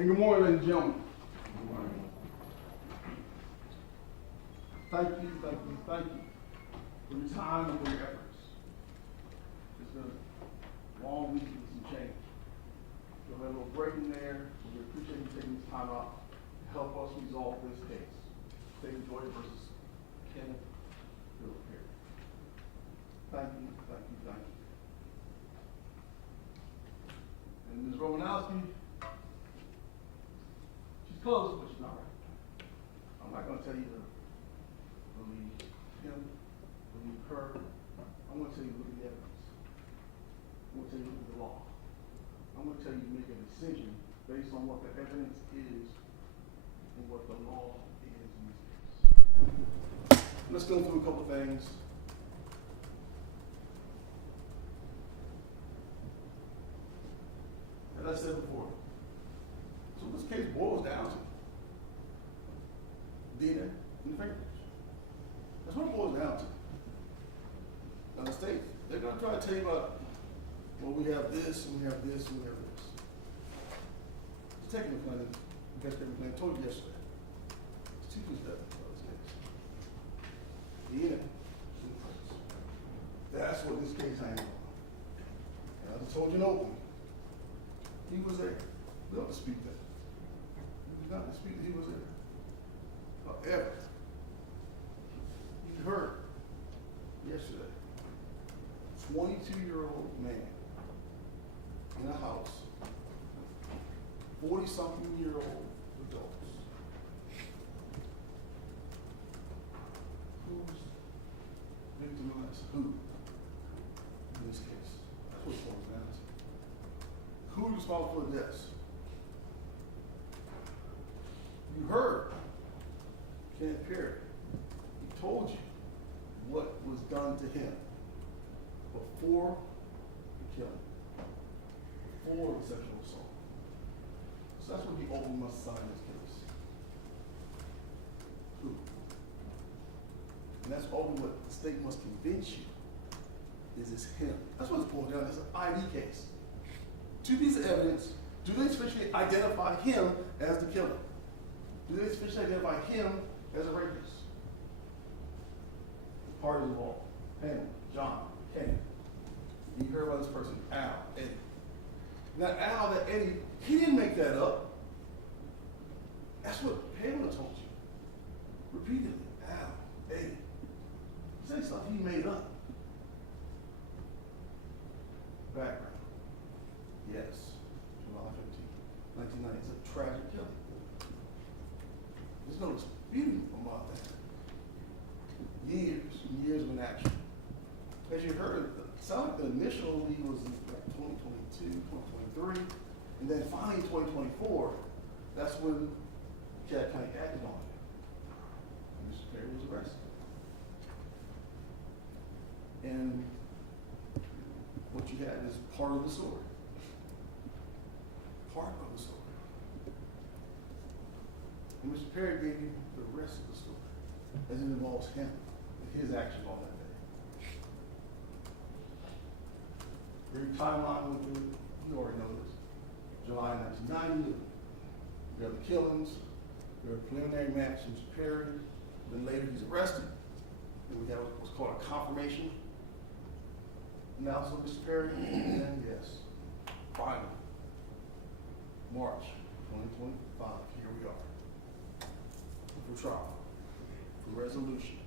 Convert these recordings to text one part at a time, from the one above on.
And good morning, ladies and gentlemen. Good morning. Thank you for your time and for your efforts. It's been a long week with some change. So we had a little break in there. We appreciate you taking this time out to help us resolve this case. State of Georgia versus Kenneth Perry. Thank you. And Ms. Romanowski, she's close, but she's not right. I'm not going to tell you to believe him, believe her. I'm going to tell you to look at the evidence. I'm going to tell you to look at the law. I'm going to tell you to make a decision based on what the evidence is and what the law is in this case. Let's go through a couple of things. As I said before, so this case boils down to DNA and fingerprints. That's what it boils down to. Now the state, they're going to try to tell you about, well, we have this, and we have this, and we have this. It's taking the claim, I told you yesterday. It's two steps for this case. DNA and fingerprints. That's what this case hangs on. And as I told you in open, he was there. We don't dispute that. We do not dispute that he was there. However, you heard yesterday, 22-year-old man in a house, 40-something-year-old adults. Who's victimized who in this case? That's what it boils down to. Who's responsible for the deaths? You heard Kenneth Perry. He told you what was done to him before the killing, before the sexual assault. So that's what he ultimately must sign in this case. Who? And that's ultimately what the state must convince you is it's him. That's what it's boiled down to. It's an ID case. Two pieces of evidence, do they sufficiently identify him as the killer? Do they sufficiently identify him as a rapist? The parties involved, Pamela, John, Kenneth. You heard about this person, Al, Eddie. Now Al, that Eddie, he didn't make that up. That's what Pamela told you. Repeatedly, Al, Eddie. Say stuff he made up. Background. Yes, July 15, 1990. It's a tragic killing. There's no disputing about that. Years and years of inaction. As you heard, it sounded like the initial lead was in like 2022, 2023, and then finally 2024, that's when DeKalb County acted on it. And Mr. Perry was arrested. And what you had is part of the story. Part of the story. And Mr. Perry gave you the rest of the story as it involves him and his actions on that day. Your timeline with you already know this. July 1990, we have the killings, we have a preliminary match from Mr. Perry, then later he's arrested, and we have what's called a confirmation announcement of Mr. Perry, and then yes, finally. March 2025, here we are. For trial, for resolution,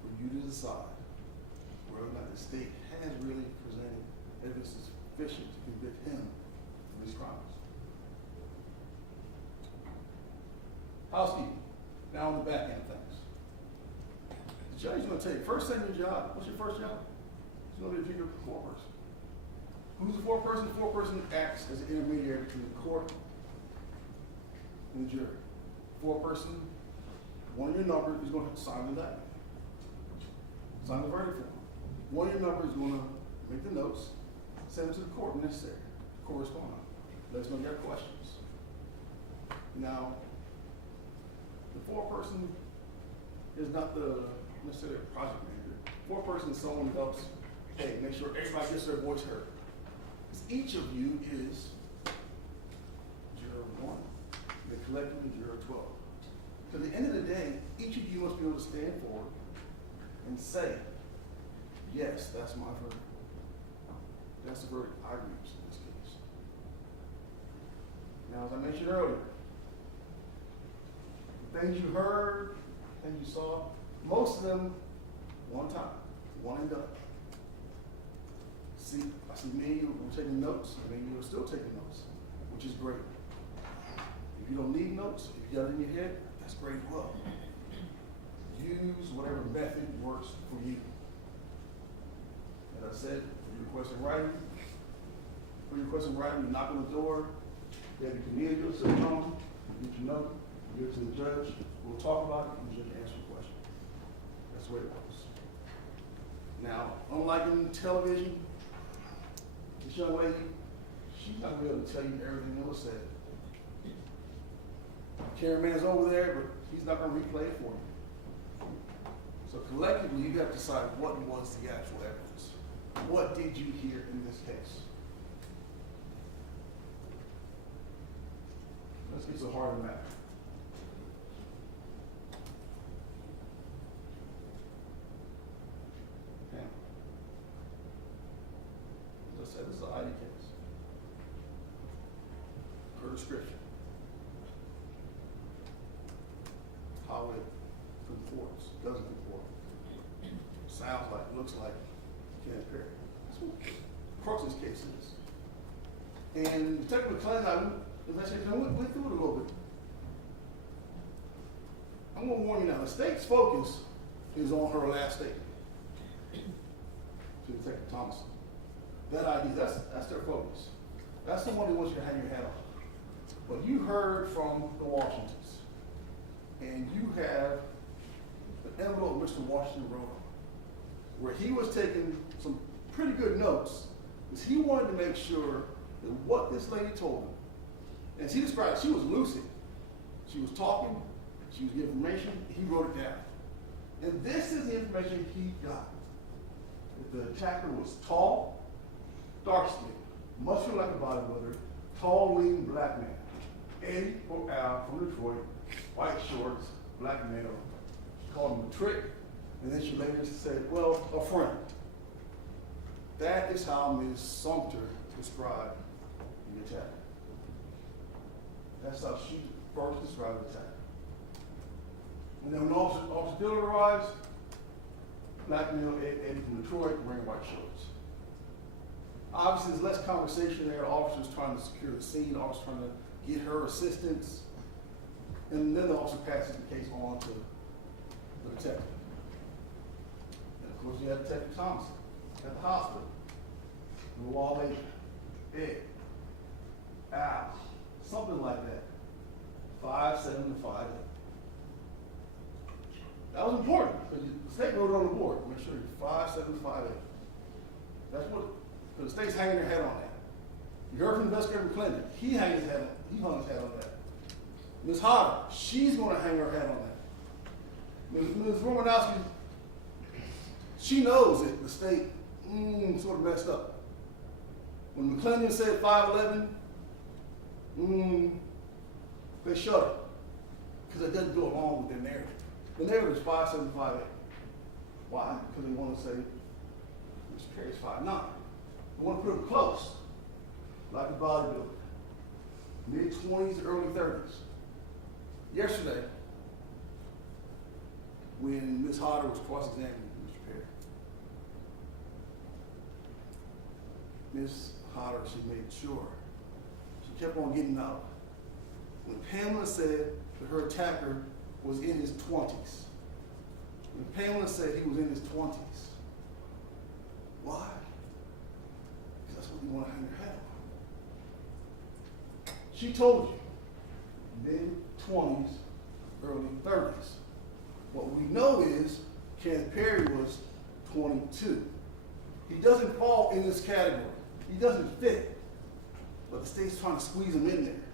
for you to decide whether or not the state has really presented evidence sufficient to convict him of his crimes. Housekeeping, now on the back end of things. The judge is going to tell you, first thing in your job, what's your first job? It's going to be a figure of foreperson. Who's the foreperson? The foreperson acts as an intermediary between the court and the jury. Foreperson, one of your numbers is going to sign the indictment. Sign the verdict form. One of your numbers is going to make the notes, send them to the court when necessary. Correspond. Let us know you have questions. Now, the foreperson is not necessarily a project manager. Foreperson is someone who helps, hey, make sure everybody gets their voice heard. Each of you is juror 1, collectively juror 12. So at the end of the day, each of you must be able to stand forward and say, yes, that's my verdict. That's the verdict I reached in this case. Now, as I mentioned earlier, the things you heard, things you saw, most of them one time, one and done. I see many of you were taking notes, many of you are still taking notes, which is great. If you don't need notes, if you got it in your head, that's great as well. Use whatever method works for you. As I said, if you request in writing, you knock on the door, Debbie Camille, you'll sit down, get your note, give it to the judge, we'll talk about it, and the judge will answer the question. That's the way it works. Now, unlike in television, this young lady, she's not going to be able to tell you everything that was said. Cameraman's over there, but he's not going to replay it for you. So collectively, you have to decide what was the actual evidence. What did you hear in this case? Let's get to the heart of the matter. Pam. As I said, this is an ID case. Per description. How it conforms, doesn't conform. Sounds like, looks like Kenneth Perry. That's what the crux of this case is. And Detective McClellan, as I said, we went through it a little bit. I'm going to warn you now, the state's focus is on her last statement to Detective Thompson. That ID, that's their focus. That's the one they want you to hang your hat on. But you heard from the Washingtons. And you have an envelope Mr. Washington wrote on, where he was taking some pretty good notes, because he wanted to make sure that what this lady told him, as he described, she was lucid. She was talking, she was giving information, he wrote it down. And this is the information he got. That the attacker was tall, dark-skinned, muscular like a bodybuilder, tall, lean, black man. Eddie from Detroit, white shorts, black male. She called him a trick, and then she later said, well, a friend. That is how Ms. Sumter described the attack. That's how she first described the attack. And then when Officer Dillard arrives, black male Eddie from Detroit wearing white shorts. Obviously, there's less conversation there. The officer's trying to secure the scene, the officer's trying to get her assistance. And then the officer passes the case on to the detective. And of course, you have Detective Thompson at the hospital. The wall lady, Ed, Al, something like that. 5'7" to 5'8". That was important because the state wrote it on the board. Make sure you're 5'7" to 5'8". That's what, because the state's hanging their head on that. You heard from investigator McClendon. He hung his head on that. Ms. Hodder, she's going to hang her head on that. Ms. Romanowski, she knows that the state sort of messed up. When McClendon said 5'11", they shut up because it doesn't go along with their narrative. The narrative is 5'7", 5'8". Why? Because they want to say Mr. Perry's 5'9". They want to put him close, like a bodybuilder, mid-20s, early 30s. Yesterday, when Ms. Hodder was cross-examining Mr. Perry, Ms. Hodder, she made sure, she kept on getting out. When Pamela said that her attacker was in his 20s, when Pamela said he was in his 20s, why? Because that's what you want to hang your hat on. She told you, mid-20s, early 30s. What we know is Kenneth Perry was 22. He doesn't fall in this category. He doesn't fit. But the state's trying to squeeze him in there,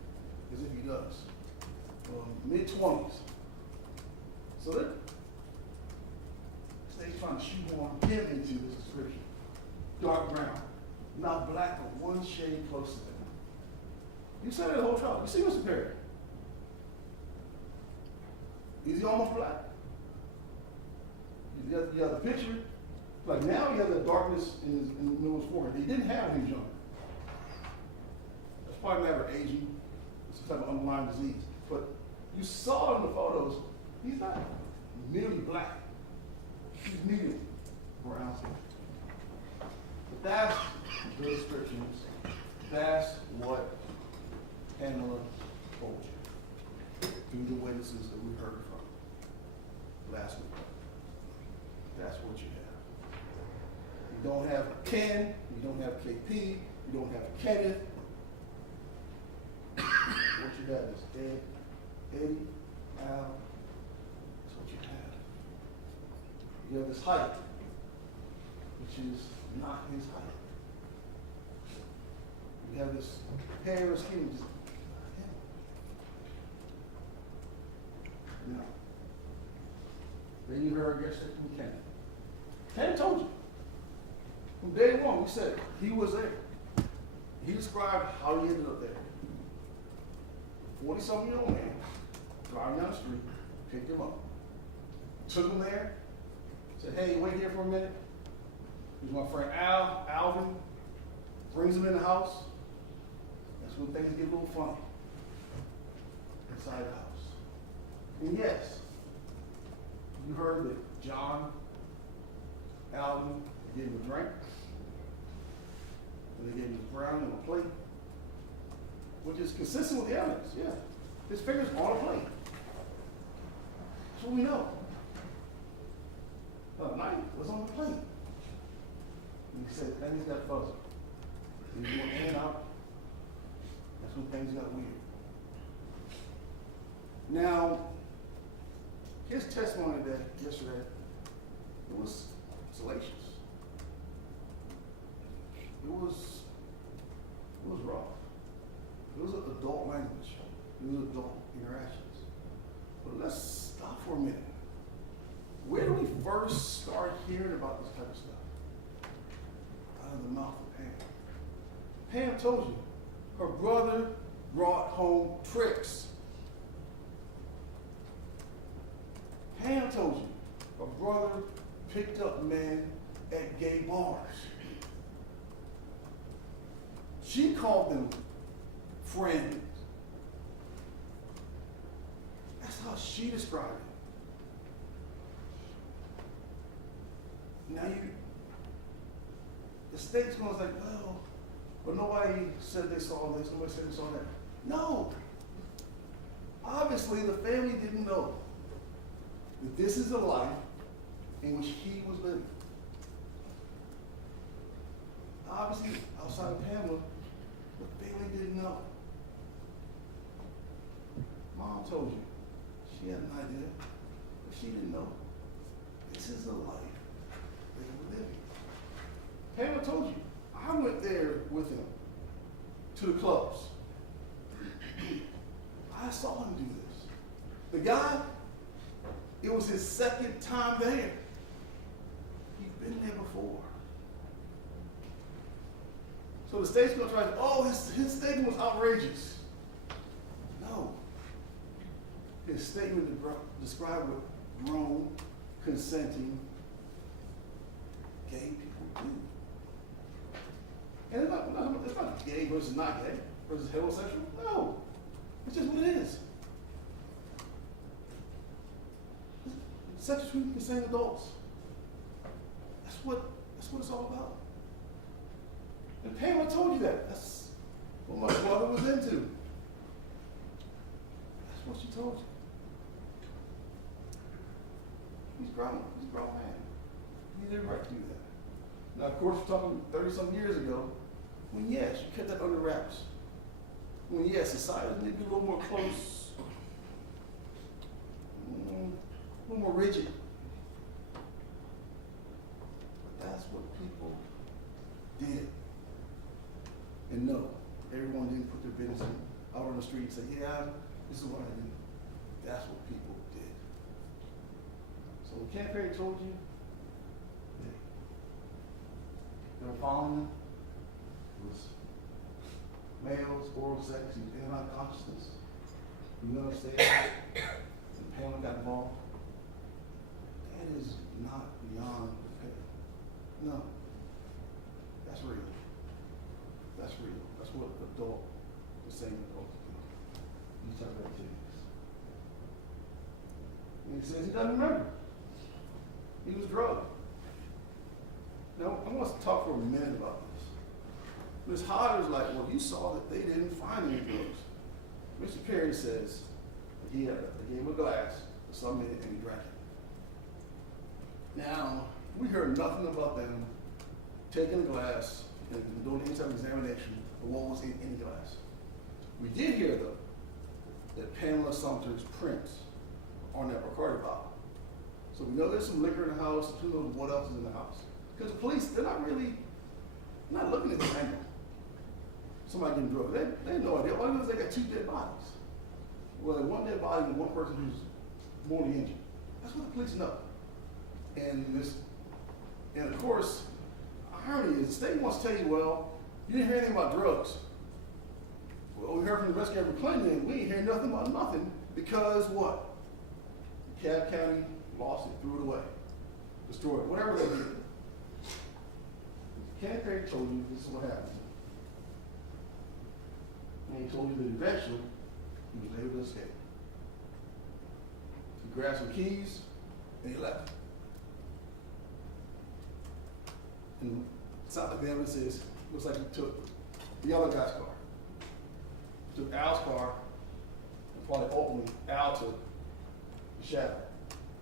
as if he does. Mid-20s. So the state's trying to shoehorn him into this description. Dark brown. Not black, but one shade closer to him. You said it the whole trial. You see Mr. Perry. Is he almost black? You have the picture. Like now he has a darkness in the middle of his forehead. He didn't have it when he was young. That's probably a matter of aging. It's some type of underlying disease. But you saw in the photos, he's not merely black. He's medium brown skin. But that's the descriptions. That's what Pamela told you through the witnesses that we heard from last week. That's what you have. You don't have Ken, you don't have KP, you don't have Kenneth. What you have is Ed, Eddie, Al. That's what you have. You have his height, which is not his height. You have this hair or skin, which is not him. No. Then you heard yesterday from Ken. Ken told you. From day one, we said he was there. He described how he ended up there. 40-something-year-old man, driving down the street, picked him up. Took him there, said, hey, wait here for a minute. Here's my friend Alvin. Brings him in the house. That's when things get a little funny. Inside the house. And yes, you heard that John, Alvin, gave him a drink. And they gave him his brown on a plate. Which is consistent with the evidence, yeah. His fingers on a plate. That's what we know. The knife was on the plate. And he said, things got fuzzy. He was going in and out. That's when things got weird. Now, his testimony yesterday, it was salacious. It was rough. It was adult language. It was adult interactions. But let's stop for a minute. Where do we first start hearing about this type of stuff? Out of the mouth of Pam. Pam told you her brother brought home tricks. Pam told you her brother picked up men at gay bars. She called them friends. That's how she described it. Now the state's going to say, well, but nobody said they saw this, nobody said they saw that. No. Obviously, the family didn't know that this is a life in which he was living. Obviously, outside of Pamela, the family didn't know. Mom told you. She had an idea, but she didn't know. This is a life they were living. Pamela told you. I went there with him to the clubs. I saw him do this. The guy, it was his second time there. He'd been there before. So the state's going to try to, oh, his statement was outrageous. No. His statement described what grown, consenting gay people do. And it's not gay versus not gay versus heterosexual. No. It's just what it is. Sex between consenting adults. That's what it's all about. And Pamela told you that. That's what my brother was into. That's what she told you. He's grown. He's a grown man. He had every right to do that. Now, of course, we're talking 30-some years ago, when yes, you kept that under wraps. When yes, society may be a little more close, a little more rigid. But that's what people did. And no, everyone didn't put their business out on the street and say, yeah, this is what I do. That's what people did. So when Kenneth Perry told you, they were following him. It was males, oral sex, and unconsciousness. You understand? And Pamela got involved, that is not beyond the pale. No. That's real. That's real. That's what adult, the same adult do. You talk about activities. And he says he doesn't remember. He was drugged. Now, I want to talk for a minute about this. Ms. Hodder's like, well, you saw that they didn't find any drugs. Mr. Perry says that they gave him a glass for some minute and he drank it. Now, we heard nothing about them taking a glass and doing any type of examination of what was in any glass. We did hear, though, that Pamela Sumter's prints are on that Bacardi bottle. So we know there's some liquor in the house. Who knows what else is in the house? Because the police, they're not looking at the angle. Somebody getting drugged. They have no idea. All they know is they got 2 dead bodies. Well, one dead body and one person who's mortally injured. That's what the police know. And of course, irony is the state wants to tell you, well, you didn't hear anything about drugs. Well, we heard from the investigator McClendon, and we didn't hear nothing about nothing because what? DeKalb County lost it, threw it away, destroyed it, whatever they did. Kenneth Perry told you this is what happened. And he told you that eventually he was able to escape. He grabbed some keys and he left. And it's not like the evidence is, looks like he took the other guy's car. He took Al's car and probably ultimately Al took the shadow.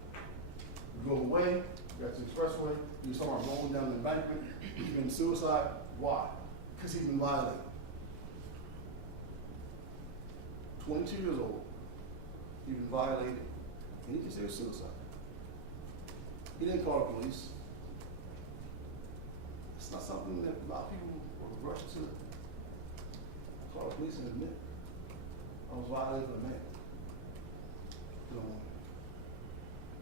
He drove away, got to the expressway, he was somewhere rolling down the embankment, he committed suicide. Why? Because he's been violated. 22 years old, he's been violated, and he considered suicide. He didn't call the police. It's not something that a lot of people will rush to. Call the police and admit, I was violated by a man.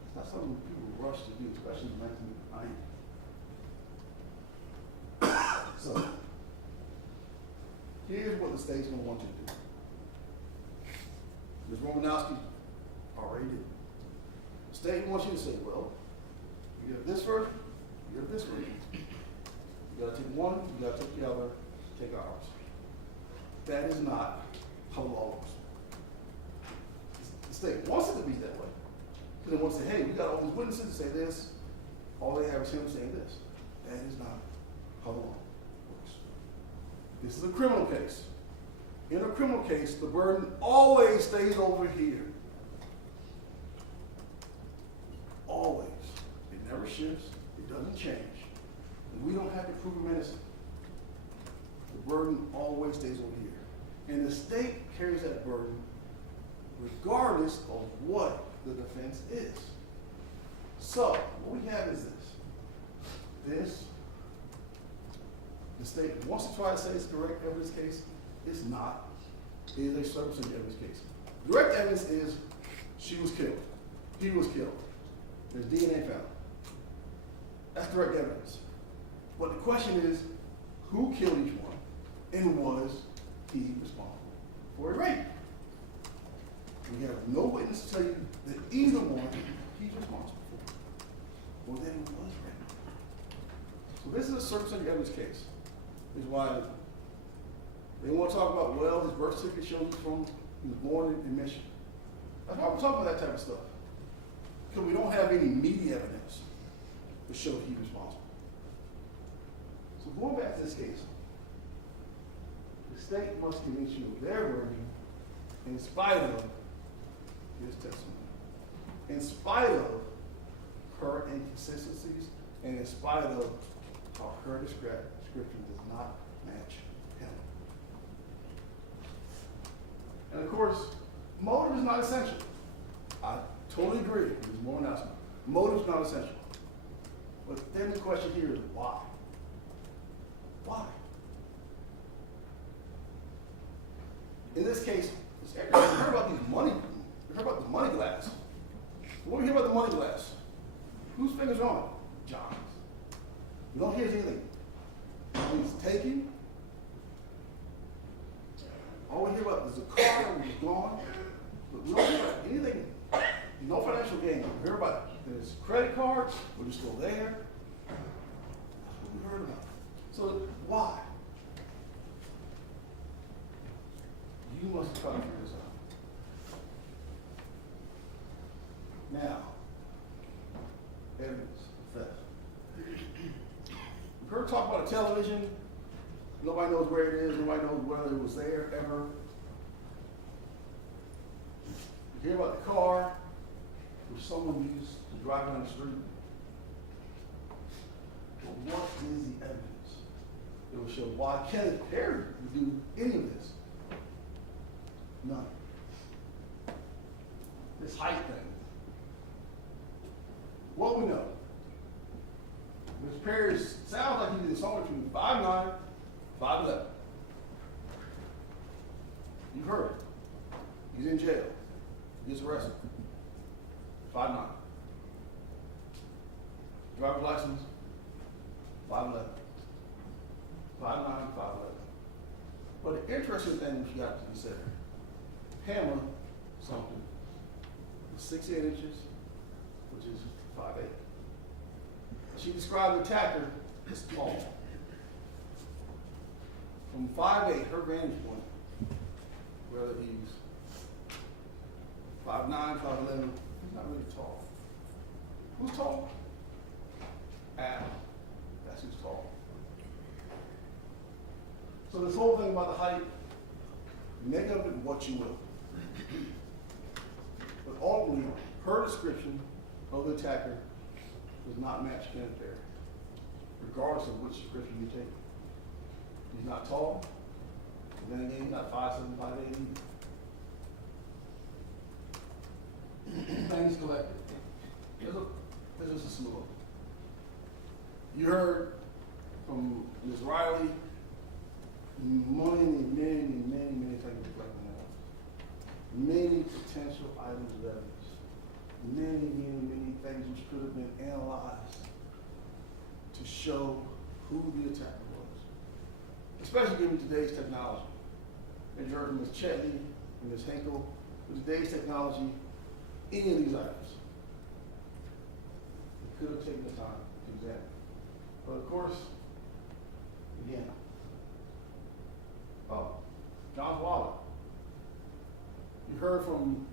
It's not something people rush to do, especially in 1990. So, here's what the state's going to want you to do. Ms. Romanowski already did. The state wants you to say, well, you have this version, you have this version. You gotta take one, you gotta take the other, take ours. That is not how the law works. The state wants it to be that way. Because they want to say, hey, we got all these witnesses to say this. All they have is him saying this. That is not how the law works. This is a criminal case. In a criminal case, the burden always stays over here. Always. It never shifts. It doesn't change. And we don't have to prove him innocent. The burden always stays over here. And the state carries that burden regardless of what the defense is. So, what we have is this. The state wants to try to say it's direct evidence case. It's not. It is a circumstantial evidence case. Direct evidence is she was killed. He was killed. There's DNA found. That's direct evidence. But the question is, who killed each one, and was he responsible for a rape? We have no witness to tell you that either one he's responsible for, or that he was raped. So this is a circumstantial evidence case. This is why they want to talk about, well, his birth certificate shows he was born in Michigan. That's why we're talking about that type of stuff. Because we don't have any media evidence to show that he's responsible. So going back to this case, the state must convince you of their version in spite of his testimony, in spite of her inconsistencies, and in spite of how her description does not match him. And of course, motive is not essential. I totally agree with more announcement. Motive is not essential. But then the question here is why? Why? In this case, you heard about these money. You heard about the money glass. When we hear about the money glass, whose fingers are on it? John's. We don't hear anything. He's taking. All we hear about is the car that was gone. But we don't hear about anything No financial gain. We heard about there's credit cards, which are still there. That's what we heard about. So why? You must try to figure this out. Now, evidence of theft. We've heard talk about a television. Nobody knows where it is. Nobody knows whether it was there ever. You hear about the car which someone used to drive down the street. But what is the evidence that will show why Kenneth Perry would do any of this? None. This height thing. What we know, Mr. Perry sounds like he's somewhere between 5'9", 5'11". You've heard it. He's in jail. He gets arrested. 5'9". Driver's license, 5'11". 5'9", 5'11". But the interesting thing which you got to consider, Pamela Sumter was 6'8", which is 5'8". She described the attacker as tall. From 5'8", her vantage point, whether he's 5'9", 5'11", he's not really tall. Who's tall? Adam. That's who's tall. So this whole thing about the height, make of it what you will. But ultimately, her description of the attacker does not match Kenneth Perry, regardless of which description you take. He's not tall, and then again, he's not 5'7", 5'8" either. Things collected. There's just a slew of them. You heard from Ms. Riley many things to collect on that. Many potential items of evidence. Many things which could have been analyzed to show who the attacker was. Especially given today's technology. As you heard from Ms. Chetney and Ms. Henkel, with today's technology, any of these items, it could have taken the time to examine. But of course, again, John Waller. You heard from,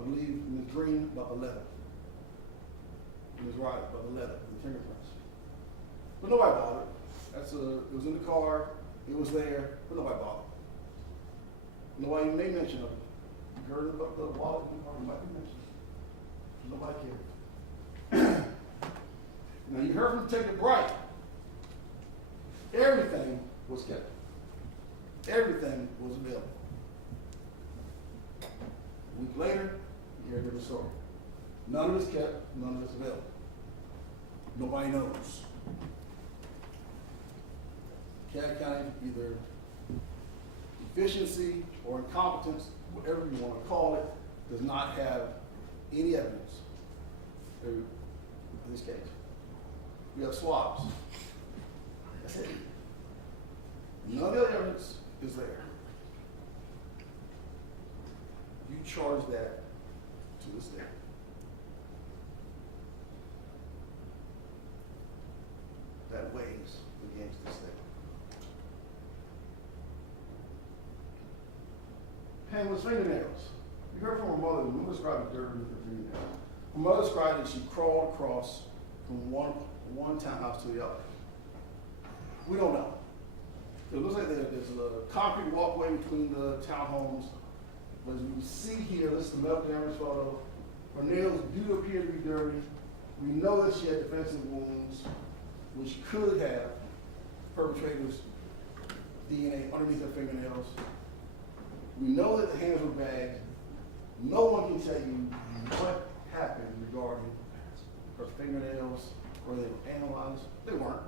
I believe, Ms. Green about the letter. Ms. Wright about the letter, the fingerprints. But nobody bothered. It was in the car, it was there, but nobody bothered. Nobody made mention of it. You heard about the wallet in the car, nobody mentioned it. Nobody cared. Now you heard from Detective Bright. Everything was kept. Everything was available. A week later, you hear a different story. None of it's kept, none of it's available. Nobody knows. DeKalb County, either deficiency or incompetence, whatever you want to call it, does not have any evidence in this case. We have swabs. That's it. None of the other evidence is there. You charge that to this day. That weighs against this day. Pamela's fingernails. You heard from her mother. Her mother described the dirt beneath her fingernails. Her mother described that she crawled across from one townhouse to the other. We don't know. It looks like there's a concrete walkway between the townhomes. But as we see here, this is the metal damage photo. Her nails do appear to be dirty. We know that she had defensive wounds, which could have perpetrators' DNA underneath her fingernails. We know that the hands were bagged. No one can tell you what happened regarding her fingernails, whether they were analyzed. They weren't.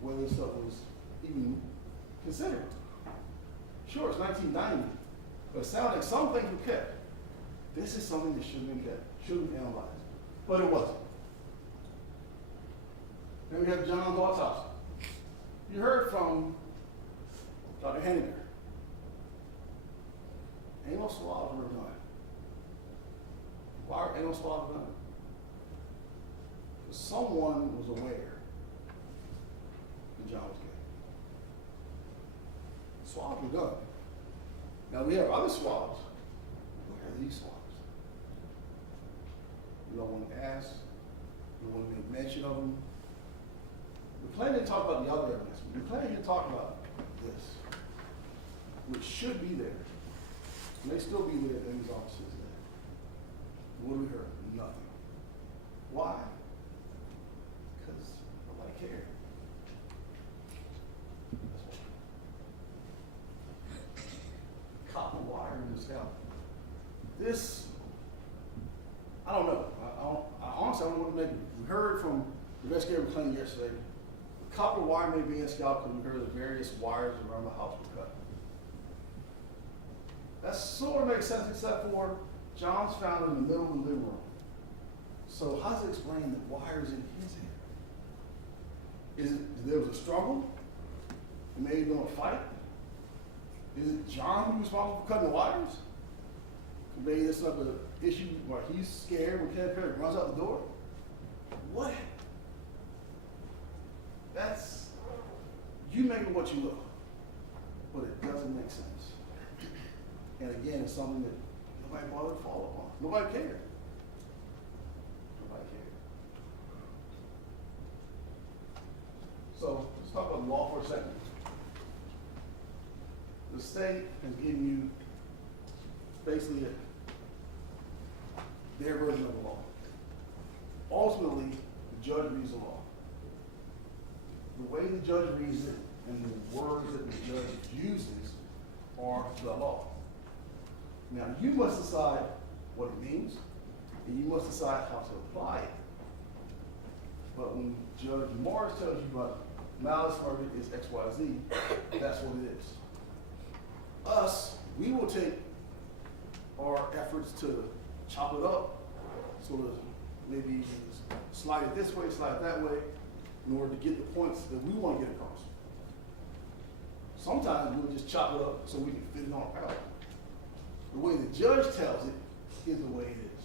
Whether this stuff was even considered. Sure, it's 1990, but it sounds like some things were kept. This is something that shouldn't have been kept, shouldn't have been analyzed, but it wasn't. Then we have John's autopsy. You heard from Dr. Henniger. Ain't no swabs were done. ain't no swab done. Someone was aware that John was gay. Swabs were done. Now we have other swabs. Where are these swabs? We don't want to ask. We don't want to make mention of them. We're planning to talk about the other evidence. We're planning to talk about this, which should be there. May still be there in these offices there. What do we heard? Nothing. Why? Because nobody cared. That's why. Copper wire in the scalp. This, I don't know. I honestly don't know what to make of it. We heard from the investigator McLean yesterday. The copper wire may be in the scalp because we heard the various wires around the house were cut. That sort of makes sense except for John's found in the middle of the living room. So how does it explain the wires in his hair? Is it there was a struggle? It may have been a fight? Is it John who was responsible for cutting the wires? Maybe this is an issue where he's scared when Kenneth Perry runs out the door. What? That's, you make it what you look, but it doesn't make sense. And again, it's something that nobody bothered to follow upon. Nobody cared. Nobody cared. So let's talk about the law for a second. The state has given you basically their version of the law. Ultimately, the judge reads the law. The way the judge reads it and the words that the judge uses are the law. Now, you must decide what it means, and you must decide how to apply it. But when Judge Morris tells you about malice murder is X, Y, Z, that's what it is. Us, we will take our efforts to chop it up, so that maybe slide it this way, slide it that way, in order to get the points that we want to get across. Sometimes we'll just chop it up so we can fit it on a palette. The way the judge tells it is the way it is.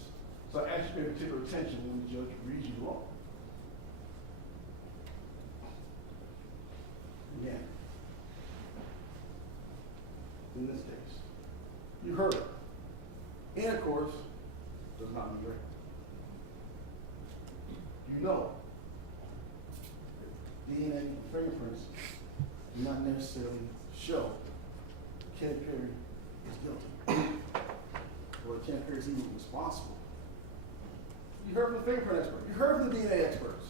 So I ask you to pay particular attention when the judge reads you the law. Again, in this case, you heard it. And of course, does not mean right. You know, DNA and fingerprints do not necessarily show Kenneth Perry is guilty, or Kenneth Perry is even responsible. You heard from the fingerprint expert. You heard from the DNA experts.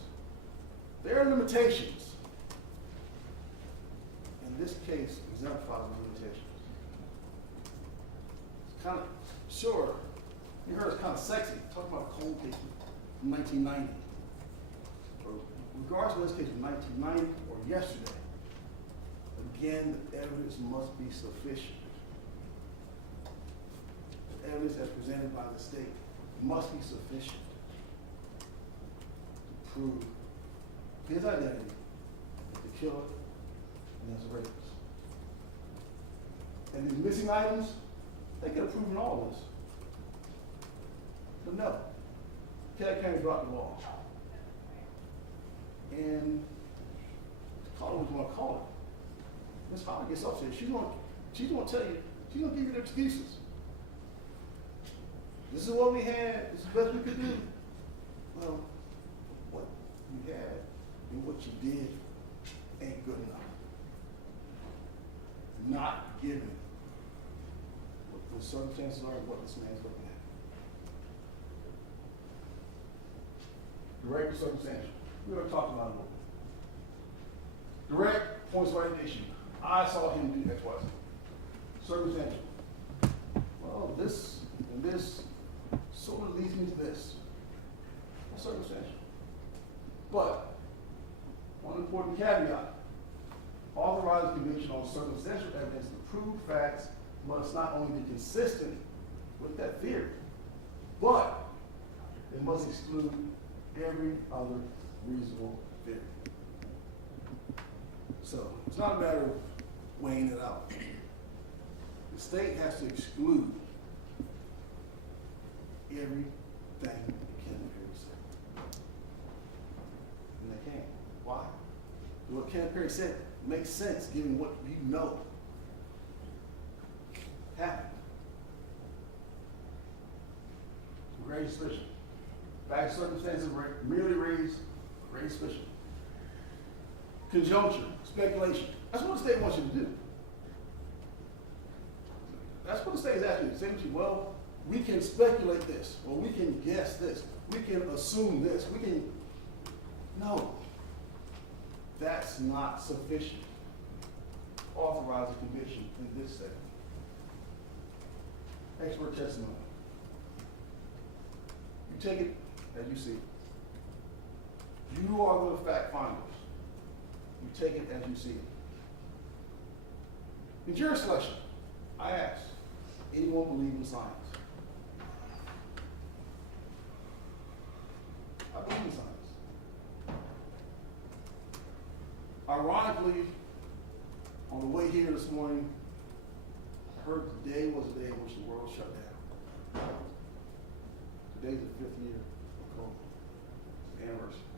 There are limitations. And this case exemplifies the limitations. It's kind of, sure, you heard it's kind of sexy, talking about a cold case from 1990. But regardless of this case from 1990 or yesterday, again, the evidence must be sufficient. The evidence that's presented by the state must be sufficient to prove his identity as the killer and as a rapist. And these missing items, they could have proven all of this. But no, Kenneth County dropped the ball. And call it what you want to call it. Ms. Holly gets upset. She's going to tell you, she's going to give you the excuses. This is what we had, this is the best we could do. Well, what you had and what you did ain't good enough. Not given what the circumstances are and what this man's looking at. Direct or circumstantial. We already talked about it a little bit. Direct points right at issue. I saw him do X, Y, Z. Circumstantial. Well, this and this sort of leads me to this. That's circumstantial. But one important caveat. Authorized conviction on circumstantial evidence to prove facts must not only be consistent with that theory, but it must exclude every other reasonable theory. So it's not a matter of weighing it out. The state has to exclude every thing that Kenneth Perry said. And they can't. Why? Because what Kenneth Perry said makes sense given what you know happened. Grave suspicion. Fact circumstances merely raise suspicion. Conjuncture, speculation. That's what the state wants you to do. That's what the state is asking you to say to you. Well, we can speculate this, or we can guess this, we can assume this, we can. No. That's not sufficient to authorize a conviction in this state. Expert testimony. You take it as you see it. You are the fact finders. You take it as you see it. In jury selection, I ask, anyone believe in science? I believe in science. Ironically, on the way here this morning, I heard today was the day in which the world shut down. Today's the 5th year of COVID. It's the anniversary.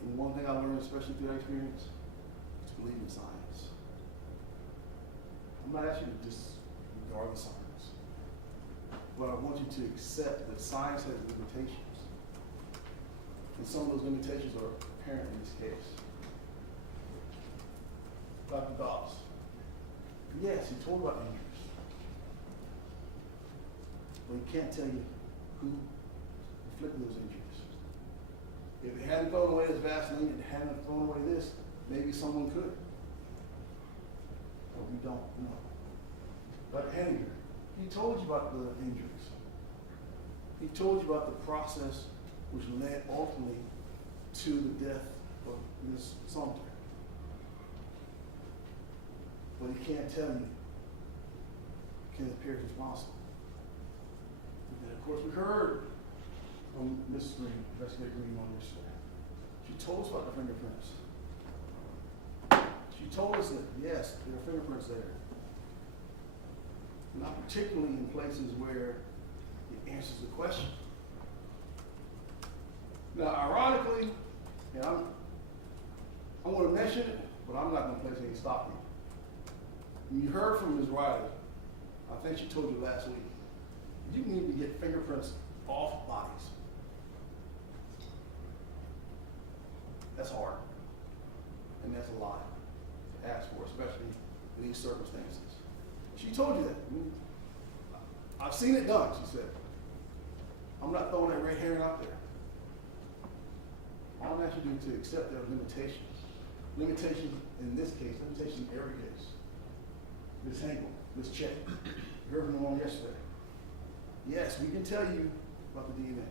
And one thing I learned, especially through that experience, is to believe in science. I'm not asking you to disregard the science, but I want you to accept that science has limitations. And some of those limitations are apparent in this case. Dr. Dobbs. Yes, he told about injuries. But he can't tell you who inflicted those injuries. If it hadn't thrown away this Vaseline, it hadn't thrown away this, maybe someone could. But we don't know. But Henninger, he told you about the injuries. He told you about the process which led ultimately to the death of Ms. Sumter. But he can't tell you Kenneth Perry is responsible. And of course, we heard from Ms. Green, Investigator Green, on yesterday. She told us about the fingerprints. She told us that, yes, there are fingerprints there. Not particularly in places where it answers the question. Now, ironically, and I'm going to mention it, but I'm not going to place any stock in it. When you heard from Ms. Riley, I think she told you last week, you need to get fingerprints off bodies. That's hard. And that's a lot to ask for, especially in these circumstances. She told you that. I've seen it done, she said. I'm not throwing that red herring out there. All I'm asking you to accept there are limitations. Limitations in this case, limitations in every case. Ms. Hankel, Ms. Chet, you heard from them on yesterday. Yes, we can tell you about the DNA.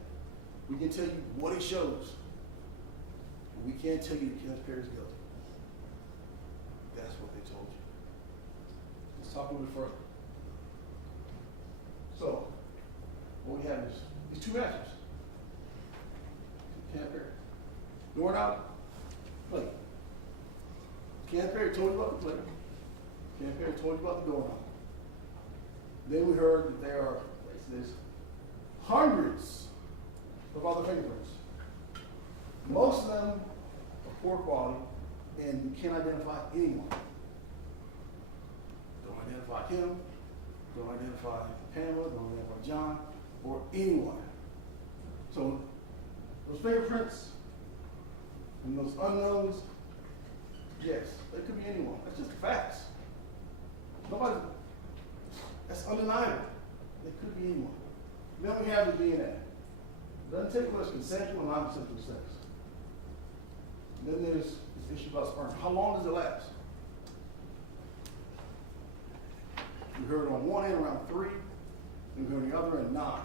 We can tell you what it shows. But we can't tell you that Kenneth Perry is guilty. That's what they told you. Let's talk a little bit further. So, what we have is these two matches. Kenneth Perry. Going out, play. Kenneth Perry told you about the play. Kenneth Perry told you about the going out. Then we heard that there are there's hundreds of other fingerprints. Most of them are poor quality, and you can't identify anyone. Don't identify him, don't identify Pamela, don't identify John, or anyone. So those fingerprints and those unknowns, yes, they could be anyone. That's just facts. Nobody, that's undeniable. It could be anyone. Then we have the DNA. It doesn't take whether it's consensual or non-consensual sex. Then there's this issue about sperm. How long does it last? We heard on one end around 3, and we heard on the other end 9.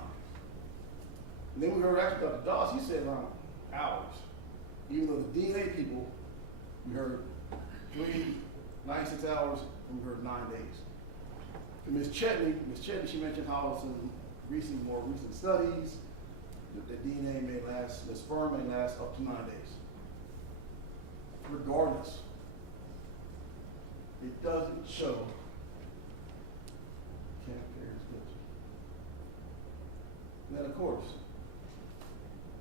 And then we heard actually Dr. Doss, he said around hours. Even though the DNA people, we heard 3, 96 hours, and we heard 9 days. And Ms. Chetney, she mentioned how some more recent studies, that the DNA may last, the sperm may last up to 9 days. Regardless, it doesn't show Kenneth Perry is guilty. And of course,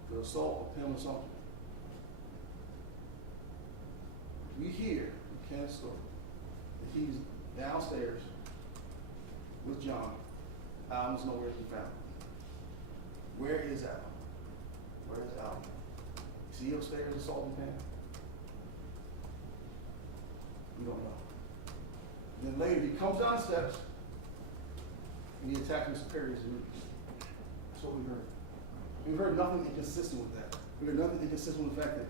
the assault of Pamela and Sumter. We hear in Kenneth's story that he's downstairs with John. Alan's nowhere to be found. Where is Alan? Where is Alan? Is he upstairs assaulting Pam? We don't know. And then later he comes down the steps and he attacks Mr. Perry's roof. That's what we heard. We heard nothing inconsistent with that. We heard nothing inconsistent with the fact that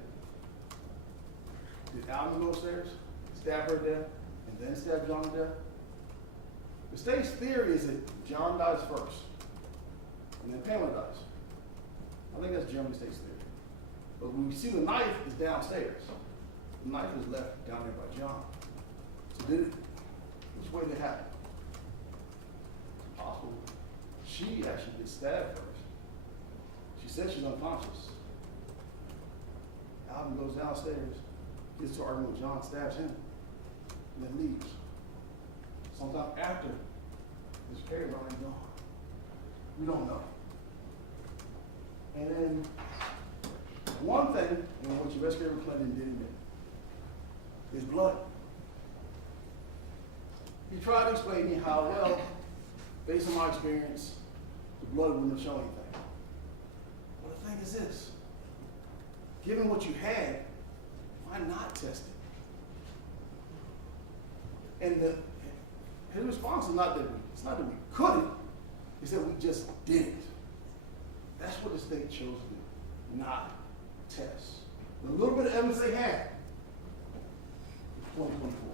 did Alan go upstairs, stab her to death, and then stab John to death? The state's theory is that John dies first, and then Pamela dies. I think that's generally the state's theory. But when we see the knife is downstairs, the knife is left down there by John. So which way did it happen? It's possible she actually gets stabbed first. She says she's unconscious. Alvin goes downstairs, gets to argument with John, stabs him, and then leaves. Sometime after Mr. Perry is already gone. We don't know. And then one thing in which investigator Clinton did admit is blood. He tried to explain to me how, well, based on my experience, the blood wouldn't have shown anything. But the thing is this, given what you had, why not test it? And his response is not that we couldn't, he said we just didn't. That's what the state chose to do, not test. The little bit of evidence they had, 2024.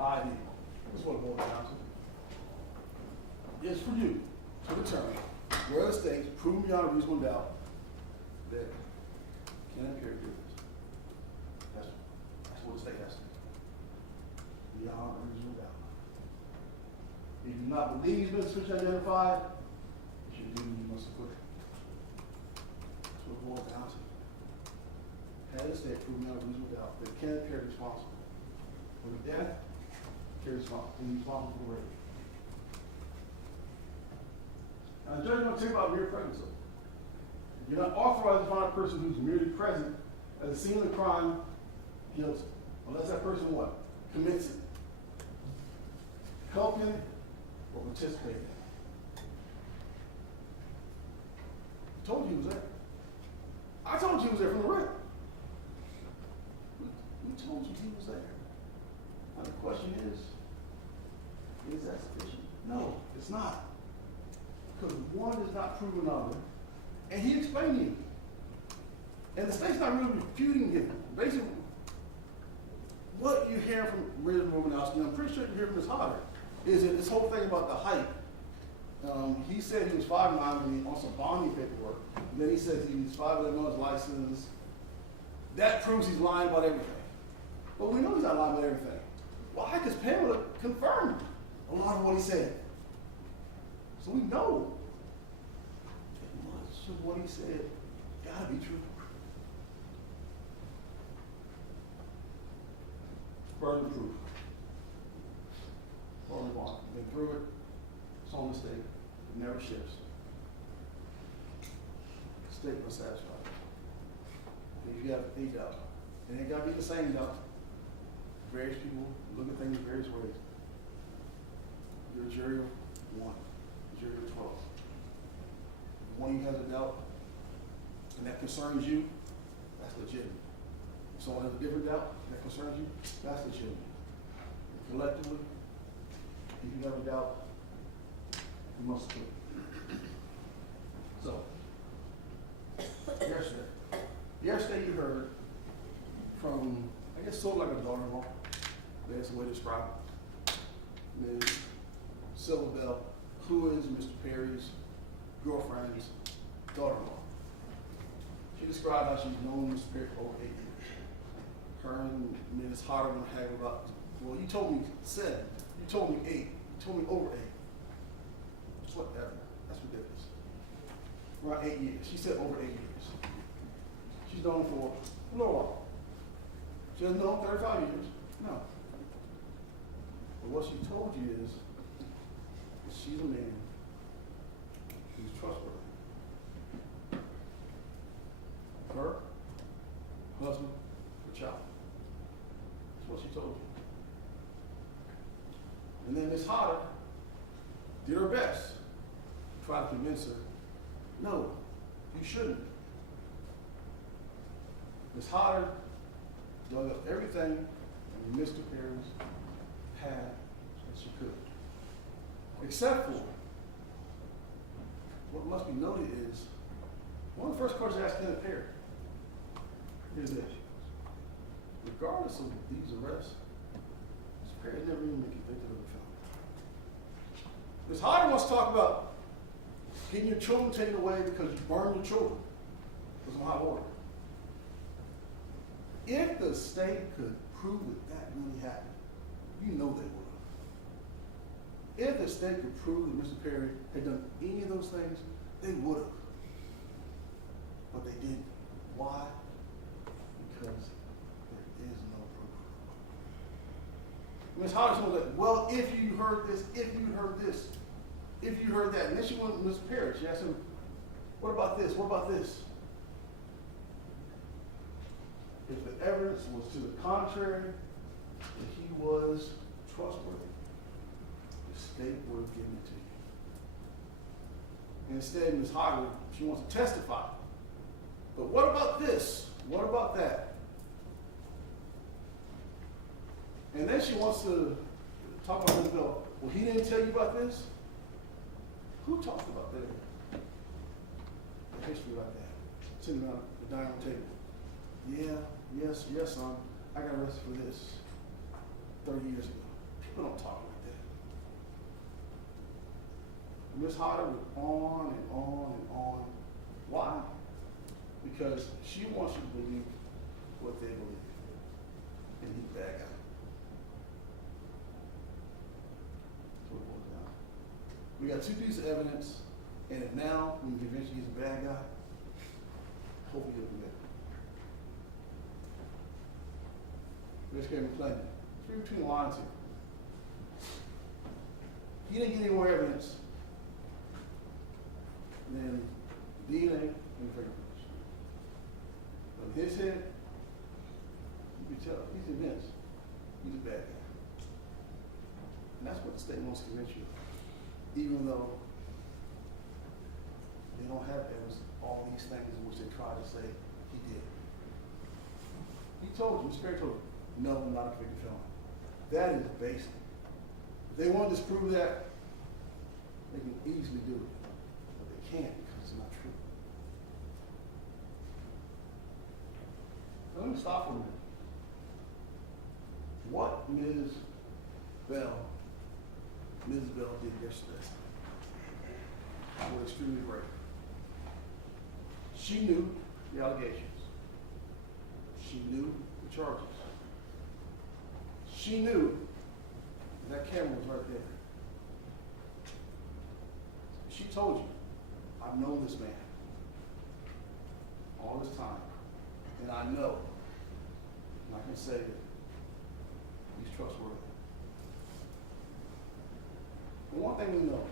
I did. That's what it boils down to. It's for you to determine where the states prove beyond a reasonable doubt that Kenneth Perry did this. That's what the state has to do. Beyond a reasonable doubt. If you do not believe he's been suspiciously identified, you should do you must acquit. That's what it boils down to. Had the state prove beyond a reasonable doubt that Kenneth Perry is responsible for the death, Perry is responsible for rape. Now, the judge is going to tell you about mere presence. You're not authorized to find a person who's merely present at the scene of the crime guilty, unless that person what? Commits it, help in it, or participate in it. I told you he was there. I told you he was there from the rip. We told you he was there. Now the question is that sufficient? No, it's not. Because one is not proving another. And he explained to you. And the state's not really refuting it. Basically, what you hear from Ms. Romanowski, and I'm pretty sure you hear from Ms. Hodder, is that this whole thing about the height. He said he was 5'9" on some bonding paperwork. And then he says he's 5'11" on his license. That proves he's lying about everything. But we know he's not lying about everything. Why? Because Pamela confirmed a lot of what he said. So we know that much of what he said gotta be true. Burden of proof. Burden of honor. Been through it. It's on the state. It never shifts. The state must satisfy it. If you have a doubt, and it gotta be the same doubt. Various people look at things various ways. You're a jury of 1, a jury of 12. If one of you has a doubt, and that concerns you, that's legitimate. If someone has a different doubt that concerns you, that's legitimate. Collectively, if you have a doubt, you must quit. So, yesterday you heard from, I guess, sort of like a daughter-in-law. That's the way to describe it. Ms. Silverbell, who is Mr. Perry's girlfriend's daughter-in-law. She described how she's known Mr. Perry for over 8 years. Her and Ms. Hodder were having about, well, you told me 7. You told me 8. You told me over 8. It's whatever. That's ridiculous. Around 8 years. She said over 8 years. She's known for a little while. She hasn't known 35 years. No. But what she told you is that she's a man trustworthy. Her, husband, her child. That's what she told you. And then Miss Hodder did her best to try to convince her, no, you shouldn't. Miss Hodder dug up everything in Mr. Perry's pad that she could. Except for, what must be noted is, one of the first questions I asked Kenneth Perry is this: regardless of these arrests, Mr. Perry never even been convicted of a felony. Ms. Hodder wants to talk about getting your children taken away because you burned your children. It was on high order. If the state could prove that really happened, you know they would have. If the state could prove that Mr. Perry had done any of those things, they would have. But they didn't. Why? Because there is no proof. Ms. Hodge was like, well, if you heard this, if you heard this, if you heard that. And then she went to Mr. Perry. She asked him, what about this? What about this? If the evidence was to the contrary, that he was trustworthy, the state would have given it to you. Instead, Ms. Hodge, she wants to testify. But what about this? What about that? And then she wants to talk about this bill. Well, he didn't tell you about this? Who talked about that? The history about that. Sitting around the dining room table. Yeah, yes, son. I got arrested for this 30 years ago. People don't talk like that. Ms. Hodder went on and on and on. Why? Because she wants you to believe what they believe. And he's a bad guy. That's what it boils down. We got two pieces of evidence, and if now, when you convince he's a bad guy, hopefully he'll be better. Let's get him plenty. Read between the lines here. He didn't get any more evidence than DNA and fingerprints. But in his head, you can tell he's convinced he's a bad guy. And that's what the state wants to convince you of. Even though they don't have evidence of all these things in which they try to say he did. He told you, Mr. Perry told you, no, I'm not a convicted felon. That is basic. If they want to disprove that, they can easily do it. But they can't because it's not true. Now, let me stop for a minute. What Mrs. Bell did yesterday was extremely brave. She knew the allegations. She knew the charges. She knew that camera was right there. She told you, I've known this man all this time, and I know, and I can say that he's trustworthy. But one thing we know,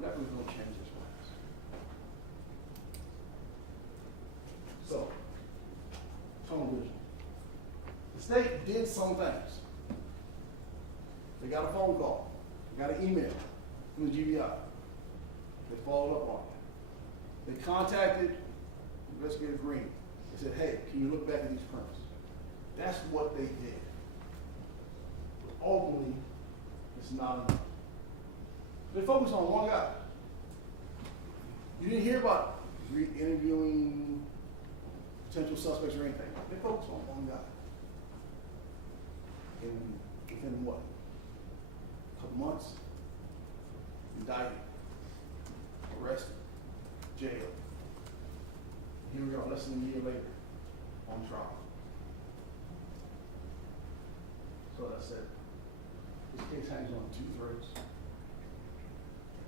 nothing's going to change this plans. So, tunnel vision. The state did some things. They got a phone call. They got an email from the GBI. They followed up on it. They contacted Investigator Green. They said, hey, can you look back at these prints? That's what they did. But ultimately, it's not enough. They focused on one guy. You didn't hear about interviewing potential suspects or anything. They focused on one guy. And within what? A couple months, indicted, arrested, jailed. Here we are, less than a year later, on trial. So I said, this case hangs on two threads.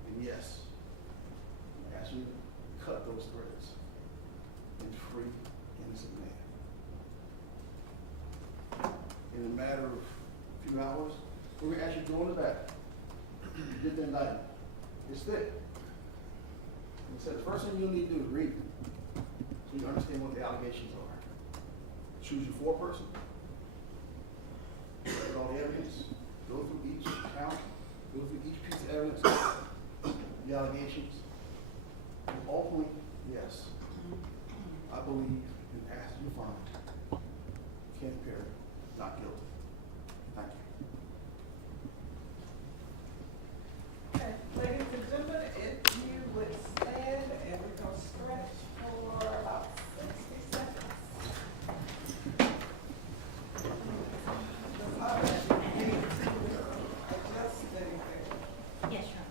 And yes, I ask you to cut those threads and free innocent man. In a matter of a few hours, we're actually going to back. Get the indictment. It's thick. He said the first thing you'll need to do is read it, so you understand what the allegations are. Choose your foreperson, look at all the evidence, go through each count, go through each piece of evidence, the allegations, and ultimately, yes, I believe and ask you to find Kenneth Perry not guilty. Thank you. Okay, ladies and gentlemen, if you would stand and we're going to stretch for about 60 seconds. Does how that need to adjust anything? Yes, sure.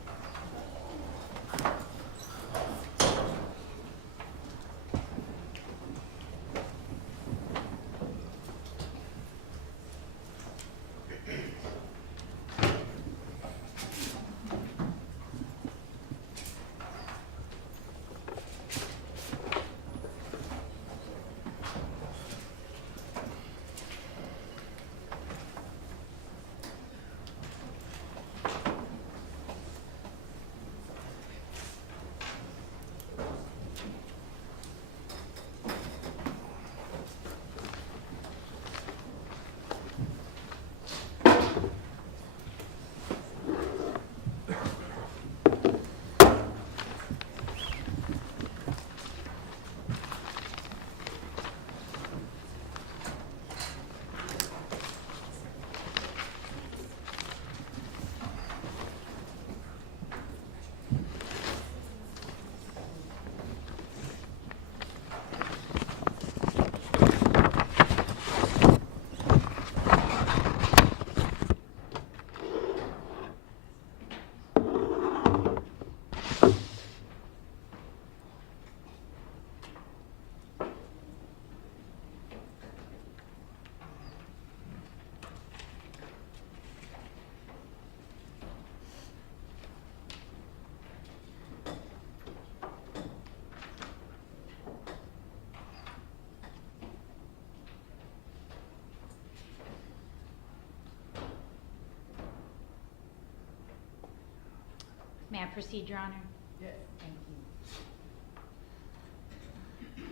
May I proceed, Your Honor? Yes. Thank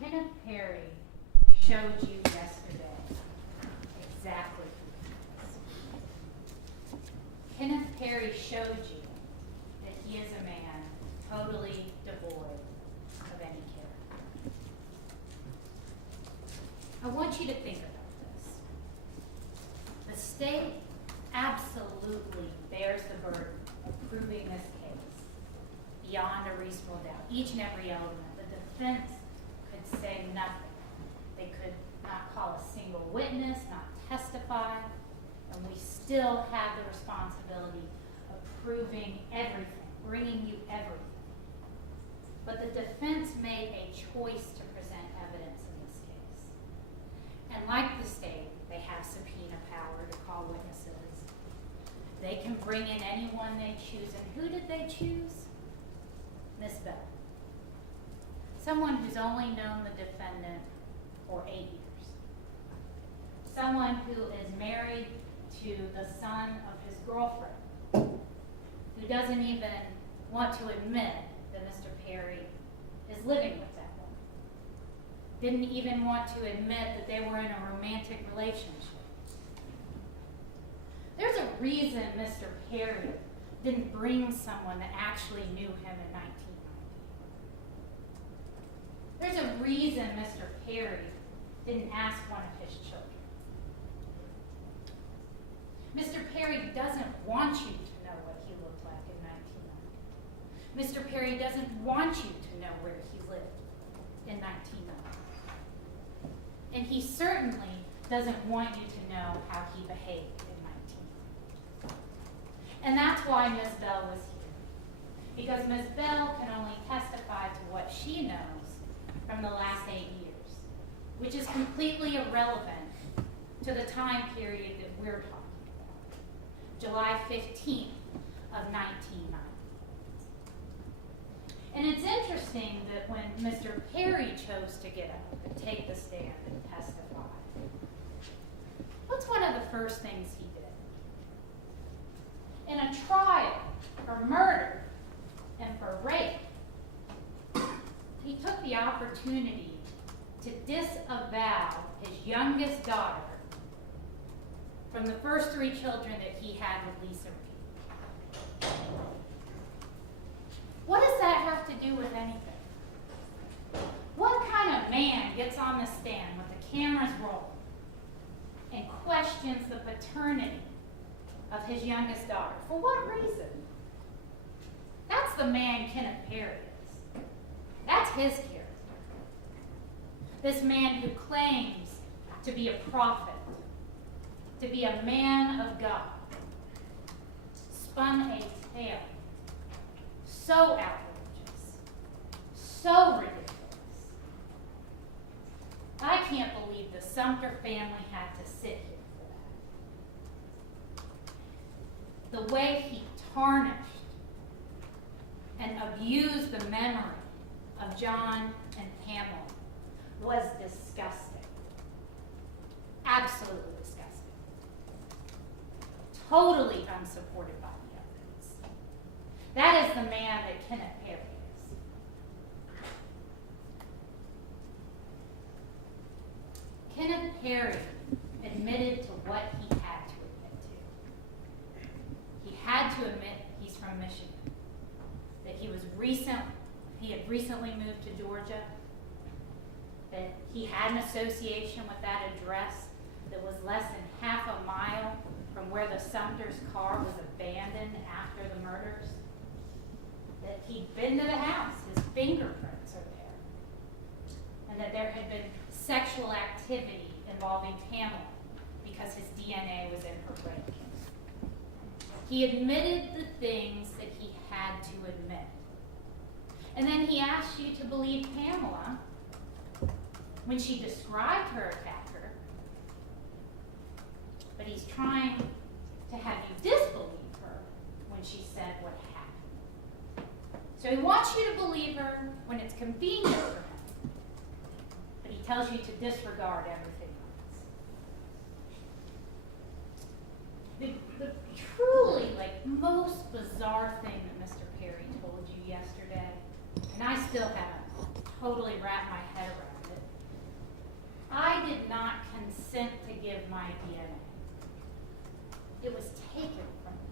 you. Kenneth Perry showed you yesterday exactly who he is. Kenneth Perry showed you that he is a man totally devoid of any character. I want you to think about this. The state absolutely bears the burden of proving this case beyond a reasonable doubt. Each and every element. The defense could say nothing. They could not call a single witness, not testify, and we still have the responsibility of proving everything, bringing you everything. But the defense made a choice to present evidence in this case. And like the state, they have subpoena power to call witnesses. They can bring in anyone they choose. And who did they choose? Miss Bell. Someone who's only known the defendant for 8 years. Someone who is married to the son of his girlfriend, who doesn't even want to admit that Mr. Perry is living with that woman. Didn't even want to admit that they were in a romantic relationship. There's a reason Mr. Perry didn't bring someone that actually knew him in 1990. There's a reason Mr. Perry didn't ask one of his children. Mr. Perry doesn't want you to know what he looked like in 1990. Mr. Perry doesn't want you to know where he lived in 1990. And he certainly doesn't want you to know how he behaved in 1990. And that's why Ms. Bell was here. Because Ms. Bell can only testify to what she knows from the last 8 years, which is completely irrelevant to the time period that we're talking about, July 15th of 1990. And it's interesting that when Mr. Perry chose to get up and take the stand and testify, what's one of the first things he did? In a trial for murder and for rape, he took the opportunity to disavow his youngest daughter from the first 3 children that he had with Lisa Reed. What does that have to do with anything? What kind of man gets on the stand with the cameras rolling and questions the paternity of his youngest daughter? For what reason? That's the man Kenneth Perry is. That's his character. This man who claims to be a prophet, to be a man of God, spun a tale so outrageous, so ridiculous. I can't believe the Sumter family had to sit here for that. The way he tarnished and abused the memory of John and Pamela was disgusting. Absolutely disgusting. Totally unsupported by the evidence. That is the man that Kenneth Perry is. Kenneth Perry admitted to what he had to admit to. He had to admit he's from Michigan, that he had recently moved to Georgia, that he had an association with that address that was less than half a mile from where the Sumter's car was abandoned after the murders, that he'd been to the house, his fingerprints are there, and that there had been sexual activity involving Pamela because his DNA was in her brain. He admitted the things that he had to admit. And then he asked you to believe Pamela when she described her attacker, but he's trying to have you disbelieve her when she said what happened. So he wants you to believe her when it's convenient for him, but he tells you to disregard everything else. The truly, most bizarre thing that Mr. Perry told you yesterday, and I still haven't totally wrapped my head around it, I did not consent to give my DNA. It was taken from me.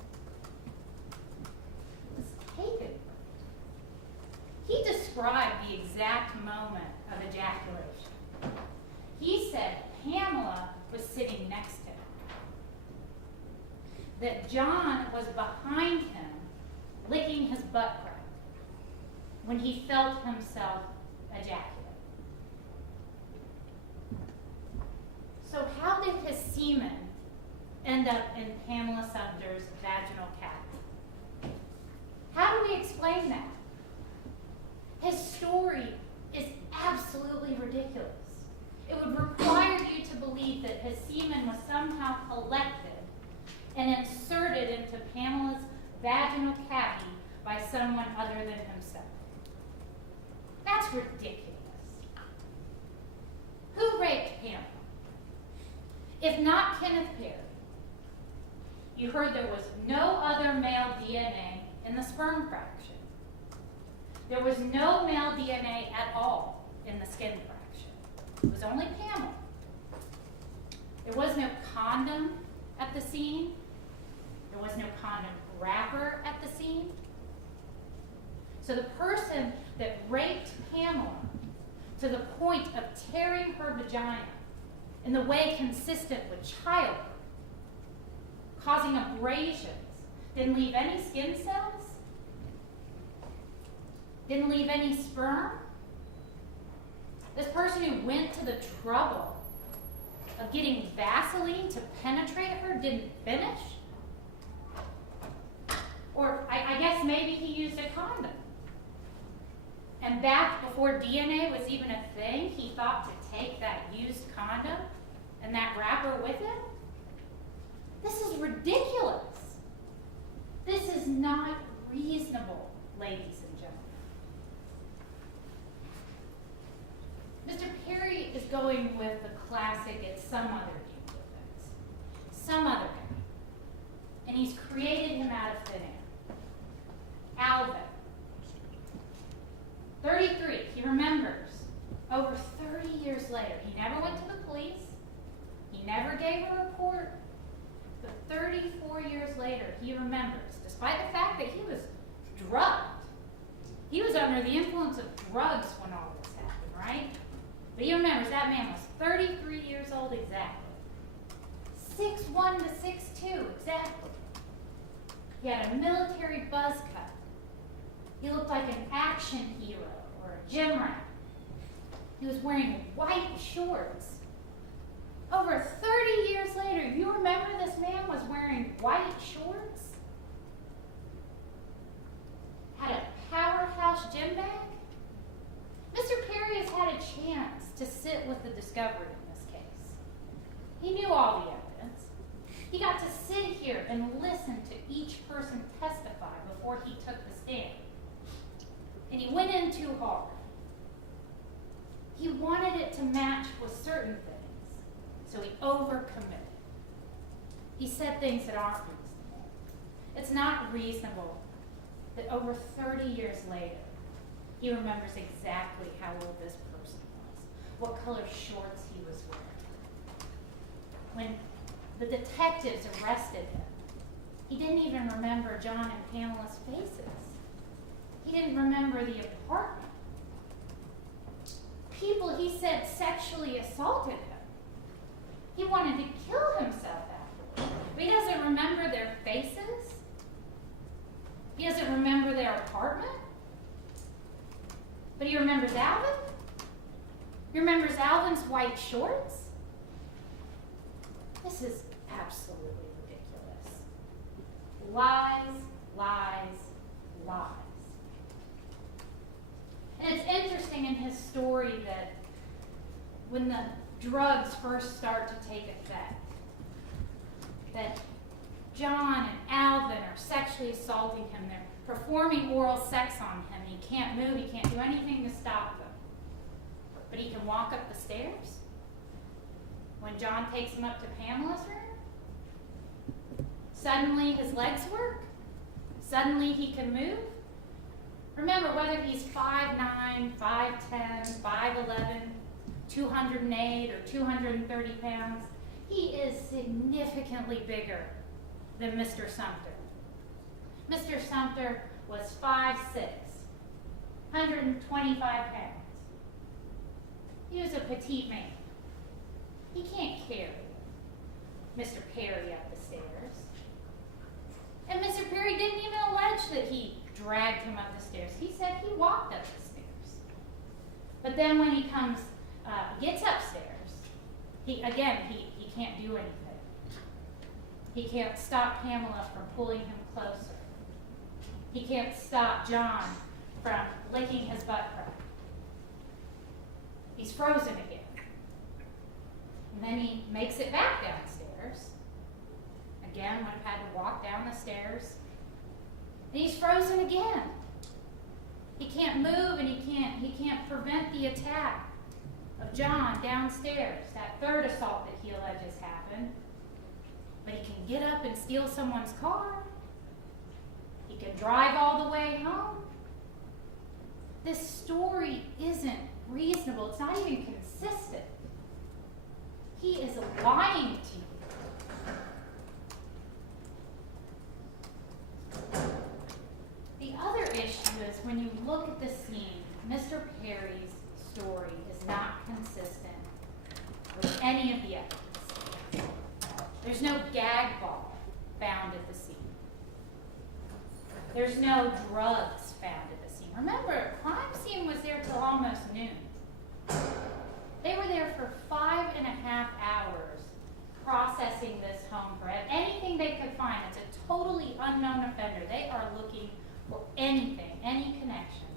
It was taken from me. He described the exact moment of ejaculation. He said Pamela was sitting next to him, that John was behind him licking his butt crack when he felt himself ejaculate. So how did his semen end up in Pamela Sumter's vaginal cavity? How do we explain that? His story is absolutely ridiculous. It would require you to believe that his semen was somehow collected and inserted into Pamela's vaginal cavity by someone other than himself. That's ridiculous. Who raped Pamela? If not Kenneth Perry. You heard there was no other male DNA in the sperm fraction. There was no male DNA at all in the skin fraction. It was only Pamela. There was no condom at the scene. There was no condom wrapper at the scene. So the person that raped Pamela to the point of tearing her vagina in the way consistent with childbirth, causing abrasions, didn't leave any skin cells, didn't leave any sperm. This person who went to the trouble of getting Vaseline to penetrate her didn't finish? Or I guess maybe he used a condom. And back before DNA was even a thing, he thought to take that used condom and that wrapper with him? This is ridiculous. This is not reasonable, ladies and gentlemen. Mr. Perry is going with the classic, it's some other dude with it. Some other guy. And he's created him out of thin air. Alvin. 33. He remembers 34 years later, he remembers, despite the fact that he was drugged. He was under the influence of drugs when all this happened, right? But he remembers that man was 33 years old exactly. 6'1" to 6'2", exactly. He had a military buzz cut. He looked like an action hero or a gym rat. He was wearing white shorts. Over 30 years later, you remember this man was wearing white shorts? Had a powerhouse gym bag? Mr. Perry has had a chance to sit with the discovery in this case. He knew all the evidence. He got to sit here and listen to each person testify before he took the stand. And he went in too hard. He wanted it to match with certain things, so he overcommitted. He said things that aren't reasonable. It's not reasonable that over 30 years later, he remembers exactly how old this person was, what color shorts he was wearing. When the detectives arrested him, he didn't even remember John and Pamela's faces. He didn't remember the apartment. People, he said, sexually assaulted him. He wanted to kill himself afterward. But he doesn't remember their faces. He doesn't remember their apartment. But he remembers Alvin. He remembers Alvin's white shorts. This is absolutely ridiculous. Lies, lies, lies. And it's interesting in his story that when the drugs first start to take effect, that John and Alvin are sexually assaulting him. They're performing oral sex on him. He can't move. He can't do anything to stop them. But he can walk up the stairs. When John takes him up to Pamela's room, suddenly his legs work. Suddenly he can move. Remember, whether he's 5'9", 5'10", 5'11", 208 or 230 pounds, he is significantly bigger than Mr. Sumter. Mr. Sumter was 5'6", 125 pounds. He was a petite man. He can't carry Mr. Perry up the stairs. And Mr. Perry didn't even allege that he dragged him up the stairs. He said he walked up the stairs. But then when he gets upstairs, he can't do anything. He can't stop Pamela from pulling him closer. He can't stop John from licking his butt crack. He's frozen again. And then he makes it back downstairs. Again, would have had to walk down the stairs. And he's frozen again. He can't move, and he can't prevent the attack of John downstairs, that third assault that he alleges happened. But he can get up and steal someone's car. He can drive all the way home. This story isn't reasonable. It's not even consistent. He is lying to you. The other issue is when you look at the scene, Mr. Perry's story is not consistent with any of the evidence. There's no gag ball found at the scene. There's no drugs found at the scene. Remember, crime scene was there till almost noon. They were there for 5.5 hours processing this home for anything they could find. It's a totally unknown offender. They are looking for anything, any connection.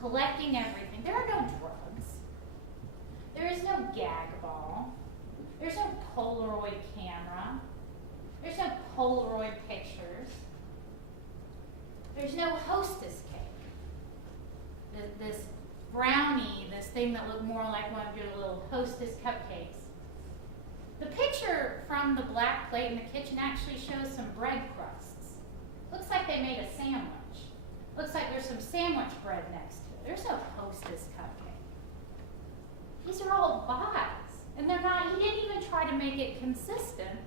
Collecting everything. There are no drugs. There is no gag ball. There's no Polaroid camera. There's no Polaroid pictures. There's no hostess cake. This brownie, this thing that looked more like one of your little hostess cupcakes. The picture from the black plate in the kitchen actually shows some bread crusts. Looks like they made a sandwich. Looks like there's some sandwich bread next to it. There's no hostess cupcake. These are all buys. And they're not, he didn't even try to make it consistent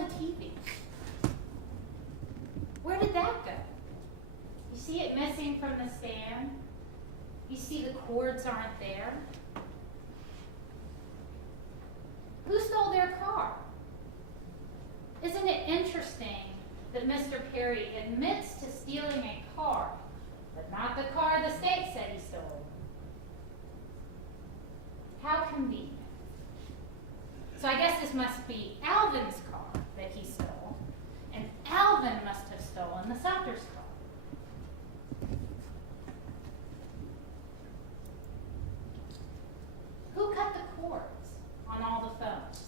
the TV. Where did that go? You see it missing from the stand? You see the cords aren't there? Who stole their car? Isn't it interesting that Mr. Perry admits to stealing a car, but not the car the state said he stole? How convenient. So I guess this must be Alvin's car that he stole, and Alvin must have stolen the Sumter's car. Who cut the cords on all the phones?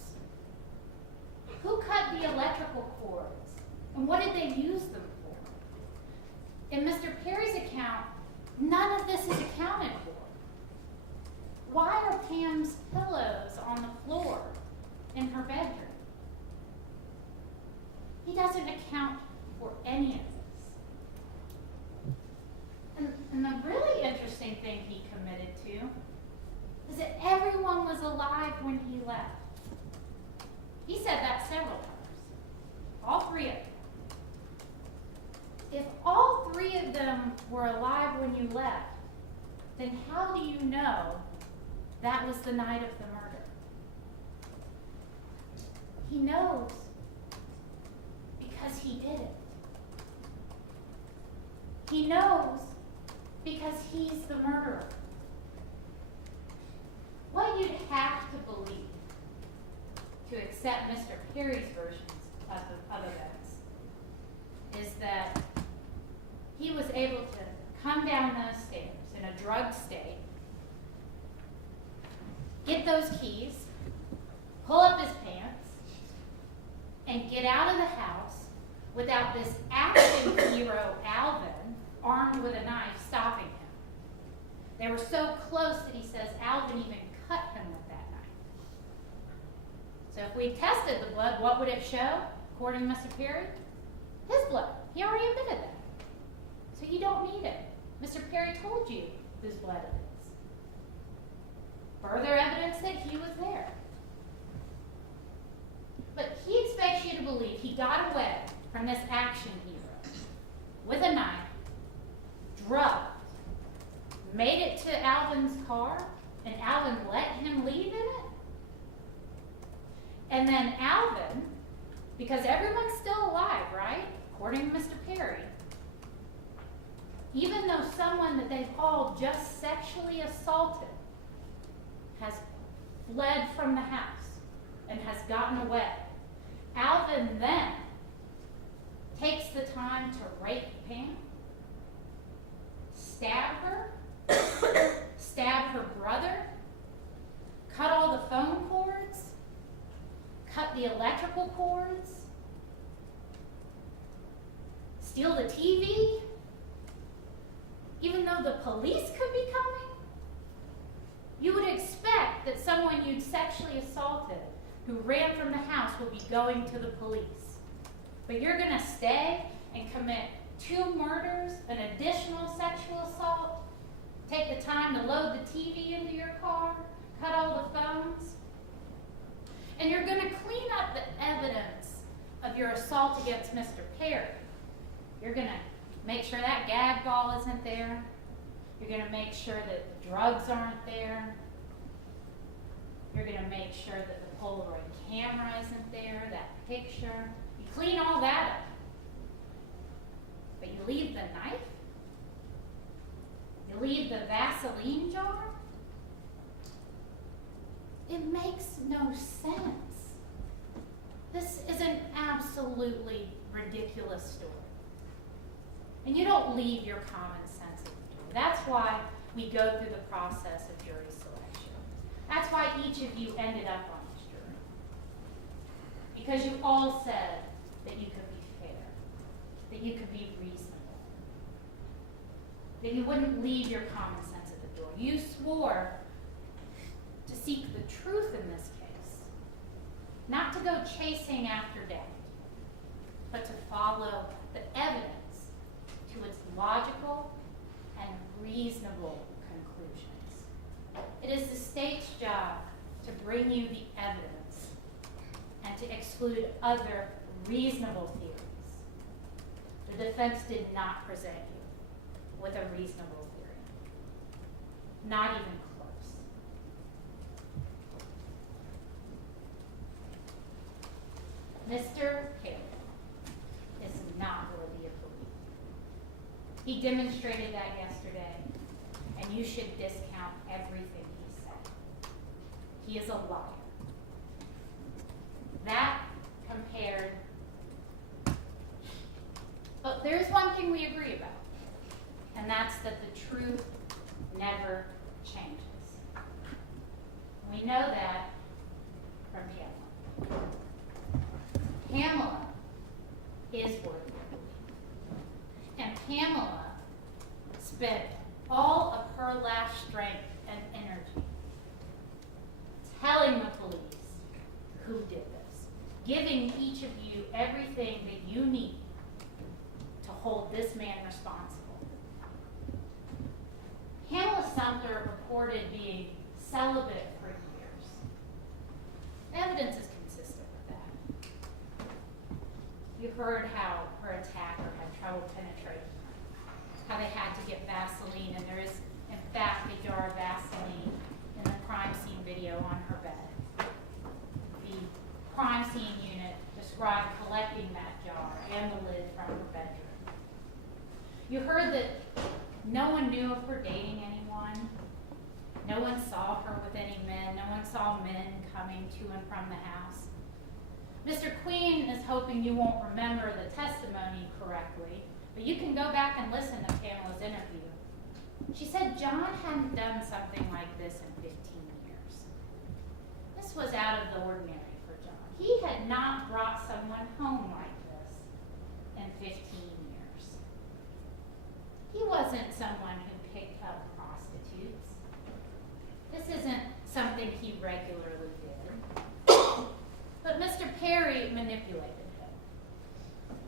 Who cut the electrical cords? And what did they use them for? In Mr. Perry's account, none of this is accounted for. Why are Pam's pillows on the floor in her bedroom? He doesn't account for any of this. And the really interesting thing he committed to is that everyone was alive when he left. He said that several times. All three of them. If all three of them were alive when you left, then how do you know that was the night of the murder? He knows because he did it. He knows because he's the murderer. What you'd have to believe to accept Mr. Perry's versions of events is that he was able to come down those stairs in a drugged state, get those keys, pull up his pants, and get out of the house without this action hero, Alvin, armed with a knife, stopping him. They were so close that he says Alvin even cut him with that knife. So if we tested the blood, what would it show, according to Mr. Perry? His blood. He already admitted that. So you don't need it. Mr. Perry told you whose blood it is. Further evidence that he was there. But he expects you to believe he got away from this action hero with a knife, drugged, made it to Alvin's car, and Alvin let him leave in it? And then Alvin, because everyone's still alive, right? According to Mr. Perry, even though someone that they've all just sexually assaulted has fled from the house and has gotten away, Alvin then takes the time to rape Pam, stab her, stab her brother, cut all the phone cords, cut the electrical cords, steal the TV, even though the police could be coming? You would expect that someone you'd sexually assaulted who ran from the house would be going to the police. But you're going to stay and commit 2 murders, an additional sexual assault, take the time to load the TV into your car, cut all the phones, and you're going to clean up the evidence of your assault against Mr. Perry. You're going to make sure that gag ball isn't there. You're going to make sure that the drugs aren't there. You're going to make sure that the Polaroid camera isn't there, that picture. You clean all that up. But you leave the knife? You leave the Vaseline jar? It makes no sense. This is an absolutely ridiculous story. And you don't leave your common sense at the door. That's why we go through the process of jury selection. That's why each of you ended up on this jury. Because you all said that you could be fair, that you could be reasonable, that you wouldn't leave your common sense at the door. You swore to seek the truth in this case, not to go chasing after doubt, but to follow the evidence to its logical and reasonable conclusions. It is the state's job to bring you the evidence and to exclude other reasonable theories. The defense did not present you with a reasonable theory. Not even close. Mr. Perry is not worthy of belief. He demonstrated that yesterday, and you should discount everything he said. He is a liar. That compared, but there's one thing we agree about, and that's that the truth never changes. We know that from Pamela. Pamela is worthy of belief. And Pamela spent all of her last strength and energy telling the police who did this, giving each of you everything that you need to hold this man responsible. Pamela Sumter reported being celibate for years. Evidence is consistent with that. You heard how her attacker had trouble penetrating her, how they had to get Vaseline, and there is, in fact, a jar of Vaseline in the crime scene video on her bed. The crime scene unit described collecting that jar and the lid from her bedroom. You heard that no one knew of her dating anyone. No one saw her with any men. No one saw men coming to and from the house. Mr. Queen is hoping you won't remember the testimony correctly, but you can go back and listen to Pamela's interview. She said John hadn't done something like this in 15 years. This was out of the ordinary for John. He had not brought someone home like this in 15 years. He wasn't someone who picked up prostitutes. This isn't something he regularly did. But Mr. Perry manipulated him.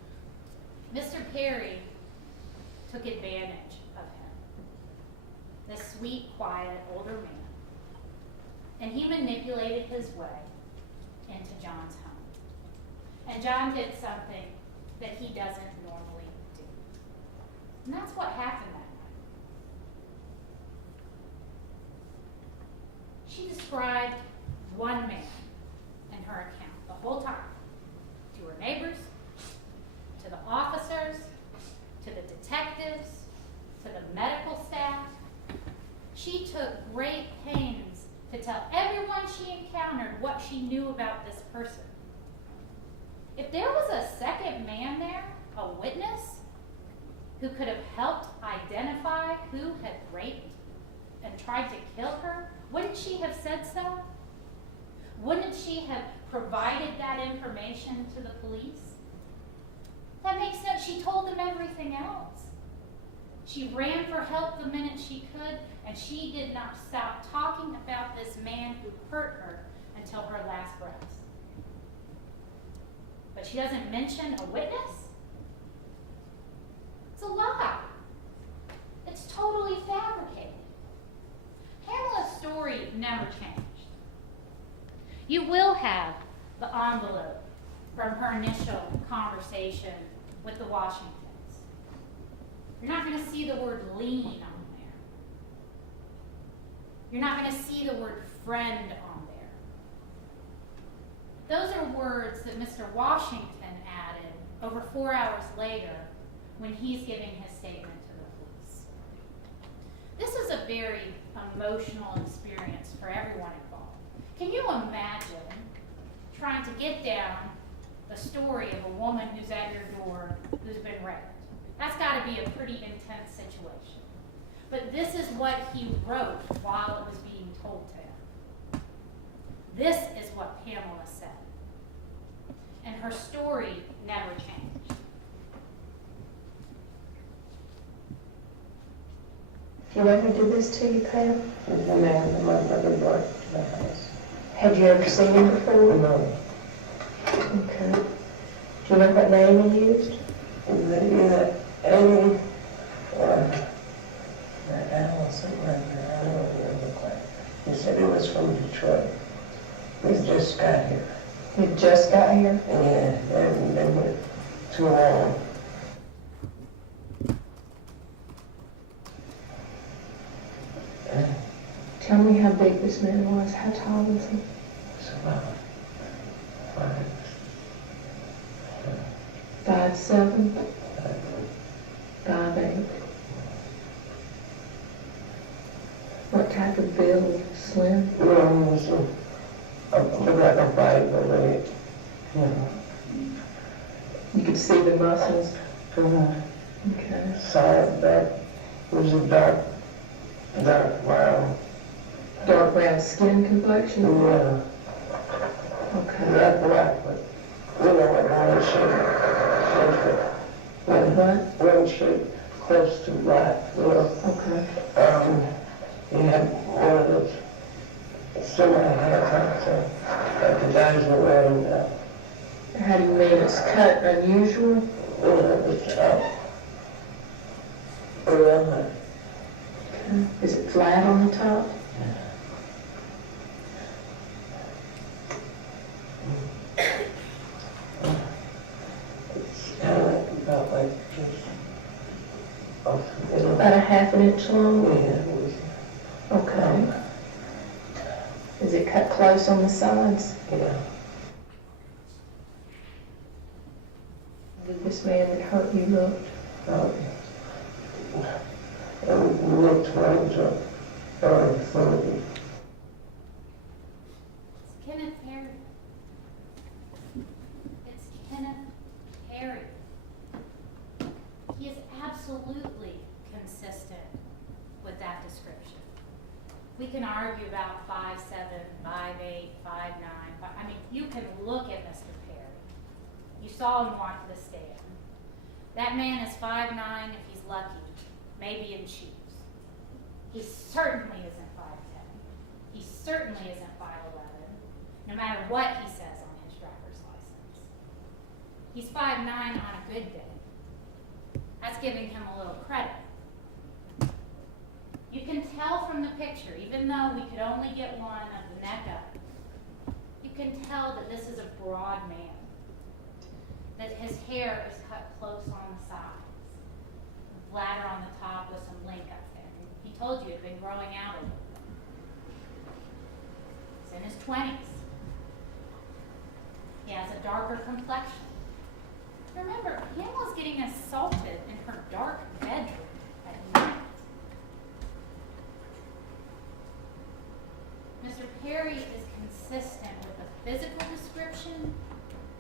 Mr. Perry took advantage of him, this sweet, quiet, older man, and he manipulated his way into John's home. And John did something that he doesn't normally do. And that's what happened that night. She described one man in her account the whole time, to her neighbors, to the officers, to the detectives, to the medical staff. She took great pains to tell everyone she encountered what she knew about this person. If there was a second man there, a witness, who could have helped identify who had raped and tried to kill her, wouldn't she have said so? Wouldn't she have provided that information to the police? That makes sense. She told them everything else. She ran for help the minute she could, and she did not stop talking about this man who hurt her until her last breath. But she doesn't mention a witness? It's a lie. It's totally fabricated. Pamela's story never changed. You will have the envelope from her initial conversation with the Washingtons. You're not going to see the word lean on there. You're not going to see the word friend on there. Those are words that Mr. Washington added over 4 hours later when he's giving his statement to the police. This is a very emotional experience for everyone involved. Can you imagine trying to get down the story of a woman who's at your door who's been raped? That's got to be a pretty intense situation. But this is what he wrote while it was being told to him. This is what Pamela said. And her story never changed. You ever do this to you, Pam? The man that my brother brought to the house. Had you ever seen him before? No. Okay. Do you know what name he used? Either Amy or Al, something like that. I don't know what it looked like. He said he was from Detroit. We just got here. You just got here? And yeah, they haven't been too long. Tell me how big this man was. How tall was he? It's about 5'7", 5'8". What type of build? Slim? You know, he was looked like a fighter, leg. You know. You could see the muscles. Okay. Side back. It was a dark brown. Dark brown skin complexion? Yeah. Okay. Not black, but you know, like one shade. What? One shade close to black, you know. Okay. He had one of those semi-haircuts that the guys were wearing now. How do you mean it's cut unusual? It's around there. Okay. Is it flat on the top? It's kind of like about like just off the middle. About a half an inch long? Yeah, it was. Okay. Is it cut close on the sides? Yeah. Did this man that hurt you look? And we looked around to our authority. It's Kenneth Perry. It's Kenneth Perry. He is absolutely consistent with that description. We can argue about 5'7", 5'8", 5'9", but I mean, you can look at Mr. Perry. You saw him walk to the stand. That man is 5'9", if he's lucky, maybe in shoes. He certainly isn't 5'10". He certainly isn't 5'11", no matter what he says on his driver's license. He's 5'9" on a good day. That's giving him a little credit. You can tell from the picture, even though we could only get one of the neck up, you can tell that this is a broad man, that his hair is cut close on the sides, flatter on the top with some link up there. He told you it had been growing out a little bit. He's in his 20s. He has a darker complexion. Remember, Pamela's getting assaulted in her dark bedroom at night. Mr. Perry is consistent with the physical description,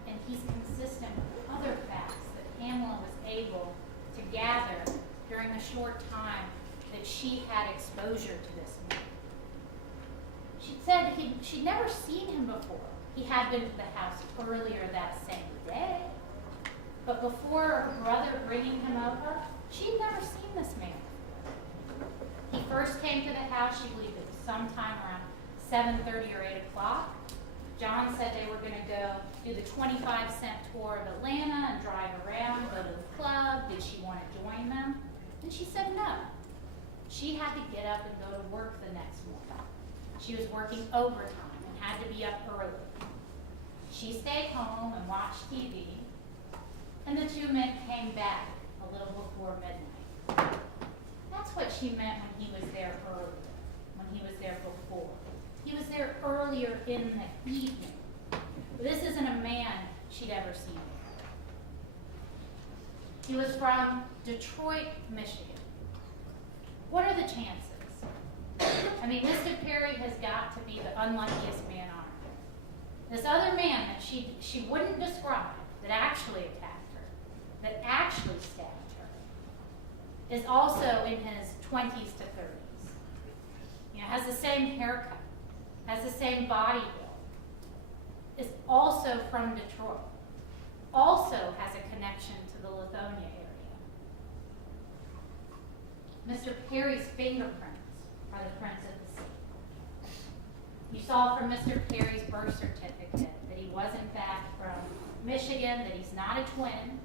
and he's consistent with other facts that Pamela was able to gather during the short time that she had exposure to this man. She said she'd never seen him before. He had been to the house earlier that same day, but before her brother bringing him over, she'd never seen this man. He first came to the house, she believed it was sometime around 7:30 or 8 o'clock. John said they were going to go do the 25-cent tour of Atlanta and drive around, go to the club. Did she want to join them? And she said no. She had to get up and go to work the next morning. She was working overtime and had to be up early. She stayed home and watched TV, and the two men came back a little before midnight. That's what she meant when he was there earlier, when he was there before. He was there earlier in the evening. This isn't a man she'd ever seen before. He was from Detroit, Michigan. What are the chances? I mean, Mr. Perry has got to be the unluckiest man on earth. This other man that she wouldn't describe, that actually attacked her, that actually stabbed her, is also in his 20s to 30s. You know, has the same haircut, has the same body build, is also from Detroit, also has a connection to the Lithonia area. Mr. Perry's fingerprints are the prints of the scene. You saw from Mr. Perry's birth certificate that he was in fact from Michigan, that he's not a twin.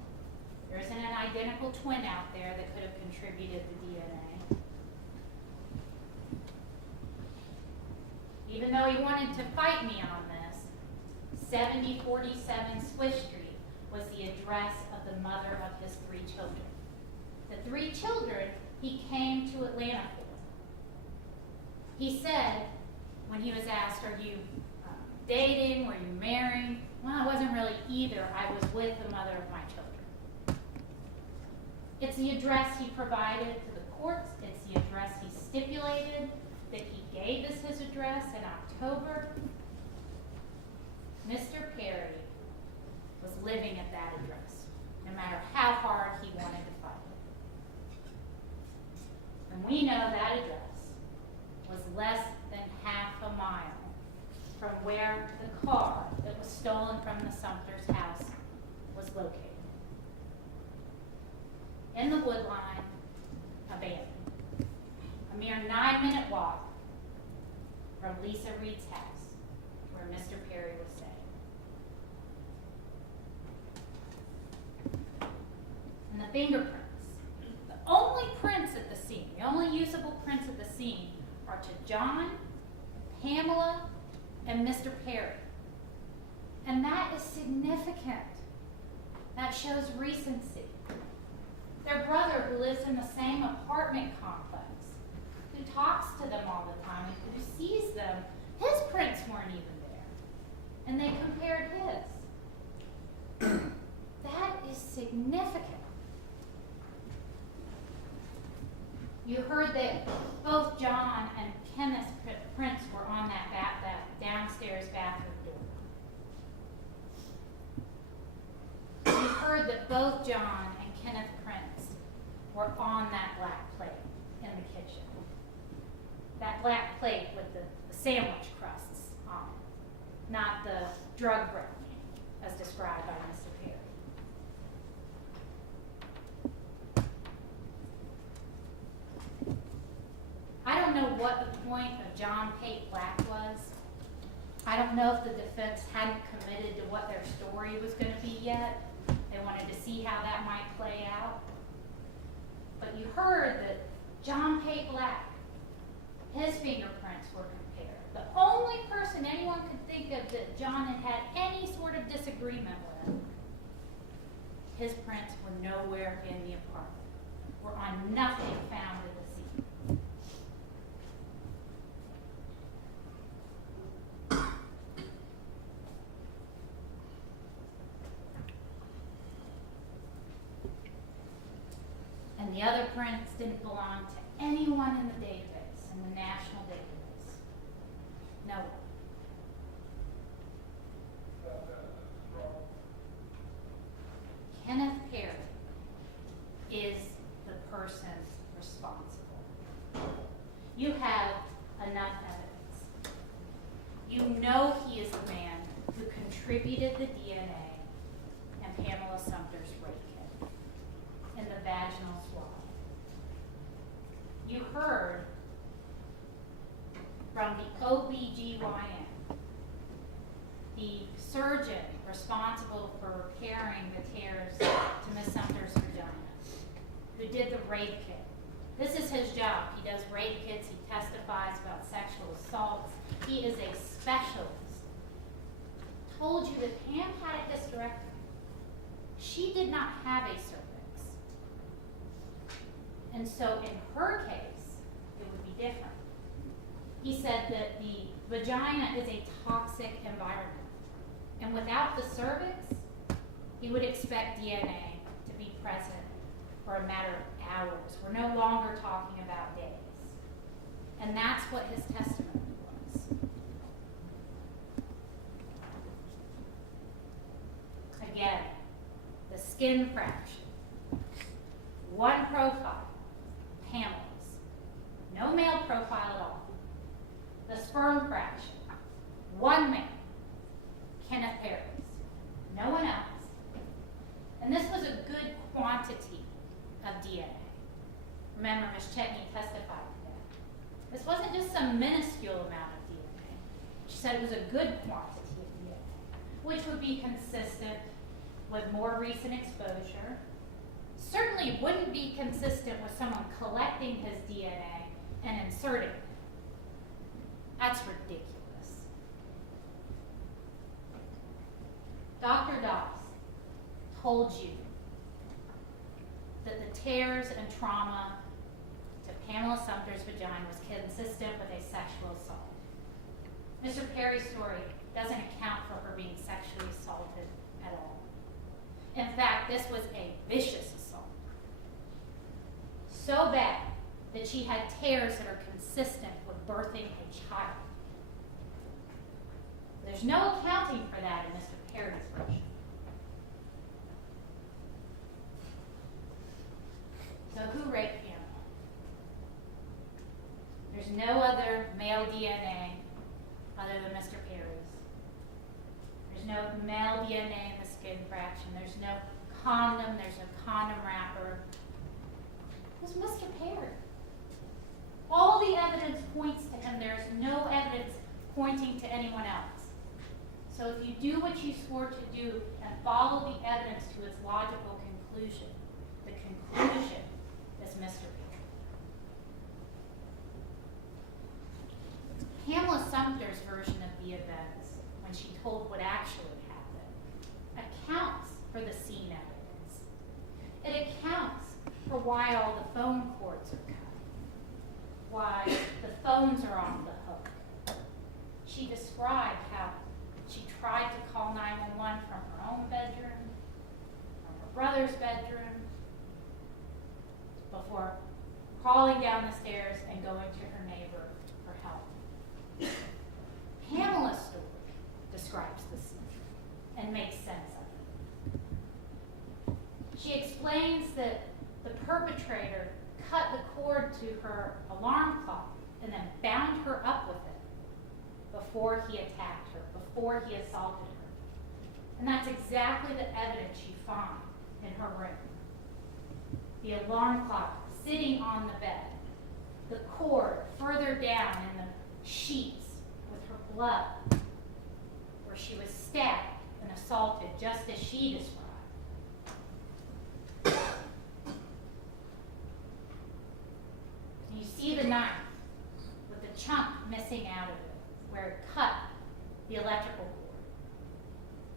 There isn't an identical twin out there that could have contributed the DNA. Even though he wanted to fight me on this, 7047 Swiss Street was the address of the the mother of his 3 children. The 3 children he came to Atlanta for. He said, when he was asked, are you dating, were you married? Well, I wasn't really either. I was with the mother of my children. It's the address he provided to the courts. It's the address he stipulated that he gave us his address in October. Mr. Perry was living at that address, no matter how hard he wanted to fight it. And we know that address was less than half a mile from where the car that was stolen from the Sumter's house was located. In the woodline, abandoned. A mere 9-minute walk from Lisa Reed's house, where Mr. Perry was staying. And the fingerprints. The only prints at the scene, the only usable prints at the scene are to John, Pamela, and Mr. Perry. And that is significant. That shows recency. Their brother, who lives in the same apartment complex, who talks to them all the time, and who sees them, his prints weren't even there. And they compared his. That is significant. You heard that both John and Kenneth's prints were on that downstairs bathroom door. You heard that both John and Kenneth's prints were on that black plate in the kitchen. That black plate with the sandwich crusts on it, not the drug brownie as described by Mr. Perry. I don't know what the point of John Pate Black was. I don't know if the defense hadn't committed to what their story was going to be yet. They wanted to see how that might play out. But you heard that John Pate Black, his fingerprints were compared. The only person anyone could think of that John had had any sort of disagreement with, his prints were nowhere in the apartment, were on nothing found at the scene. And the other prints didn't belong to anyone in the database, in the national database. No one. Kenneth Perry is the person responsible. You have enough evidence. You know he is the man who contributed the DNA in Pamela Sumter's rape kit in the vaginal swab. You heard from the OBGYN, the surgeon responsible for repairing the tears to Miss Sumter's vagina, who did the rape kit. This is his job. He does rape kits. He testifies about sexual assaults. He is a specialist. Told you that Pam had a hysterectomy. She did not have a cervix. And so in her case, it would be different. He said that the vagina is a toxic environment. And without the cervix, he would expect DNA to be present for a matter of hours. We're no longer talking about days. And that's what his testimony was. Again, the skin fraction. One profile, Pamela's. No male profile at all. The sperm fraction, one man, Kenneth Perry's. No one else. And this was a good quantity of DNA. Remember, Ms. Chetney testified to that. This wasn't just some minuscule amount of DNA. She said it was a good quantity of DNA, which would be consistent with more recent exposure. Certainly wouldn't be consistent with someone collecting his DNA and inserting it. That's ridiculous. Dr. Doss told you that the tears and trauma to Pamela Sumter's vagina was consistent with a sexual assault. Mr. Perry's story doesn't account for her being sexually assaulted at all. In fact, this was a vicious assault. So bad that she had tears that are consistent with birthing a child. There's no accounting for that in Mr. Perry's version. So who raped Pamela? There's no other male DNA other than Mr. Perry's. There's no male DNA in the skin fraction. There's no condom. There's no condom wrapper. It was Mr. Perry. All the evidence points to him. There's no evidence pointing to anyone else. So if you do what you swore to do and follow the evidence to its logical conclusion, the conclusion is Mr. Perry. Pamela Sumter's version of the events, when she told what actually happened, accounts for the scene evidence. It accounts for why all the phone cords are cut, why the phones are off the hook. She described how she tried to call 911 from her own bedroom, from her brother's bedroom, before crawling down the stairs and going to her neighbor for help. Pamela's story describes the scene and makes sense of it. She explains that the perpetrator cut the cord to her alarm clock and then bound her up with it before he attacked her, before he assaulted her. And that's exactly the evidence she found in her room. The alarm clock sitting on the bed, the cord further down in the sheets with her blood, where she was stabbed and assaulted just as she described. And you see the knife with the chunk missing out of it, where it cut the electrical cord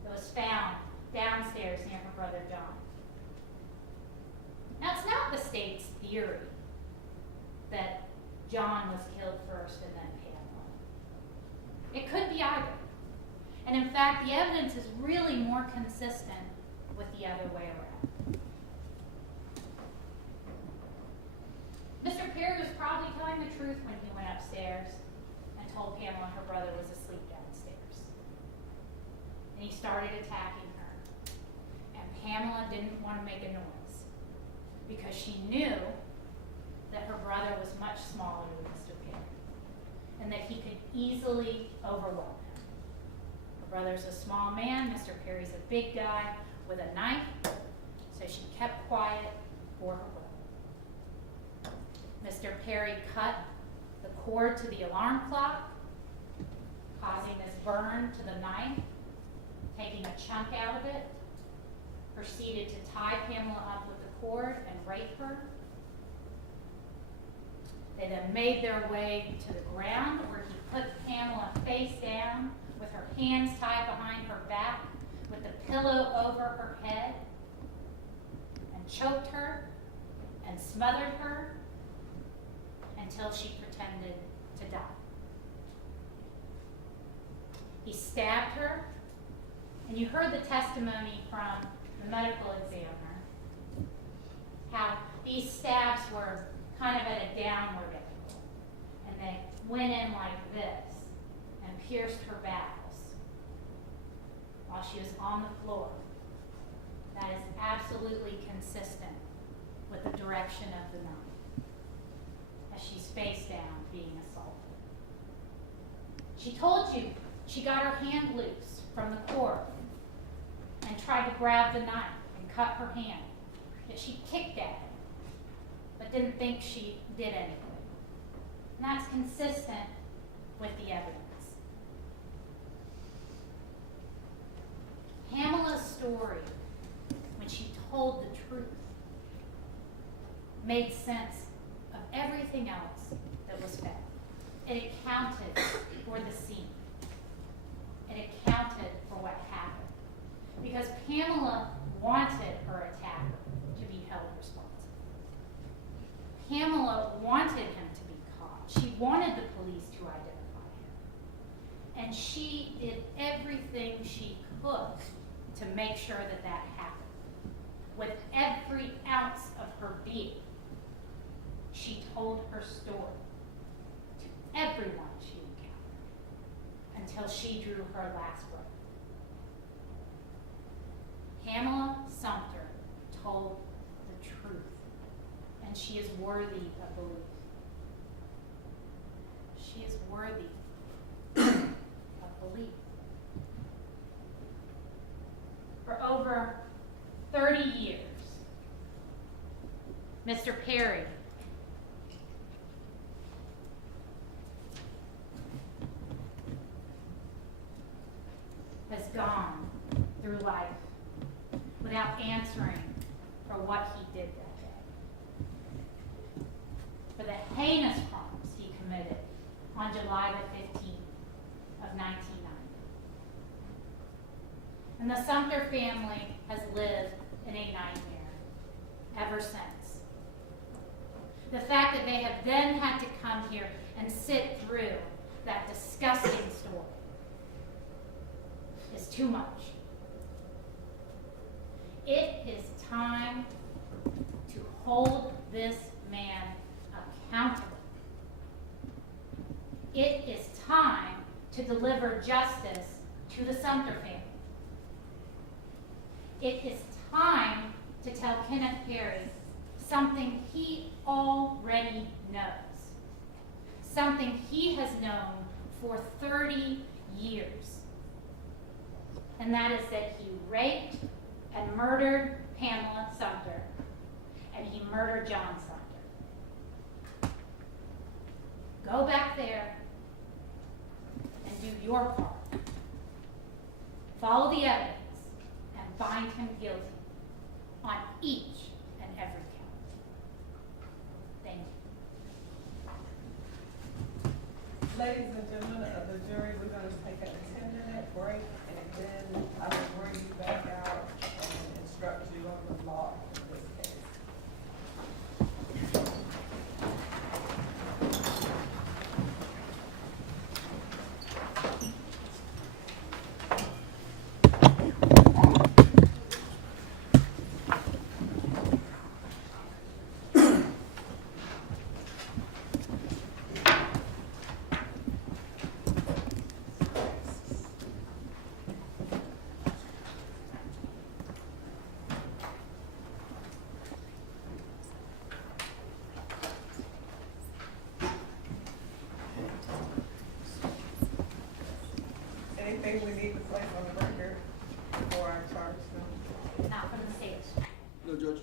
that was found downstairs near her brother John. Now, it's not the state's theory that John was killed first and then Pamela. It could be either. And in fact, the evidence is really more consistent with the other way around. Mr. Perry was probably telling the truth when he went upstairs and told Pamela her brother was asleep downstairs. And he started attacking her. And Pamela didn't want to make a noise because she knew that her brother was much smaller than Mr. Perry and that he could easily overwhelm him. Her brother's a small man, Mr. Perry's a big guy with a knife, so she kept quiet for her brother. Mr. Perry cut the cord to the alarm clock, causing this burn to the knife, taking a chunk out of it, proceeded to tie Pamela up with the cord and rape her. They then made their way to the ground where he put Pamela face down with her hands tied behind her back with the pillow over her head and choked her and smothered her until she pretended to die. He stabbed her, and you heard the testimony from the medical examiner, how these stabs were kind of at a downward angle, and they went in like this and pierced her bowels while she was on the floor. That is absolutely consistent with the direction of the knife, as she's face down being assaulted. She told you she got her hand loose from the cord and tried to grab the knife and cut her hand, that she kicked at it, but didn't think she did anything. And that's consistent with the evidence. Pamela's story, when she told the truth, made sense of everything else that was found. It accounted for the scene. It accounted for what happened. Because Pamela wanted her attacker to be held responsible. she could to make sure that that happened. With every ounce of her being, she told her story to everyone she encountered until she drew her last breath. Pamela Sumter told the truth, and she is worthy of belief. She is worthy of belief. For over 30 years, Mr. Perry has gone through life without answering for what he did that day, for the heinous crimes he committed on July the 15th of 1990. And the Sumter family has lived in a nightmare ever since. The fact that they have then had to come here and sit through that disgusting story is too much. It is time to hold this man accountable. It is time to deliver justice to the Sumter family. It is time to tell Kenneth Perry something he already knows, something he has known for 30 years, and that is that he raped and murdered Pamela Sumter, and he murdered John Sumter. Go back there and do your part. Follow the evidence and find him guilty on each and every count. Thank you. Ladies and gentlemen of the jury, we're going to take a 10-minute break, and then I will bring you back out and instruct you on the law in this case. Anything we need to place on the record before I charge them? Not from the stage. No, Judge.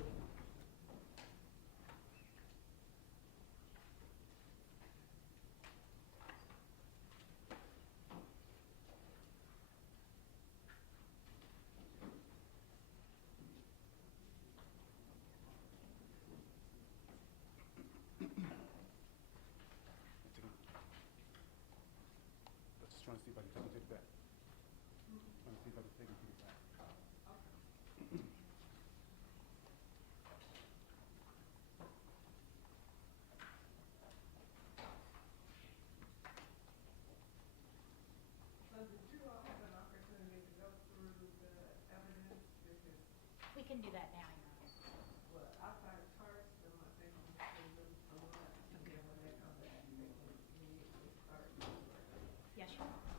Just trying to see if I can take it back. Trying to see if I can take it back. So did you all have an opportunity to go through the evidence? Because, We can do that now. well, outside of charge them, I think I'm going to do a lot. And then when they come back, they can immediately start. Yes, Your Honor.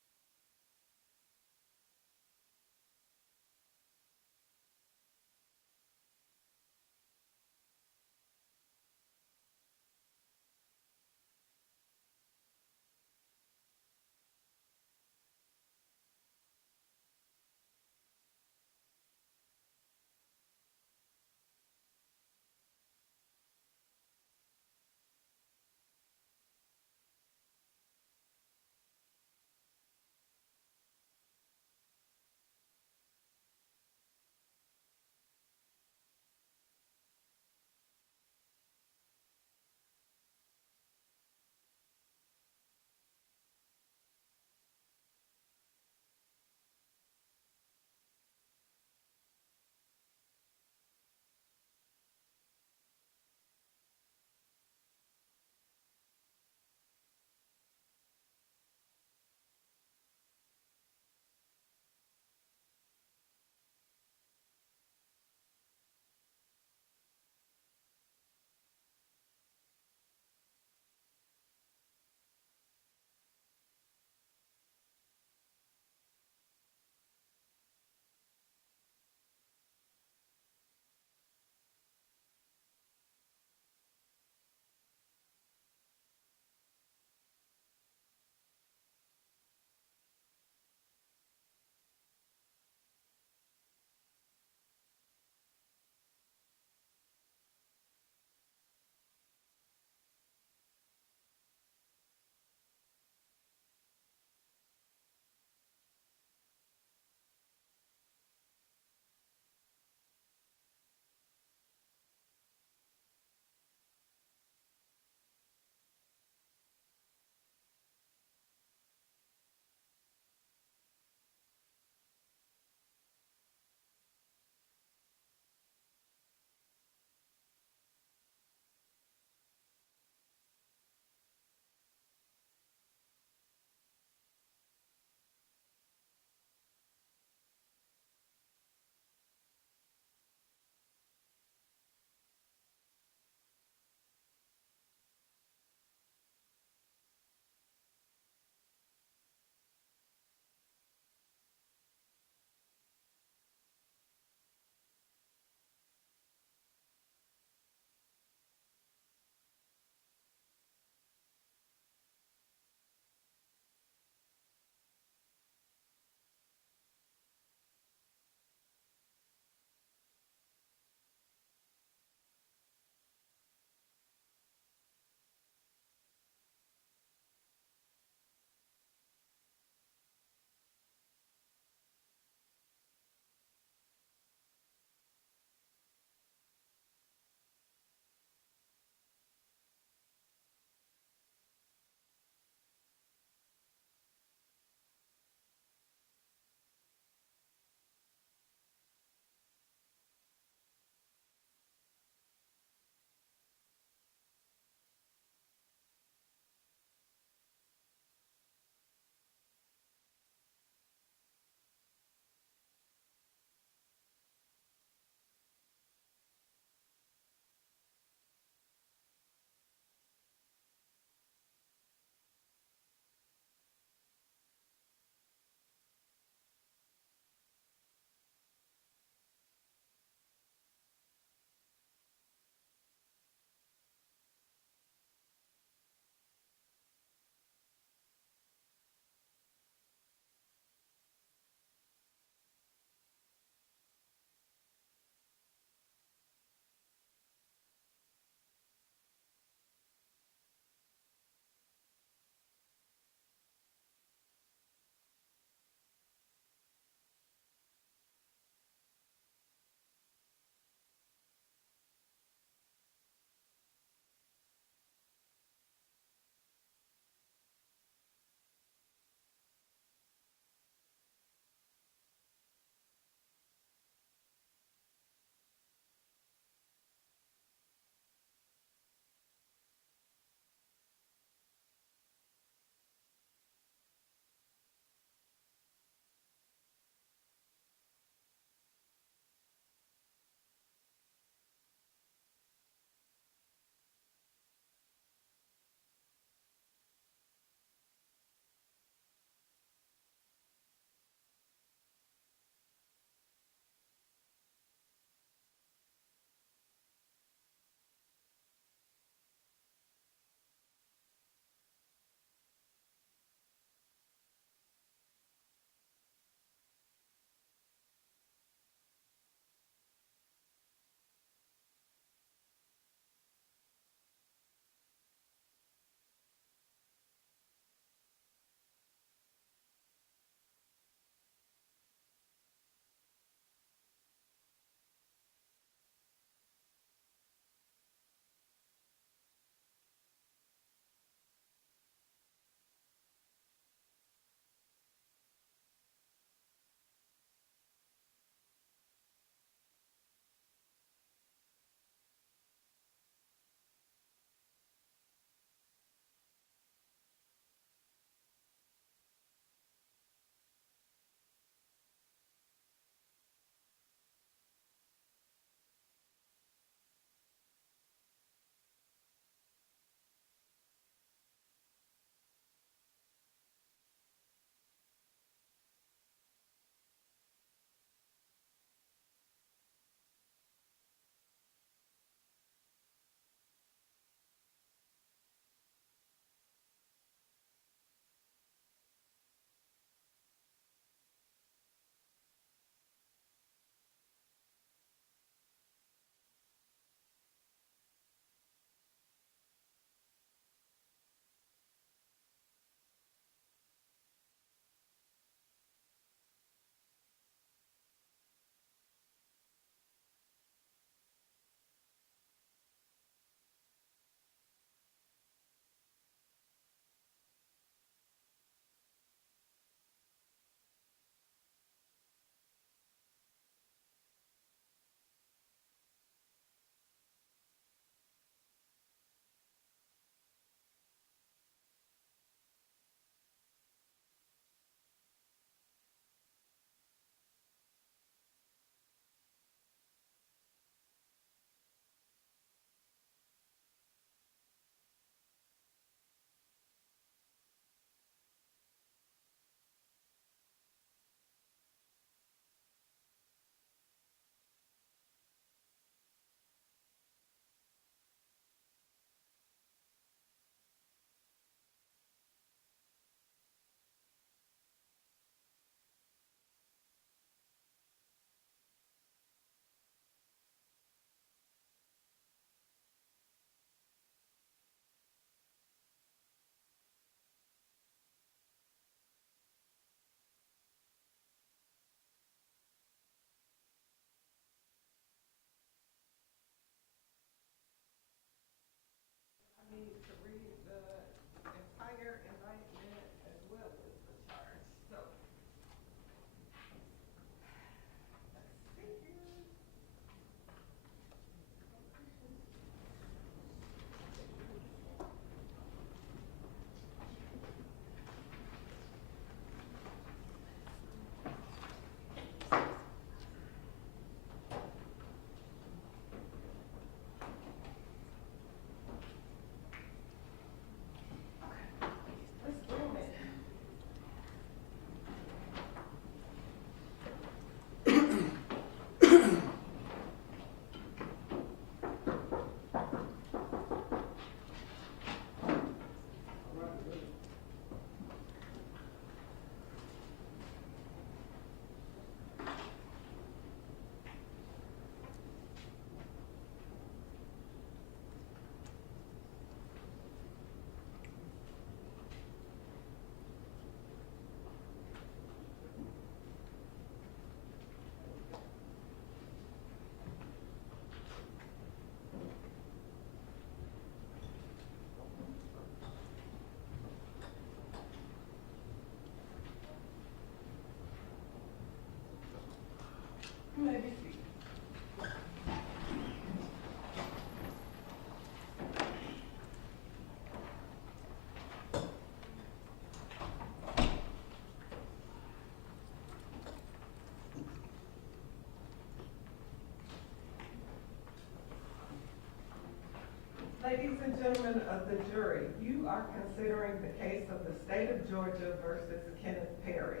the jury, you are considering the case of the state of Georgia versus Kenneth Perry.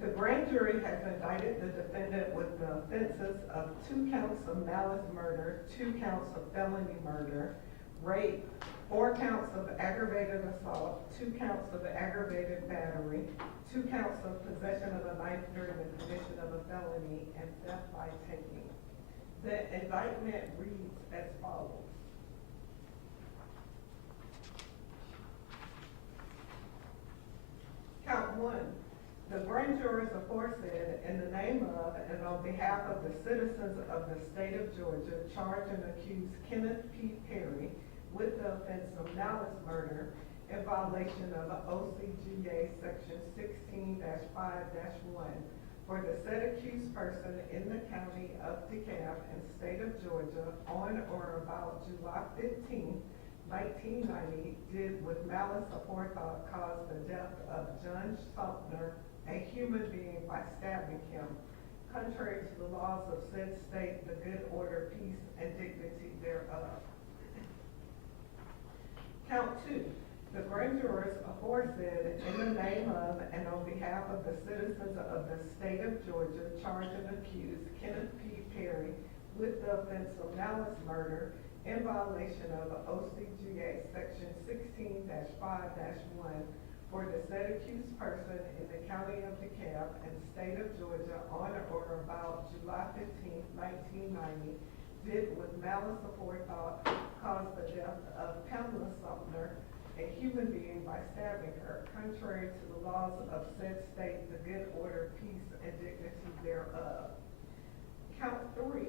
The grand jury has indicted the defendant with the offenses of 2 counts of malice murder, 2 counts of felony murder, rape, 4 counts of aggravated assault, 2 counts of aggravated battery, 2 counts of possession of a knife during the commission of a felony, and theft by taking. The indictment reads as follows. Count 1. The grand jurors aforesaid, in the name of and on behalf of the citizens of the state of Georgia, charge and accuse Kenneth P. Perry with the offense of malice murder in violation of OCGA section 16-5-1 for the said accused person in the county of DeKalb and state of Georgia on or about July 15, 1990, did with malice aforethought cause the death of John Sumter, a human being, by stabbing him, contrary to the laws of said state, the good order, peace, and dignity thereof. Count 2. The grand jurors aforesaid, in the name of and on behalf of the citizens of the state of Georgia, charge and accuse Kenneth P. Perry with the offense of malice murder in violation of OCGA section 16-5-1 for the said accused person in the county of DeKalb and state of Georgia on or about July 15, 1990, did with malice aforethought cause the death of Pamela Sumter, a human being, by stabbing her, contrary to the laws of said state, the good order, peace, and dignity thereof. Count 3.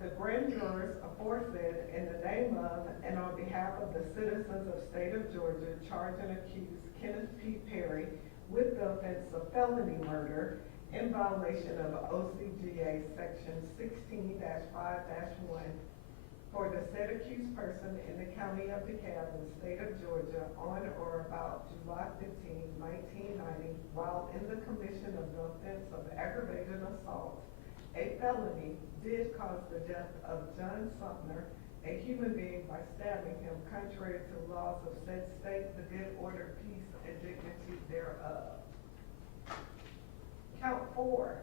The grand jurors aforesaid, in the name of and on behalf of the citizens of state of Georgia, charge and accuse Kenneth P. Perry with the offense of felony murder in violation of OCGA section 16-5-1 for the said accused person in the county of DeKalb and state of Georgia on or about July 15, 1990, while in the commission of the offense of aggravated assault, a felony, did cause the death of John Sumter, a human being, by stabbing him, contrary to the laws of said state, the good order, peace, and dignity thereof. Count 4.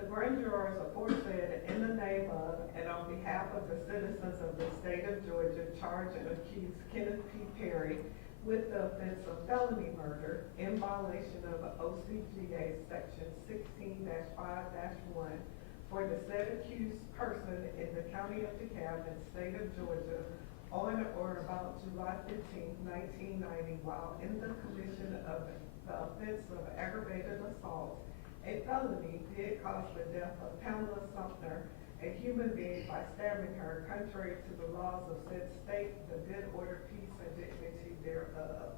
The grand jurors aforesaid, in the name of and on behalf of the citizens of the state of Georgia, charge and accuse Kenneth P. Perry with the offense of felony murder in violation of OCGA section 16-5-1 for the said accused person in the county of DeKalb and state of Georgia on or about July 15, 1990, while in the commission of the offense of aggravated assault, a felony, did cause the death of Pamela Sumter, a human being, by stabbing her, contrary to the laws of said state, the good order, peace, and dignity thereof.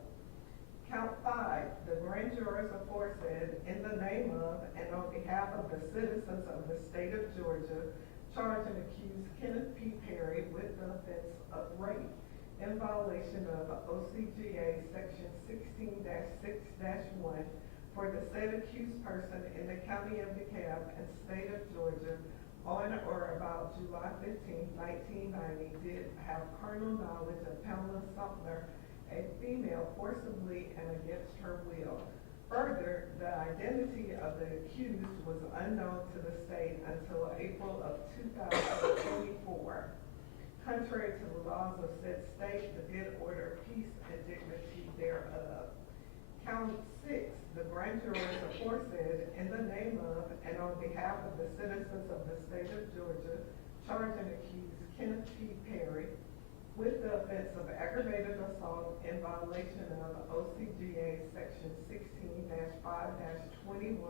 Count 5. The grand jurors aforesaid, in the name of and on behalf of the citizens of the state of Georgia, charge and accuse Kenneth P. Perry with the offense of rape in violation of OCGA section 16-6-1 for the said accused person in the county of DeKalb and state of Georgia on or about July 15, 1990, did have carnal knowledge of Pamela Sumter, a female, forcibly and against her will. Further, the identity of the accused was unknown to the state until April of 2024. Contrary to the laws of said state, the good order, peace, and dignity thereof. Count 6. The grand jurors aforesaid, in the name of and on behalf of the citizens of the state of Georgia, charge and accuse Kenneth P. Perry with the offense of aggravated assault in violation of OCGA section 16-5-21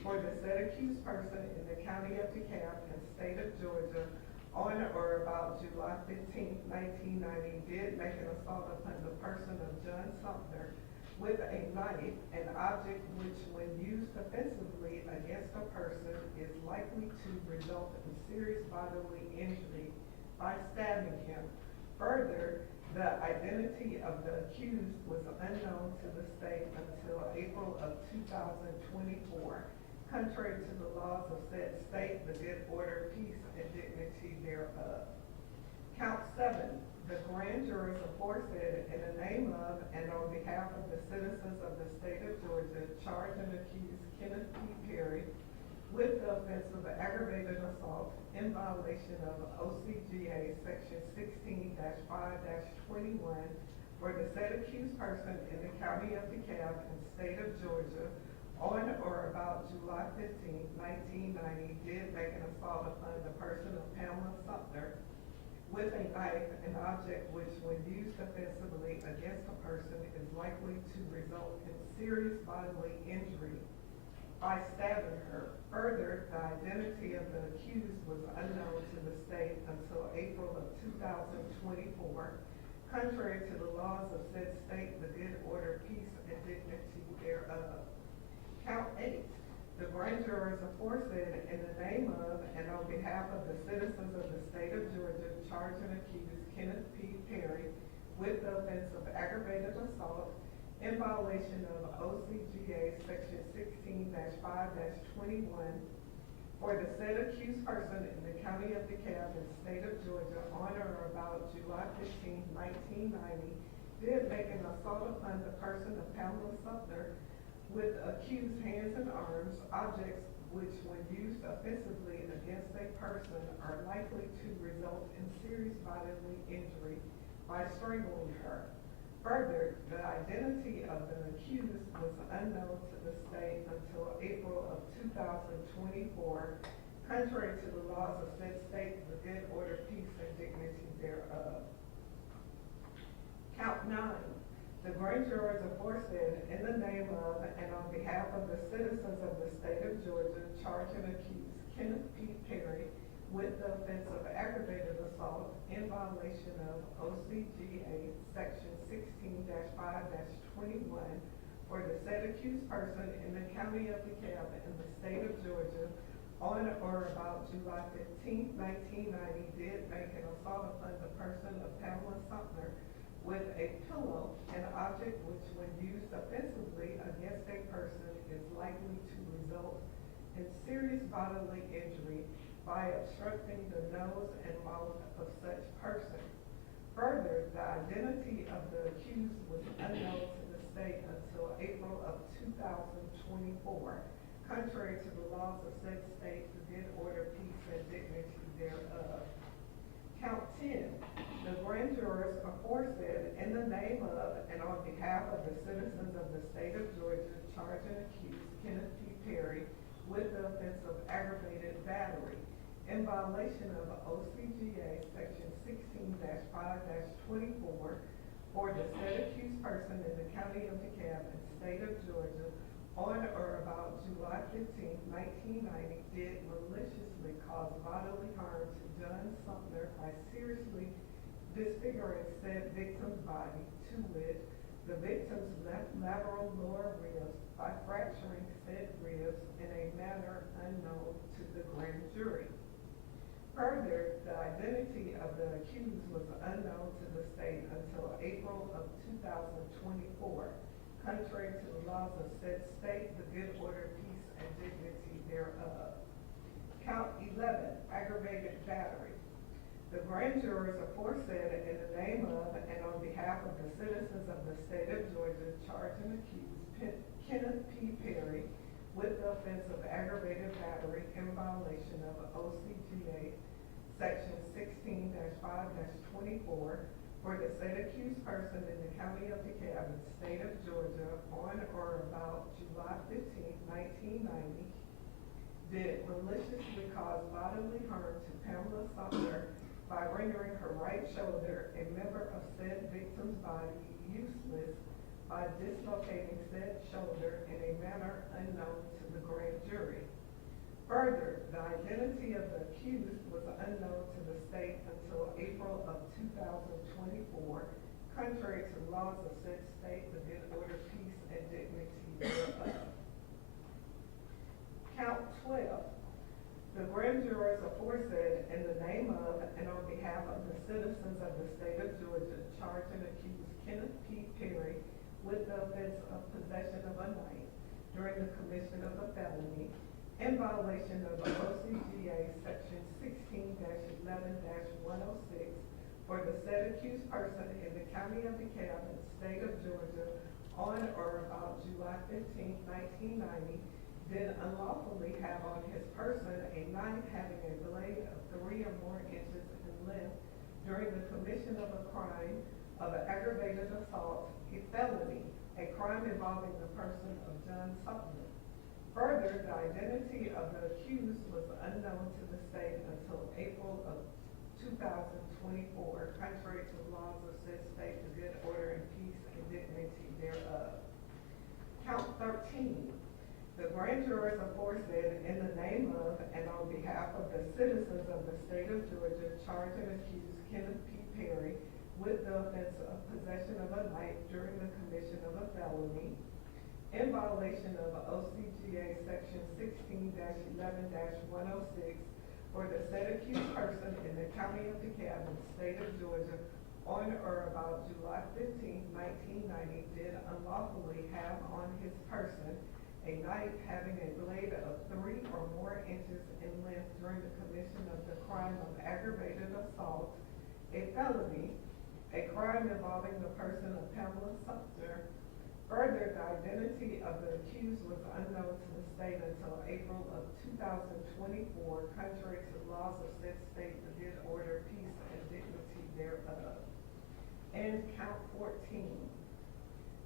for the said accused person in the county of DeKalb and state of Georgia on or about July 15, 1990, did make an assault upon the person of John Sumter with a knife, an object which, when used offensively against a person, is likely to result in serious bodily injury by stabbing him. Further, the identity of the accused was unknown to the state until April of 2024. Contrary to the laws of said state, the good order, peace, and dignity thereof. Count 7, the grand jurors aforesaid in the name of and on behalf of the citizens of the state of Georgia charge and accuse Kenneth P. Perry with the offense of aggravated assault in violation of OCGA section 16-5-21 for the said accused person in the county of DeKalb and state of Georgia on or about July 15, 1990, did make an assault upon the person of Pamela Sumter with a knife, an object which, when used offensively against a person, is likely to result in serious bodily injury by stabbing her. Further, the identity of the accused was unknown to the state until April of 2024. Contrary to the laws of said state, the good order, peace, and dignity thereof. Count 8. The grand jurors aforesaid in the name of and on behalf of the citizens of the state of Georgia charge and accuse Kenneth P. Perry with the offense of aggravated assault in violation of OCGA section 16-5-21 for the said accused person in the county of DeKalb and state of Georgia on or about July 15, 1990, did make an assault upon the person of Pamela Sumter with accused hands and arms, objects which, when used offensively against a person, are likely to result in serious bodily injury by strangling her. Further, the identity of the accused was unknown to the state until April of 2024, contrary to the laws of said state, the good order, peace, and dignity thereof. Count 9. The grand jurors aforesaid in the name of and on behalf of the citizens of the state of Georgia charge and accuse Kenneth P. Perry with the offense of aggravated assault in violation of OCGA section 16-5-21 for the said accused person in the county of DeKalb and the state of Georgia on or about July 15, 1990, did make an assault upon the person of Pamela Sumter with a pillow, an object which, when used offensively against a person, is likely to result in serious bodily injury by obstructing the nose and mouth of such person. Further, the identity of the accused was unknown to the state until April of 2024, contrary to the laws of said state, the good order, peace, and dignity thereof. Count 10. The grand jurors aforesaid in the name of and on behalf of the citizens of the state of Georgia charge and accuse Kenneth P. Perry with the offense of aggravated battery in violation of OCGA section 16-5-24 for the said accused person in the county of DeKalb and state of Georgia on or about July 15, 1990, did maliciously cause bodily harm to John Sumter by seriously disfiguring said victim's body, to wit, the victim's left lateral lower ribs by fracturing said ribs in a manner unknown to the grand jury. Further, the identity of the accused was unknown to the state until April of 2024, contrary to the laws of said state, the good order, peace, and dignity thereof. Count 11, aggravated battery. The grand jurors aforesaid in the name of and on behalf of the citizens of the state of Georgia charge and accuse Kenneth P. Perry with the offense of aggravated battery in violation of OCGA section 16-5-24 for the said accused person in the county of DeKalb and state of Georgia on or about July 15, 1990, did maliciously cause bodily harm to Pamela Sumter by rendering her right shoulder, a member of said victim's body, useless by dislocating said shoulder in a manner unknown to the grand jury. Further, the identity of the accused was unknown to the state until April of 2024, contrary to laws of said state, the good order, peace, and dignity thereof. Count 12. The grand jurors aforesaid in the name of and on behalf of the citizens of the state of Georgia charge and accuse Kenneth P. Perry with the offense of possession of a knife during the commission of a felony in violation of OCGA section 16-11-106 for the said accused person in the county of DeKalb and state of Georgia on or about July 15, 1990, did unlawfully have on his person a knife having a blade of 3 or more inches in length during the commission of a crime of aggravated assault, a felony, a crime involving the person of John Sumter. Further, the identity of the accused was unknown to the state until April of 2024, contrary to the laws of said state, the good order and peace and dignity thereof. Count 13. The grand jurors aforesaid, in the name of and on behalf of the citizens of the state of Georgia, charge and accuse Kenneth Perry with the offense of possession of a knife during the commission of a felony in violation of OCGA section 16-11-106 for the said accused person in the county of DeKalb and state of Georgia on or about July 15, 1990, did unlawfully have on his person a knife having a blade of 3 or more inches in length during the commission of the crime of aggravated assault, a felony, a crime involving the person of Pamela Sumter. Further, the identity of the accused was unknown to the state until April of 2024, contrary to the laws of said state, the good order, peace, and dignity thereof. And count 14.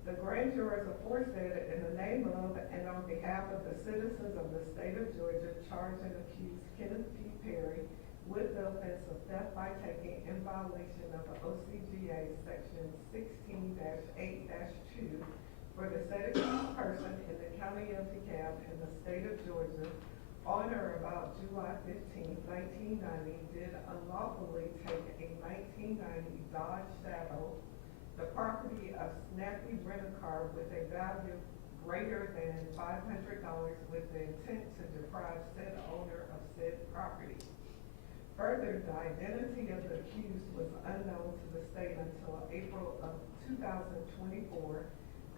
The grand jurors aforesaid, in the name of and on behalf of the citizens of the state of Georgia, charge and accuse Kenneth Perry with the offense of theft by taking in violation of OCGA section 16-8-2 for the said accused person in the county of DeKalb and the state of Georgia on or about July 15, 1990, did unlawfully take a 1990 Dodge Saddle, the property of Snappy Rent-A-Car with a value greater than $500 with the intent to deprive said owner of said property. Further, the identity of the accused was unknown to the state until April of 2024,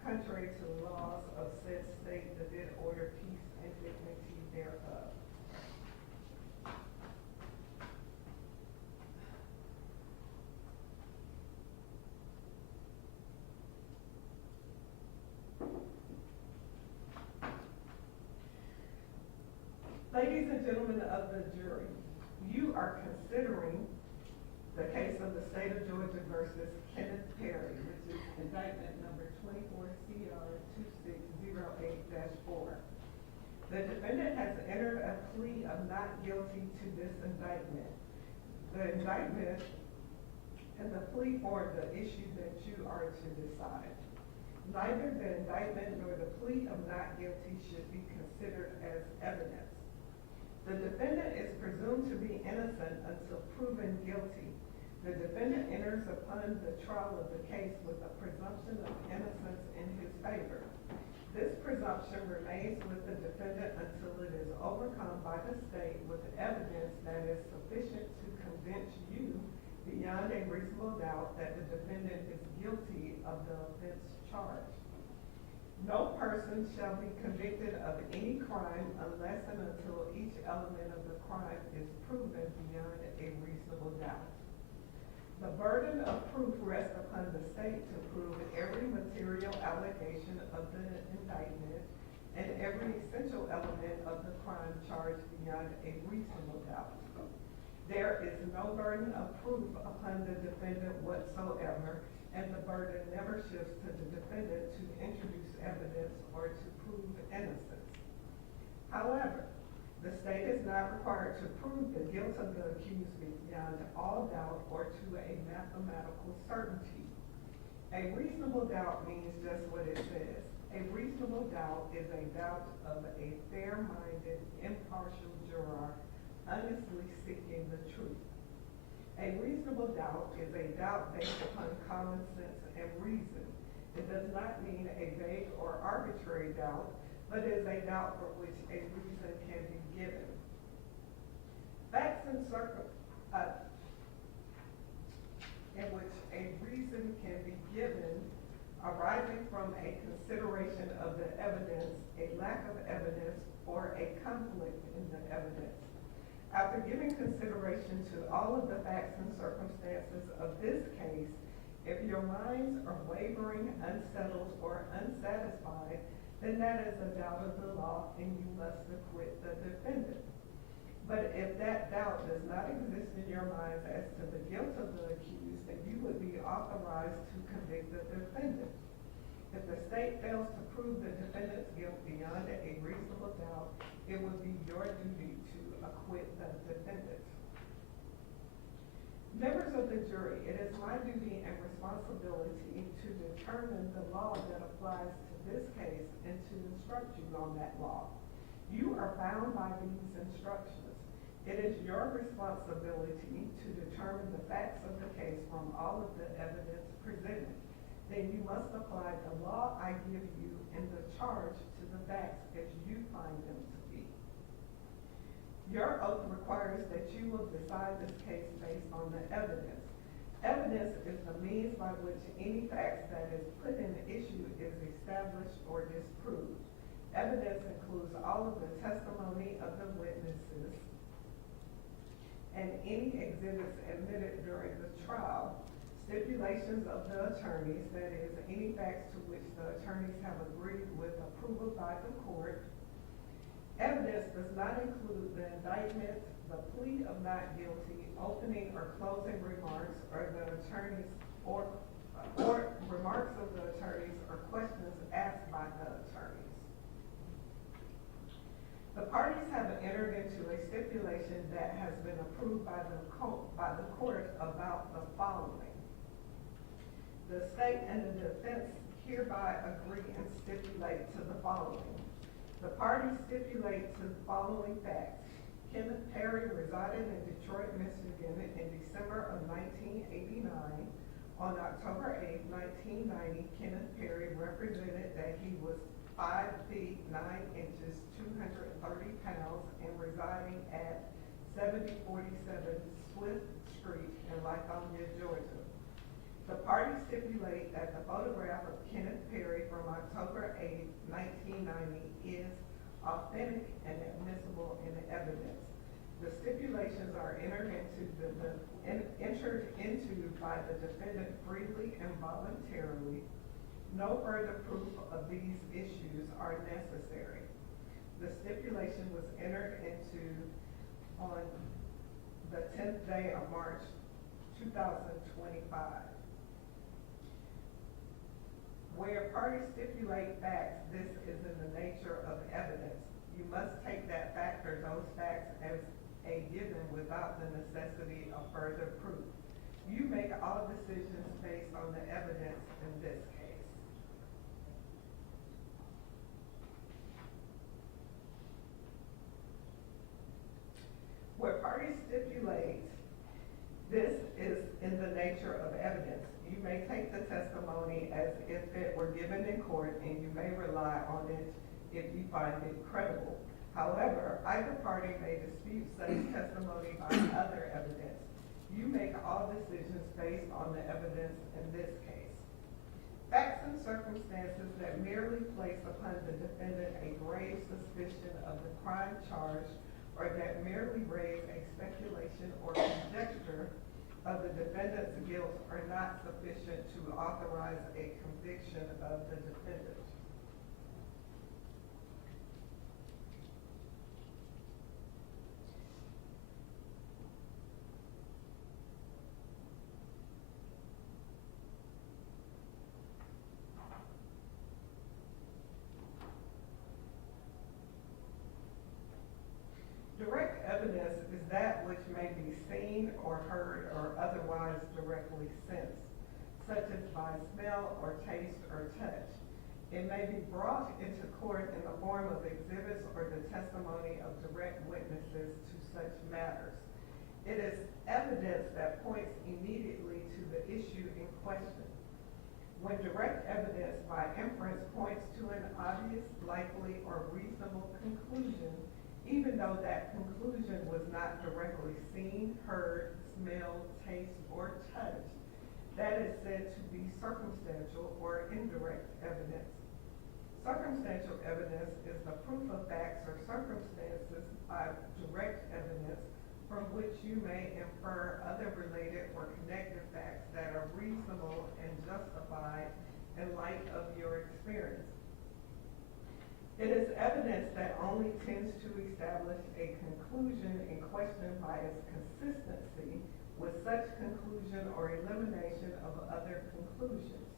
contrary to the laws of said state, the good order, peace, and dignity thereof. Ladies and gentlemen of the jury, you are considering the case of the state of Georgia versus Kenneth Perry, which is indictment number 24CR2608-4. The defendant has entered a plea of not guilty to this indictment. The indictment and the plea form the issue that you are to decide. Neither the indictment nor the plea of not guilty should be considered as evidence. The defendant is presumed to be innocent until proven guilty. The defendant enters upon the trial of the case with a presumption of innocence in his favor. This presumption remains with the defendant until it is overcome by the state with evidence that is sufficient to convince you beyond a reasonable doubt that the defendant is guilty of the offense charged. No person shall be convicted of any crime unless and until each element of the crime is proven beyond a reasonable doubt. The burden of proof rests upon the state to prove every material allegation of the indictment and every essential element of the crime charged beyond a reasonable doubt. There is no burden of proof upon the defendant whatsoever, and the burden never shifts to the defendant to introduce evidence or to prove innocence. However, the state is not required to prove the guilt of the accused beyond all doubt or to a mathematical certainty. A reasonable doubt means just what it says. A reasonable doubt is a doubt of a fair-minded, impartial juror honestly seeking the truth. A reasonable doubt is a doubt based upon common sense and reason. It does not mean a vague or arbitrary doubt, but is a doubt for which a reason can be given. Facts in which a reason can be given arising from a consideration of the evidence, a lack of evidence, or a conflict in the evidence. After giving consideration to all of the facts and circumstances of this case, if your minds are wavering, unsettled, or unsatisfied, then that is a doubt of the law and you must acquit the defendant. But if that doubt does not exist in your minds as to the guilt of the accused, then you would be authorized to convict the defendant. If the state fails to prove the defendant's guilt beyond a reasonable doubt, it would be your duty to acquit the defendant. Members of the jury, it is my duty and responsibility to determine the law that applies to this case and to instruct you on that law. You are bound by these instructions. It is your responsibility to determine the facts of the case from all of the evidence presented. Then you must apply the law I give you and the charge to the facts as you find them to be. Your oath requires that you will decide this case based on the evidence. Evidence is the means by which any facts that is put in the issue is established or disproved. Evidence includes all of the testimony of the witnesses and any exhibits admitted during the trial, stipulations of the attorneys, that is, any facts to which the attorneys have agreed with approval by the court. Evidence does not include the indictment, the plea of not guilty, opening or closing remarks, or the attorneys, or remarks of the attorneys, or questions asked by the attorneys. The parties have entered into a stipulation that has been approved by the court about the following. The state and the defense hereby agree and stipulate to the following. The parties stipulate to the following facts. Kenneth Perry resided in Detroit, Michigan in December of 1989. On October 8, 1990, Kenneth Perry represented that he was 5 feet 9 inches, 230 pounds, and residing at 7047 Swift Street in Lithonia, Georgia. The parties stipulate that the photograph of Kenneth Perry from October 8, 1990 is authentic and admissible in the evidence. The stipulations are entered into by the defendant freely and voluntarily. No further proof of these issues are necessary. The stipulation was entered into on the 10th day of March, 2025. Where parties stipulate facts, this is in the nature of evidence. You must take that fact or those facts as a given without the necessity of further proof. You make all decisions based on the evidence in this case. Where parties stipulate, this is in the nature of evidence. You may take the testimony as if it were given in court, and you may rely on it if you find it credible. However, either party may dispute such testimony by other evidence. You make all decisions based on the evidence in this case. Facts and circumstances that merely place upon the defendant a grave suspicion of the crime charged, or that merely raise a speculation or conjecture of the defendant's guilt, are not sufficient to authorize a conviction of the defendant. Direct evidence is that which may be seen or heard or otherwise directly sensed, such as by smell or taste or touch. It may be brought into court in the form of exhibits or the testimony of direct witnesses to such matters. It is evidence that points immediately to the issue in question. When direct evidence by inference points to an obvious, likely, or reasonable conclusion, even though that conclusion was not directly seen, heard, smelled, tasted, or touched, that is said to be circumstantial or indirect evidence. Circumstantial evidence is the proof of facts or circumstances by direct evidence from which you may infer other related or connected facts that are reasonable and justified in light of your experience. It is evidence that only tends to establish a conclusion in question by its consistency with such conclusion or elimination of other conclusions.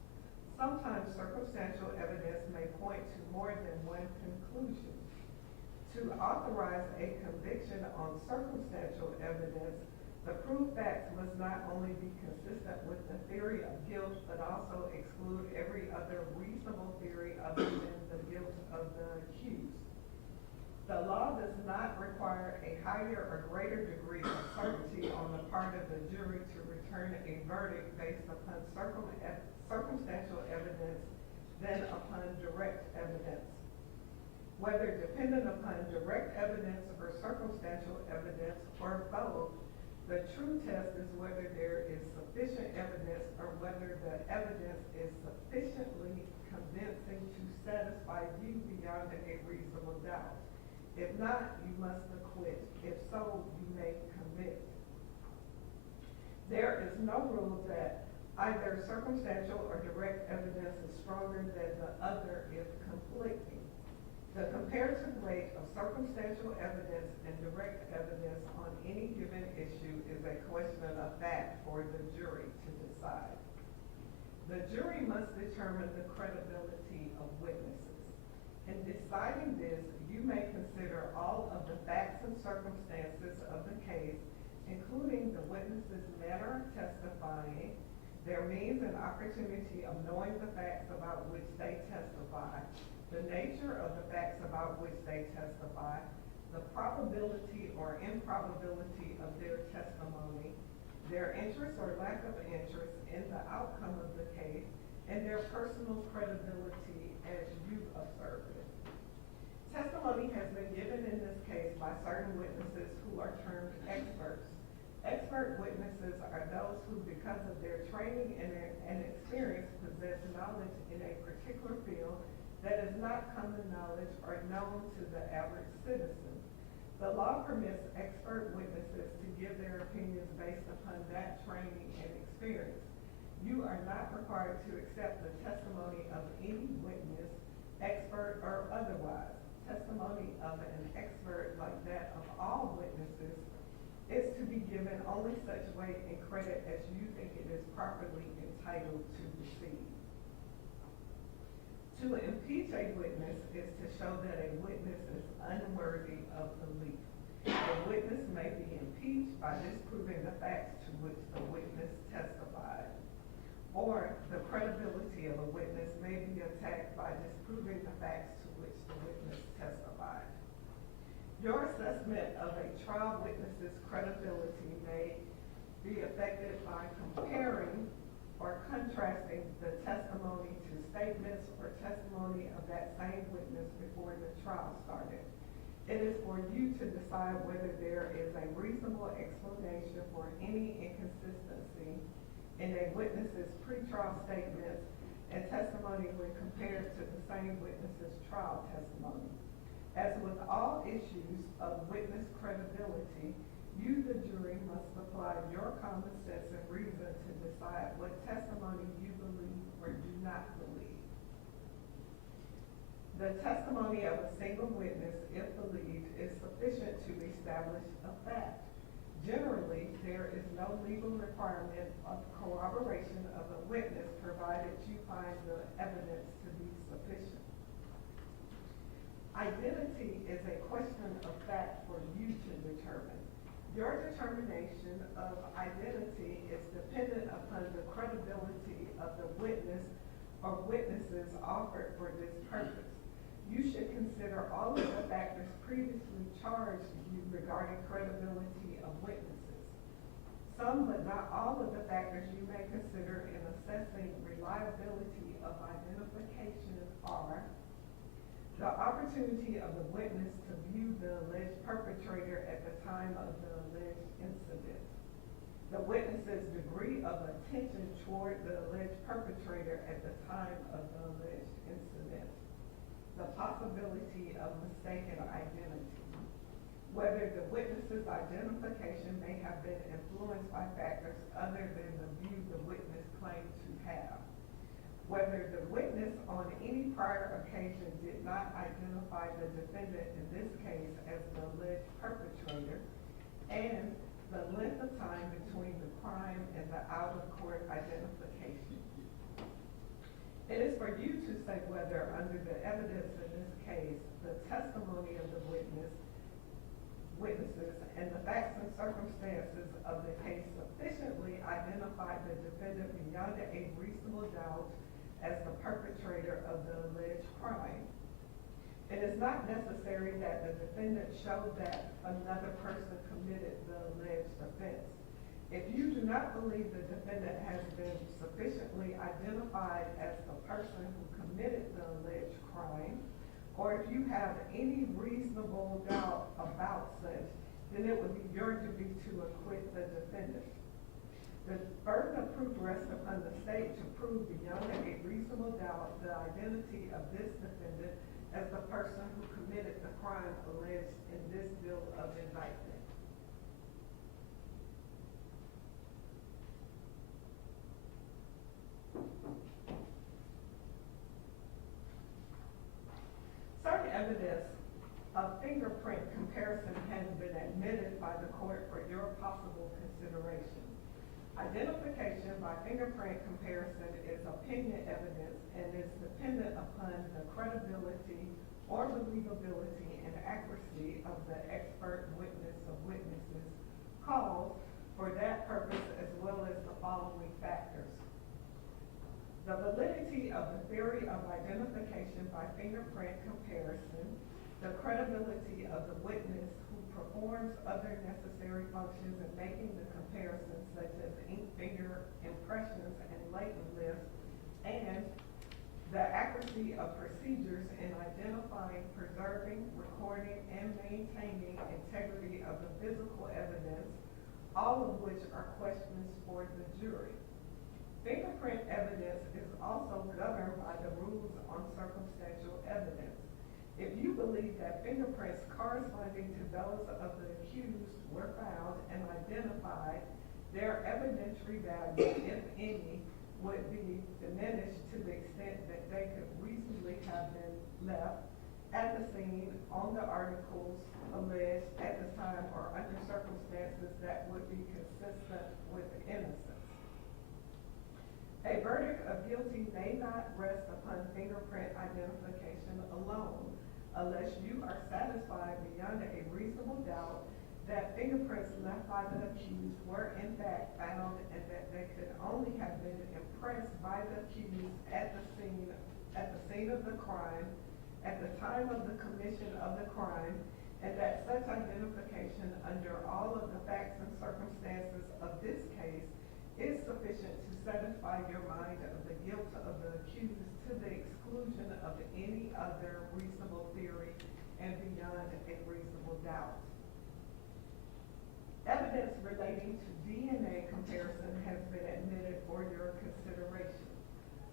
Sometimes circumstantial evidence may point to more than one conclusion. To authorize a conviction on circumstantial evidence, the proved facts must not only be consistent with the theory of guilt, but also exclude every other reasonable theory other than the guilt of the accused. The law does not require a higher or greater degree of certainty on the part of the jury to return a verdict based upon circumstantial evidence than upon direct evidence. Whether dependent upon direct evidence or circumstantial evidence or both, the true test is whether there is sufficient evidence or whether the evidence is sufficiently convincing to satisfy you beyond a reasonable doubt. If not, you must acquit. If so, you may convict. There is no rule that either circumstantial or direct evidence is stronger than the other if conflicting. The comparative weight of circumstantial evidence and direct evidence on any given issue is a question of fact for the jury to decide. The jury must determine the credibility of witnesses. In deciding this, you may consider all of the facts and circumstances of the case, including the witness's manner of testifying, their means and opportunity of knowing the facts about which they testify, the nature of the facts about which they testify, the probability or improbability of their testimony, their interest or lack of interest in the outcome of the case, and their personal credibility as you observe it. Testimony has been given in this case by certain witnesses who are termed experts. Expert witnesses are those who, because of their training and experience, possess knowledge in a particular field that is not common knowledge or known to the average citizen. The law permits expert witnesses to give their opinions based upon that training and experience. You are not required to accept the testimony of any witness, expert or otherwise. Testimony of an expert like that of all witnesses is to be given only such weight and credit as you think it is properly entitled to receive. To impeach a witness is to show that a witness is unworthy of belief. A witness may be impeached by disproving the facts to which the witness testified, or the credibility of a witness may be attacked by disproving the facts to which the witness testified. Your assessment of a trial witness's credibility may be affected by comparing or contrasting the testimony to statements or testimony of that same witness before the trial started. It is for you to decide whether there is a reasonable explanation for any inconsistency in a witness's pretrial statements and testimony when compared to the same witness's trial testimony. As with all issues of witness credibility, you, the jury, must apply your common sense and reason to decide what testimony you believe or do not believe. The testimony of a single witness, if believed, is sufficient to establish a fact. Generally, there is no legal requirement of corroboration of a witness provided you find the evidence to be sufficient. Identity is a question of fact for you to determine. Your determination of identity is dependent upon the credibility of the witness or witnesses offered for this purpose. You should consider all of the factors previously charged you regarding credibility of witnesses. Some, but not all of the factors you may consider in assessing reliability of identification are the opportunity of the witness to view the alleged perpetrator at the time of the alleged incident, the witness's degree of attention toward the alleged perpetrator at the time of the alleged incident, the possibility of mistaken identity, whether the witness's witness's identification may have been influenced by factors other than the view the witness claimed to have. Whether the witness on any prior occasion did not identify the defendant in this case as the alleged perpetrator, and the length of time between the crime and the out-of-court identification. It is for you to say whether, under the evidence in this case, the testimony of the witnesses and the facts and circumstances of the case sufficiently identify the defendant beyond a reasonable doubt as the perpetrator of the alleged crime. It is not necessary that the defendant show that another person committed the alleged offense. If you do not believe the defendant has been sufficiently identified as the person who committed the alleged crime, or if you have any reasonable doubt about such, then it would be your duty to acquit the defendant. The burden of proof rests upon the state to prove beyond a reasonable doubt the identity of this defendant as the person who committed the crime alleged in this bill of indictment. Certain evidence of fingerprint comparison has been admitted by the court for your possible consideration. Identification by fingerprint comparison is opinion evidence and is dependent upon the credibility or believability and accuracy of the expert witness of witnesses called for that purpose, as well as the following factors: the validity of the theory of identification by fingerprint comparison, the credibility of the witness who performs other necessary functions in making the comparison, such as ink finger impressions and latent lifts, and the accuracy of procedures in identifying, preserving, recording, and maintaining integrity of the physical evidence, all of which are questions for the jury. Fingerprint evidence is also governed by the rules on circumstantial evidence. If you believe that fingerprints corresponding to those of the accused were found and identified, their evidentiary value, if any, would be diminished to the extent that they could reasonably have been left at the scene on the articles alleged at the time or under circumstances that would be consistent with innocence. A verdict of guilty may not rest upon fingerprint identification alone unless you are satisfied beyond a reasonable doubt that fingerprints left by the accused were in fact found and that they could only have been impressed by the accused at the scene of the crime, at the time of the commission of the crime, and that such identification under all of the facts and circumstances of this case is sufficient to satisfy your mind of the guilt of the accused to the exclusion of any other reasonable theory and beyond a reasonable doubt. Evidence relating to DNA comparison has been admitted for your consideration.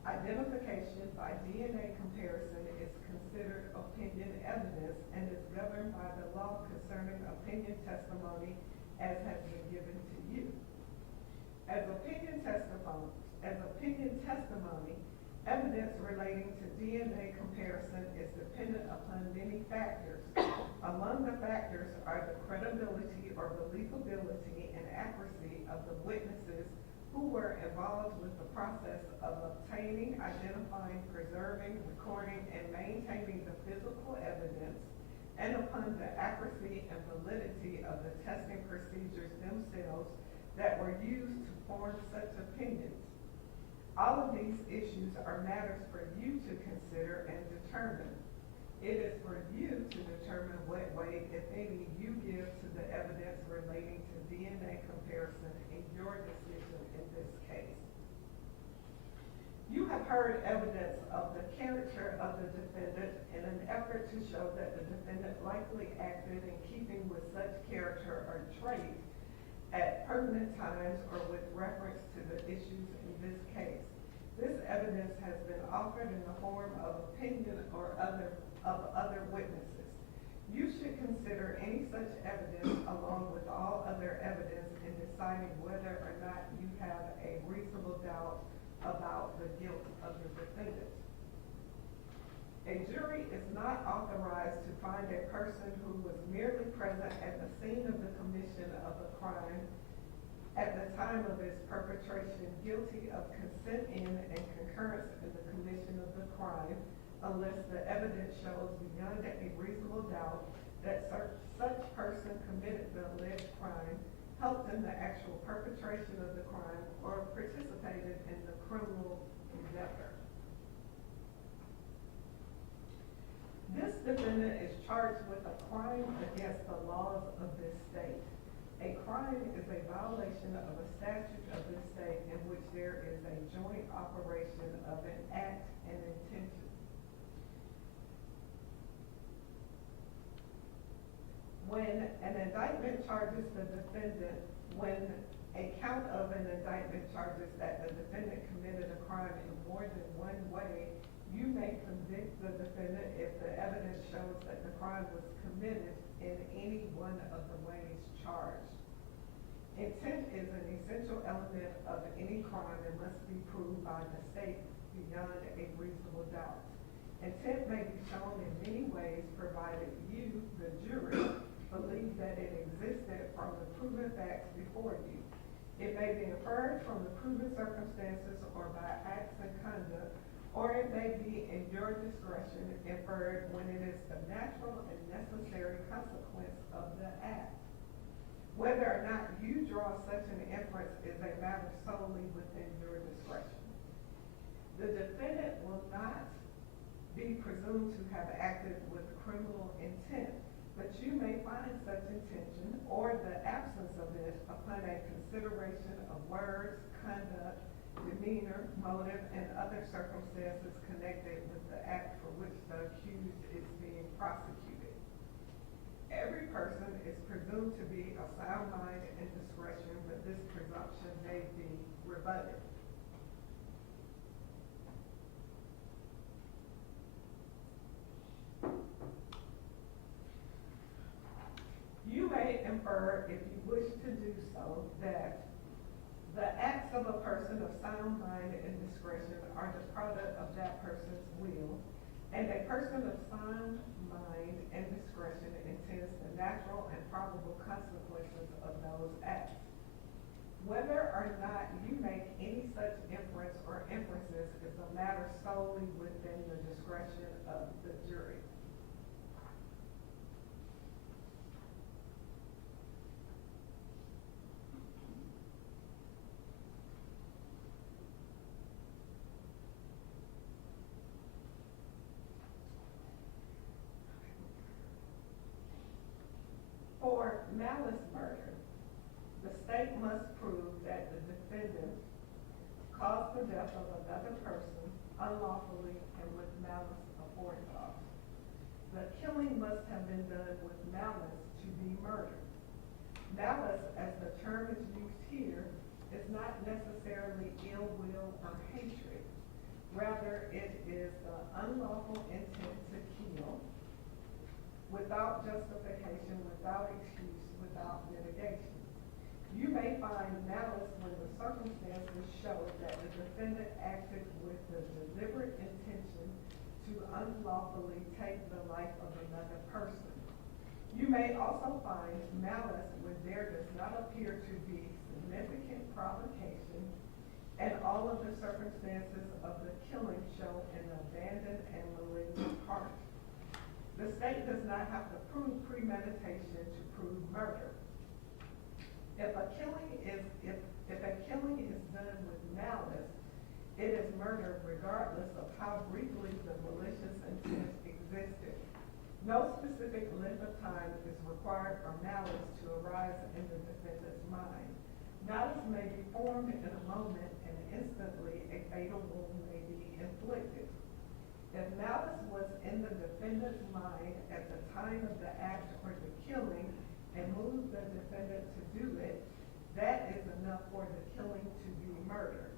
Identification by DNA comparison is considered opinion evidence and is governed by the law concerning opinion testimony as has been given to you. As opinion testimony, evidence relating to DNA comparison is dependent upon many factors. Among the factors are the credibility or believability and accuracy of the witnesses who were involved with the process of obtaining, identifying, preserving, recording, and maintaining the physical evidence, and upon the accuracy and validity of the testing procedures themselves that were used to form such opinions. All of these issues are matters for you to consider and determine. It is for you to determine what weight, if any, you give to the evidence relating to DNA comparison in your decision in this case. You have heard evidence of the character of the defendant in an effort to show that the defendant likely acted in keeping with such character or trait at pertinent times or with reference to the issues in this case. This evidence has been offered in the form of opinion or other witnesses. You should consider any such evidence along with their evidence in deciding whether or not you have a reasonable doubt about the guilt of the defendant. A jury is not authorized to find a person who was merely present at the scene of the commission of a crime at the time of its perpetration guilty of consent in and concurrence in the commission of the crime unless the evidence shows beyond a reasonable doubt that such person committed the alleged crime, helped in the actual perpetration of the crime, or participated in the criminal endeavor. This defendant is charged with a crime against the laws of this state. A crime is a violation of a statute of this state in which there is a joint operation of an act and intention. When an indictment charges the defendant, when a count of an indictment charges that the defendant committed a crime in more than one way, you may convict the defendant if the evidence shows that the crime was committed in any one of the ways charged. Intent is an essential element of any crime and must be proved by the state beyond a reasonable doubt. Intent may be shown in many ways provided you, the jury, believe that it existed from the proven facts before you. It may be inferred from the proven circumstances or by acts and conduct, or it may be in your discretion inferred when it is the natural and necessary consequence of the act. Whether or not you draw such an inference is a matter solely within your discretion. The defendant will not be presumed to have acted with criminal intent, but you may find such intention or the absence of it upon a consideration of words, conduct, demeanor, motive, and other circumstances connected with the act for which the accused is being prosecuted. Every person is presumed to be of sound mind and discretion, but this presumption may be rebutted. You may infer, if you wish to do so, that the acts of a person of sound mind and discretion are the product of that person's will, and a person of sound mind and discretion intends the natural and probable consequences of those acts. Whether or not you make any such inference or inferences is a matter solely within the discretion of the jury. For malice murder, the state must prove that the defendant caused the death of another person unlawfully and with malice aforethought. The killing must have been done with malice to be murder. Malice, as the term is used here, is not necessarily ill will or hatred. Rather, it is the unlawful intent to kill without justification, without excuse, without mitigation. You may find malice when the circumstances show that the defendant acted with the deliberate intention to unlawfully take the life of another person. You may also find malice when there does not appear to be significant provocation and all of the circumstances of the killing show an abandoned and malignant heart. The state does not have to prove premeditation to prove murder. If a killing is done with malice, it is murder regardless of how briefly the malicious intent existed. No specific length of time is required for malice to arise in the defendant's mind. Malice may be formed in a moment and instantly a fatal wound may be inflicted. If malice was in the defendant's mind at the time of the act or the killing and moved the defendant to do it, that is enough for the killing to be murder.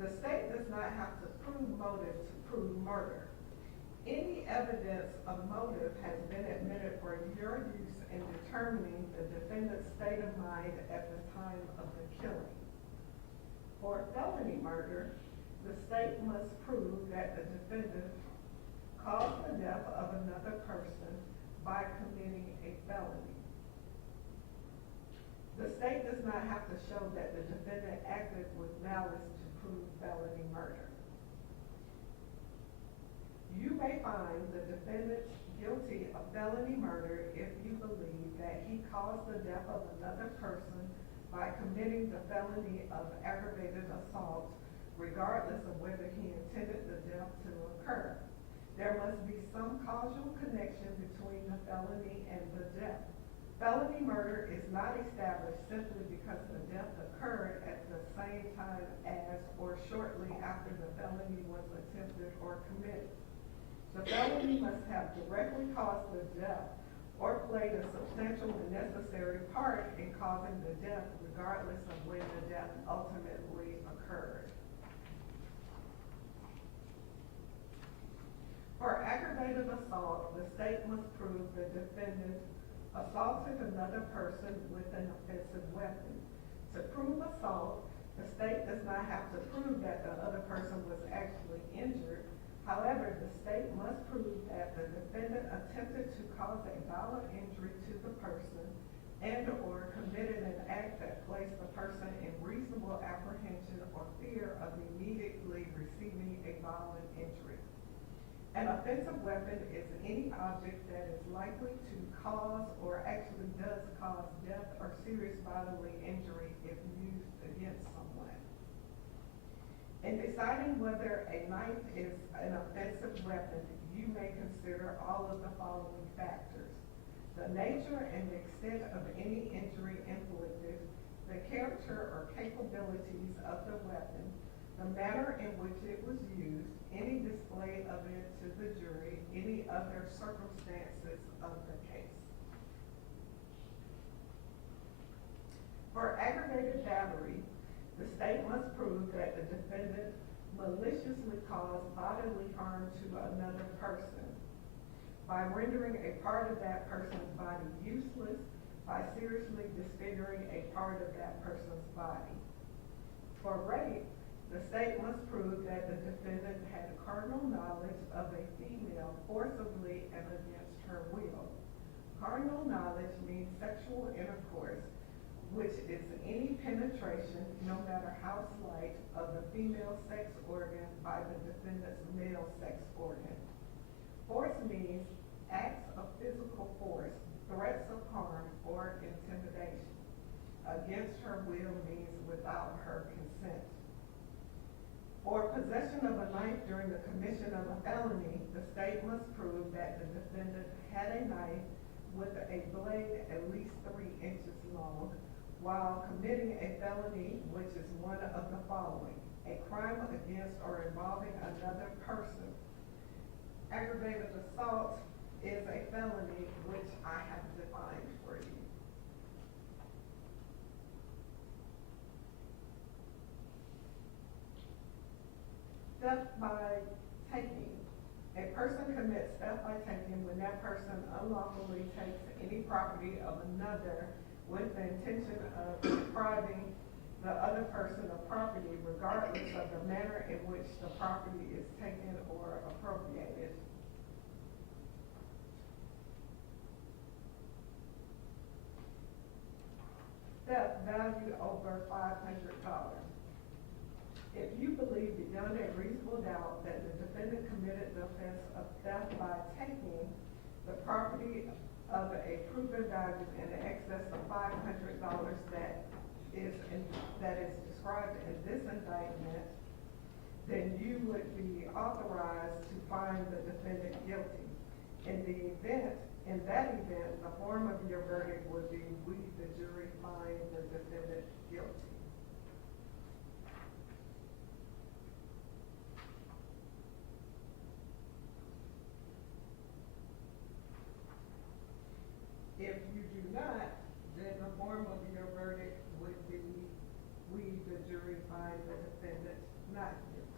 The state does not have to prove motive to prove murder. any evidence of motive has been admitted for your use in determining the defendant's state of mind at the time of the killing. For felony murder, the state must prove that the defendant caused the death of another person by committing a felony. The state does not have to show that the defendant acted with malice to prove felony murder. You may find the defendant guilty of felony murder if you believe that he caused the death of another person by committing the felony of aggravated assault, regardless of whether he intended the death to occur. There must be some causal connection between the felony and the death. Felony murder is not established simply because the death occurred at the same time as or shortly after the felony was attempted or committed. The felony must have directly caused the death or played a substantial and necessary part in causing the death, regardless of when the death ultimately occurred. For aggravated assault, the state must prove the defendant assaulted another person with an offensive weapon. To prove assault, the state does not have to prove that the other person was actually injured. However, the state must prove that the defendant attempted to cause a violent injury to the person and or committed an act that placed the person in reasonable apprehension or fear of immediately receiving a violent injury. An offensive weapon is any object that is likely to cause or actually does cause death or serious bodily injury if used against someone. In deciding whether a knife is an offensive weapon, you may consider all of the following factors: the nature and extent of any injury inflicted, the character or capabilities of the weapon, the manner in which it was used, any display of it to the jury, any other circumstances of the case. For aggravated battery, the state must prove that the defendant maliciously caused bodily harm to another person by rendering a part of that person's body useless, by seriously disfiguring a part of that person's body. For rape, the state must prove that the defendant had carnal knowledge of a female forcibly and against her will. Carnal knowledge means sexual intercourse, which is any penetration, no matter how slight, of the female sex organ by the defendant's male sex organ. Force means acts of physical force, threats of harm, or intimidation. Against her will means without her consent. For possession of a knife during the commission of a felony, the state must prove that the defendant had a knife with a blade at least 3 inches long while committing a felony, which is one of the following: a crime against or involving another person. Aggravated assault is a felony, which I have defined for you. Theft by taking. A person commits theft by taking when that person unlawfully takes any property of another with the intention of depriving the other person of property, regardless of the manner in which the property is taken or appropriated. Theft valued over $500. If you believe beyond a reasonable doubt that the defendant committed the offense of theft by taking the property of a proven value in excess of $500 that is described in this indictment, then you would be authorized to find the defendant guilty. In that event, the form of your verdict would be, we, the jury, find the defendant guilty. If you do not, then the form of your verdict would be, we, the jury, find the defendant not guilty.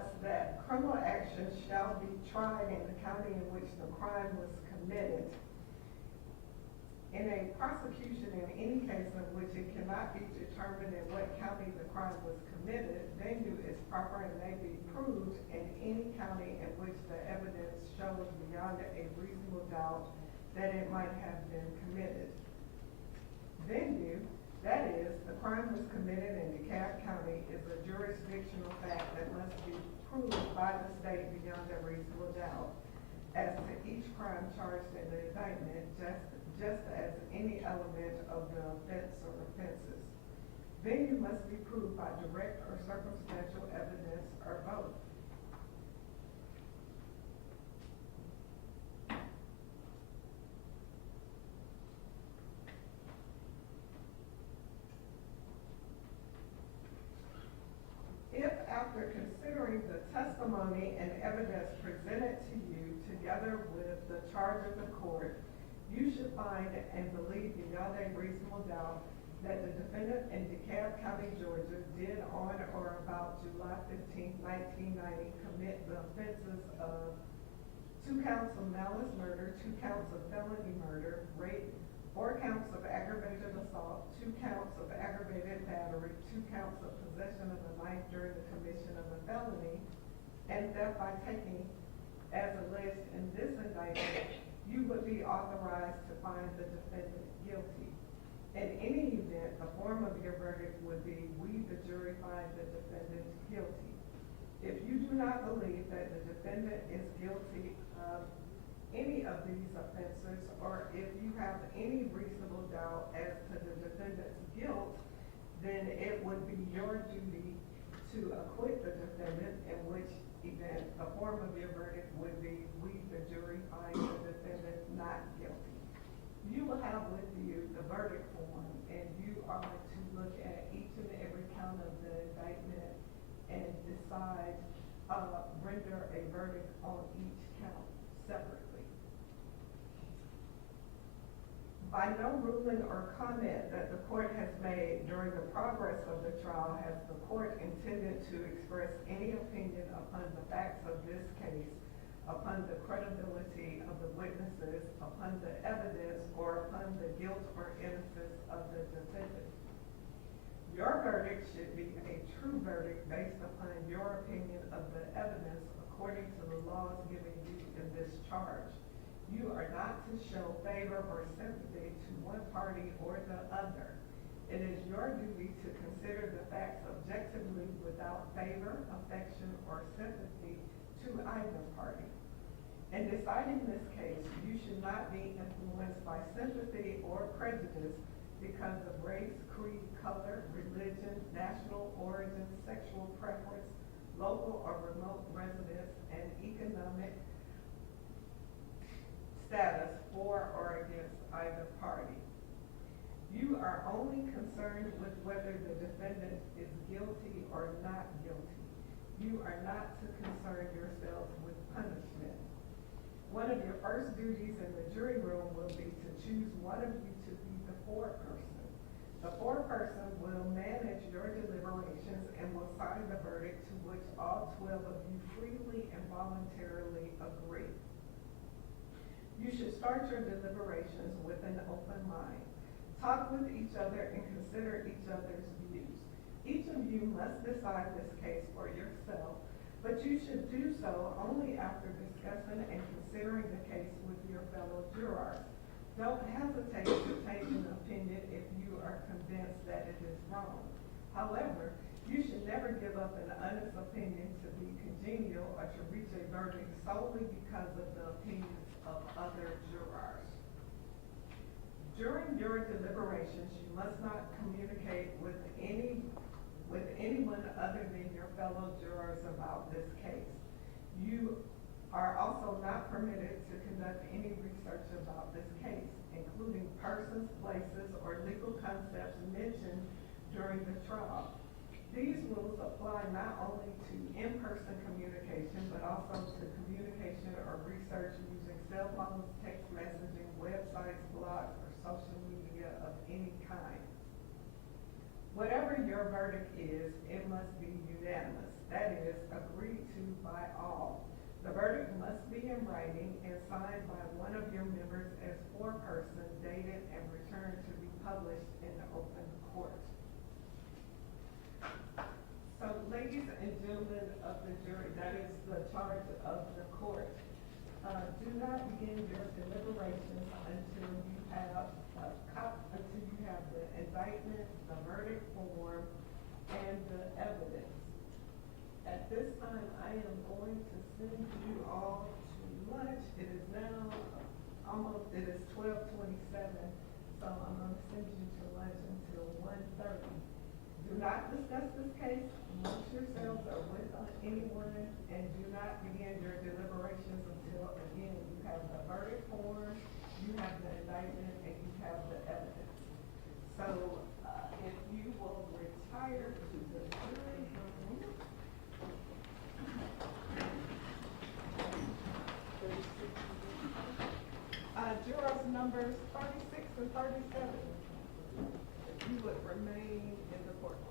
provides that criminal action shall be tried in the county in which the crime was committed. In a prosecution in any case in which it cannot be determined in what county the crime was committed, venue is proper and may be proved in any county in which the evidence shows beyond a reasonable doubt that it might have been committed. Venue, that is, the crime was committed in DeKalb County, is a jurisdictional fact that must be proved by the state beyond a reasonable doubt as to each crime charged in the indictment, just as any element of the offense or offenses. Venue must be proved by direct or circumstantial evidence or both. If after considering the testimony and evidence presented to you together with the charge of the court, you should find and believe beyond a reasonable doubt that the defendant in DeKalb County, Georgia did on or about July 15, 1990 commit the offenses of 2 counts of malice murder, 2 counts of felony murder, rape, 4 counts of aggravated assault, 2 counts of aggravated battery, 2 counts of possession of a knife during the commission of a felony, and theft by taking, as alleged in this indictment, you would be authorized to find the defendant guilty. In any event, the form of your verdict would be, we, the jury, find the defendant guilty. If you do not believe that the defendant is guilty of any of these offenses, or if you have any reasonable doubt as to the defendant's guilt, then it would be your duty to acquit the defendant, in which event the form of your verdict would be, we, the jury, find the defendant not guilty. You will have with you the verdict form, and you are to look at each and every count of the indictment and decide, render a verdict on each count separately. By no ruling or comment that the court has made during the progress of the trial has the court intended to express any opinion upon the facts of this case, upon the credibility of the witnesses, upon the evidence, or upon the guilt or innocence of the defendant. Your verdict should be a true verdict based upon your opinion of the evidence according to the laws given you in this charge. You are not to show favor or sympathy to one party or the other. It is your duty to consider the facts objectively without favor, affection, or sympathy to either party. In deciding this case, you should not be influenced by sympathy or prejudice because of race, creed, color, religion, national origin, sexual preference, local or remote residence, and economic status for or against either party. You are only concerned with whether the defendant is guilty or not guilty. You are not to concern yourselves with punishment. One of your first duties in the jury room will be to choose one of you to be the foreperson. The foreperson will manage your deliberations and will sign the verdict to which all 12 of you freely and voluntarily agree. You should start your deliberations with an open mind. Talk with each other and consider each other's views. Each of you must decide this case for yourself, but you should do so only after discussing and considering the case with your fellow jurors. Don't hesitate to take an opinion if you are convinced that it is wrong. However, you should never give up an honest opinion to be congenial or to reach a verdict solely because of the opinions of other jurors. During your deliberations, you must not communicate with anyone other than your fellow jurors about this case. You are also not permitted to conduct any research about this case, including persons, places, or legal concepts mentioned during the trial. These rules apply not only to in-person communication, but also to communication or research using cell phones, text messaging, websites, blogs, or social media of any kind. Whatever your verdict is, it must be unanimous. that is, agreed to by all. The verdict must be in writing and signed by one of your members as foreperson, dated and returned to be published in the open court. So, ladies and gentlemen of the jury, that is the charge of the court. Do not begin your deliberations until you have the indictment, the verdict form, and the evidence. At this time, I am going to send you all to lunch. It is now it is 12:27, so I'm going to send you to lunch until 1:30. Do not discuss this case amongst yourselves or with anyone, and do not begin your deliberations until, again, you have the verdict form, you have the indictment, and you have the evidence. So, if you will retire to the jury room. Jurors numbers 36 and 37, if you would remain in the courtroom.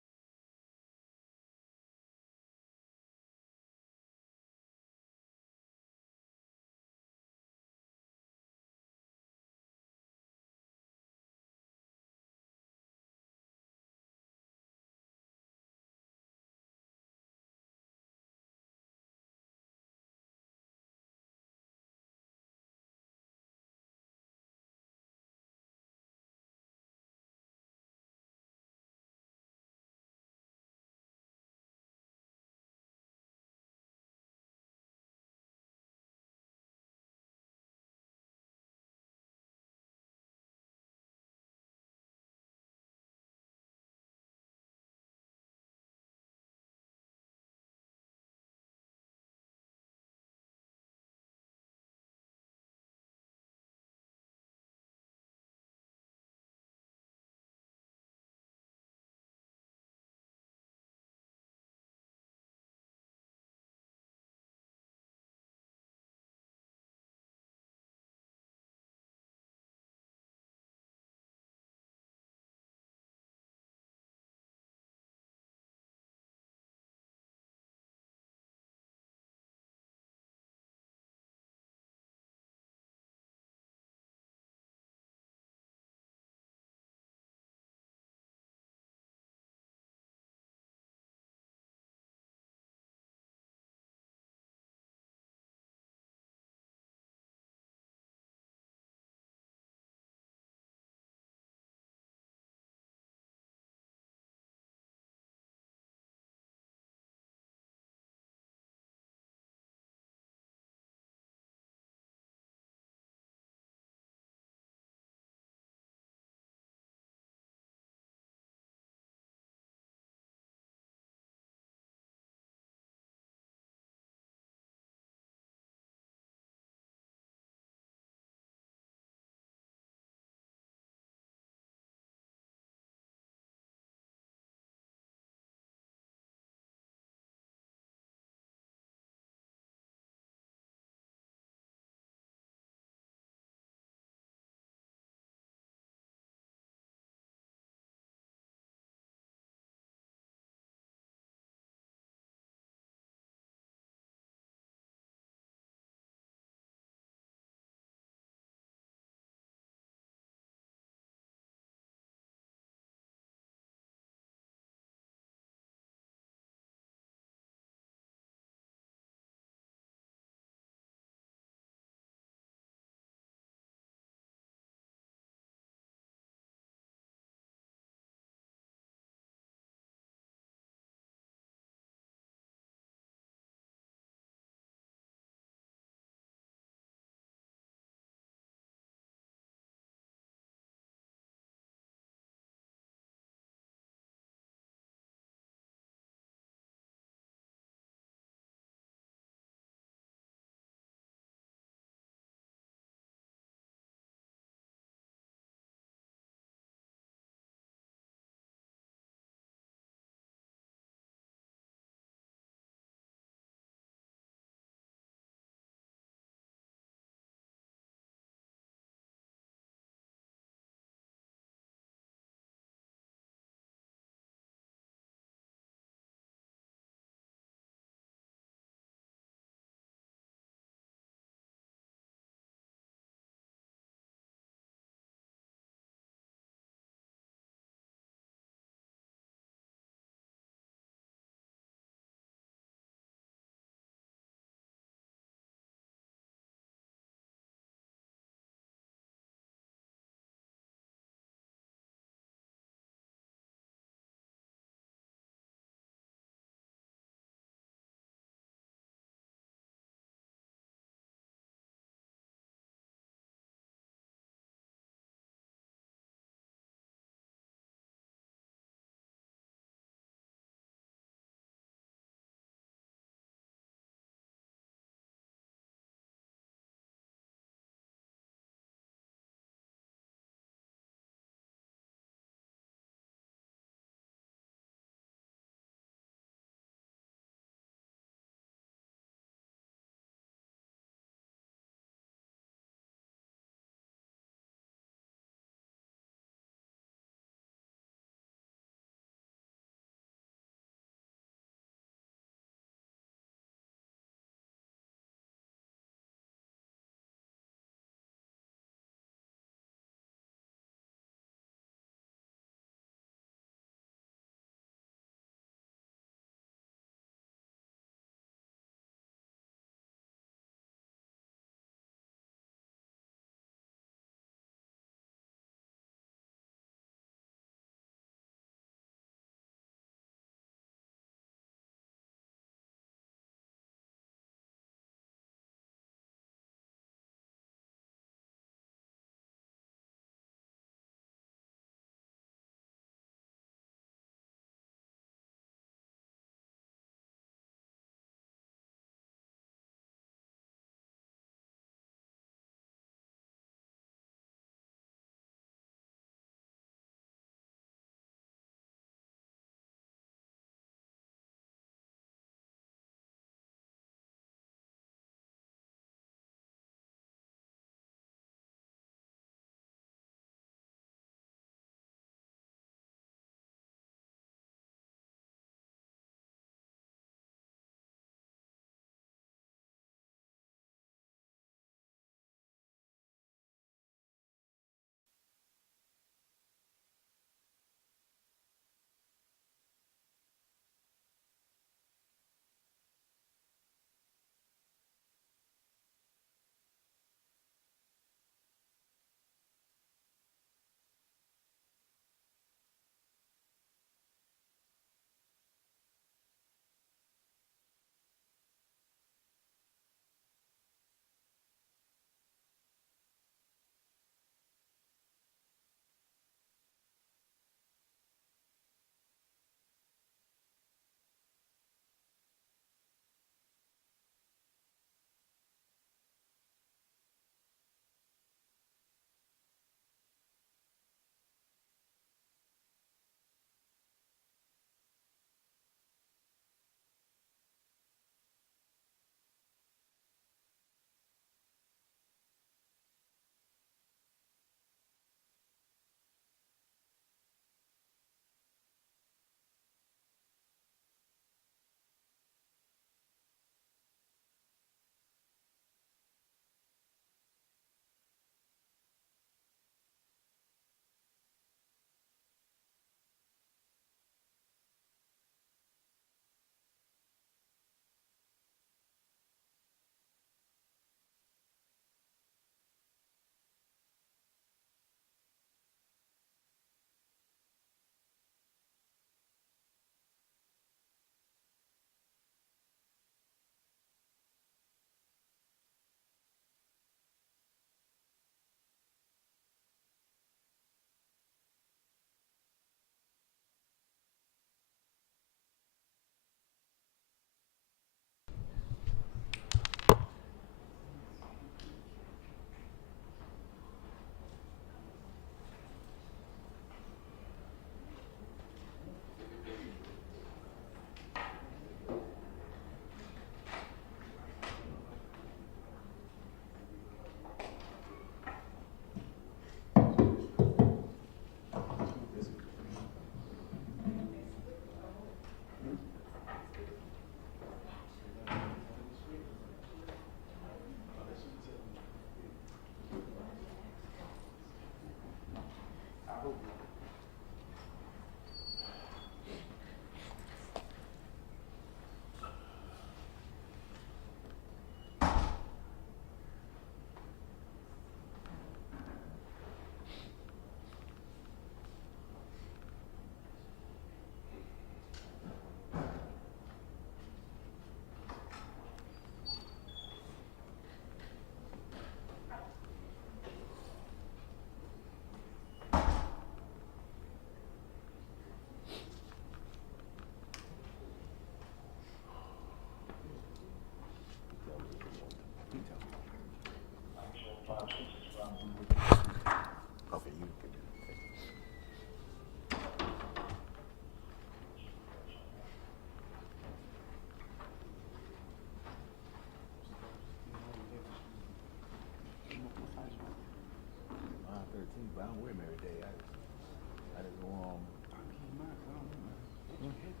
13th, but I don't wear them every day. I just go on. I keep mine 'cause I don't know, man. It's too heavy.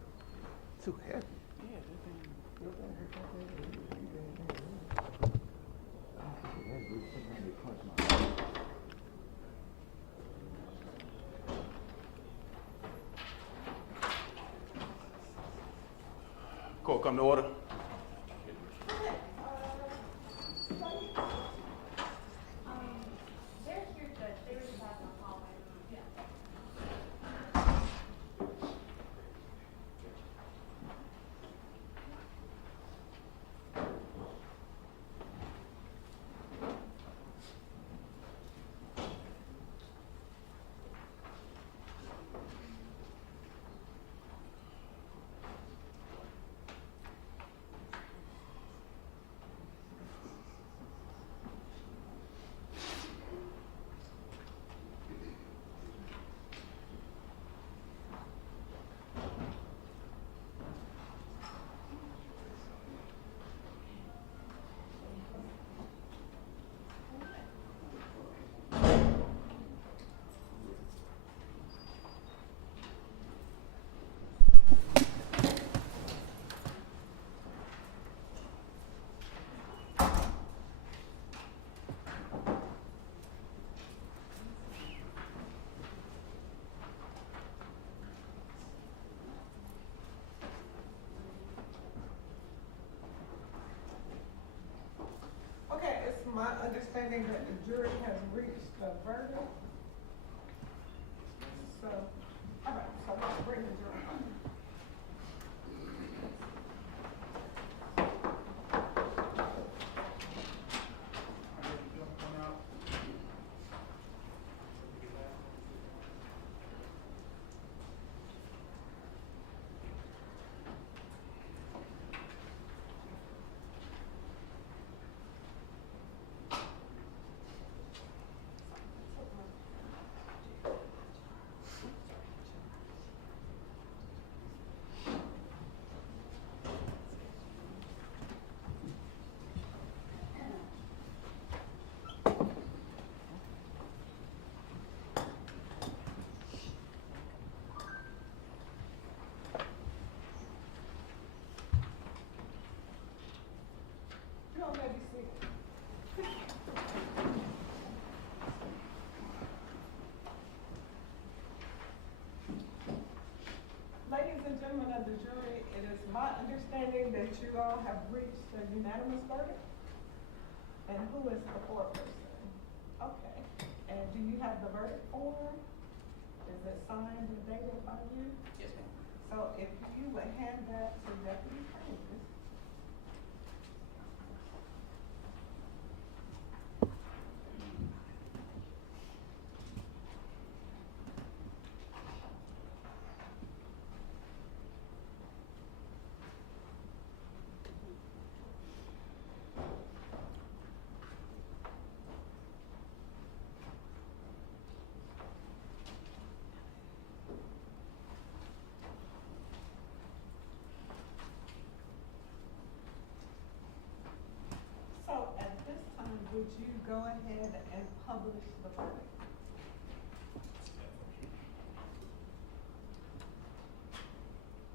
Too heavy. Yeah, that thing. Court come to order. They're here, Judge, they were just out in the hallway. Yeah. Okay, it's my understanding that the jury has reached a verdict. So, all right, so let's bring the jury on. You all may be seated. Ladies and gentlemen of the jury, it is my understanding that you all have reached a unanimous verdict. And who is the foreperson? Okay, and do you have the verdict form? Is it signed and dated by you? Yes, ma'am. So if you would hand that to Deputy Francis. So at this time, would you go ahead and publish the verdict?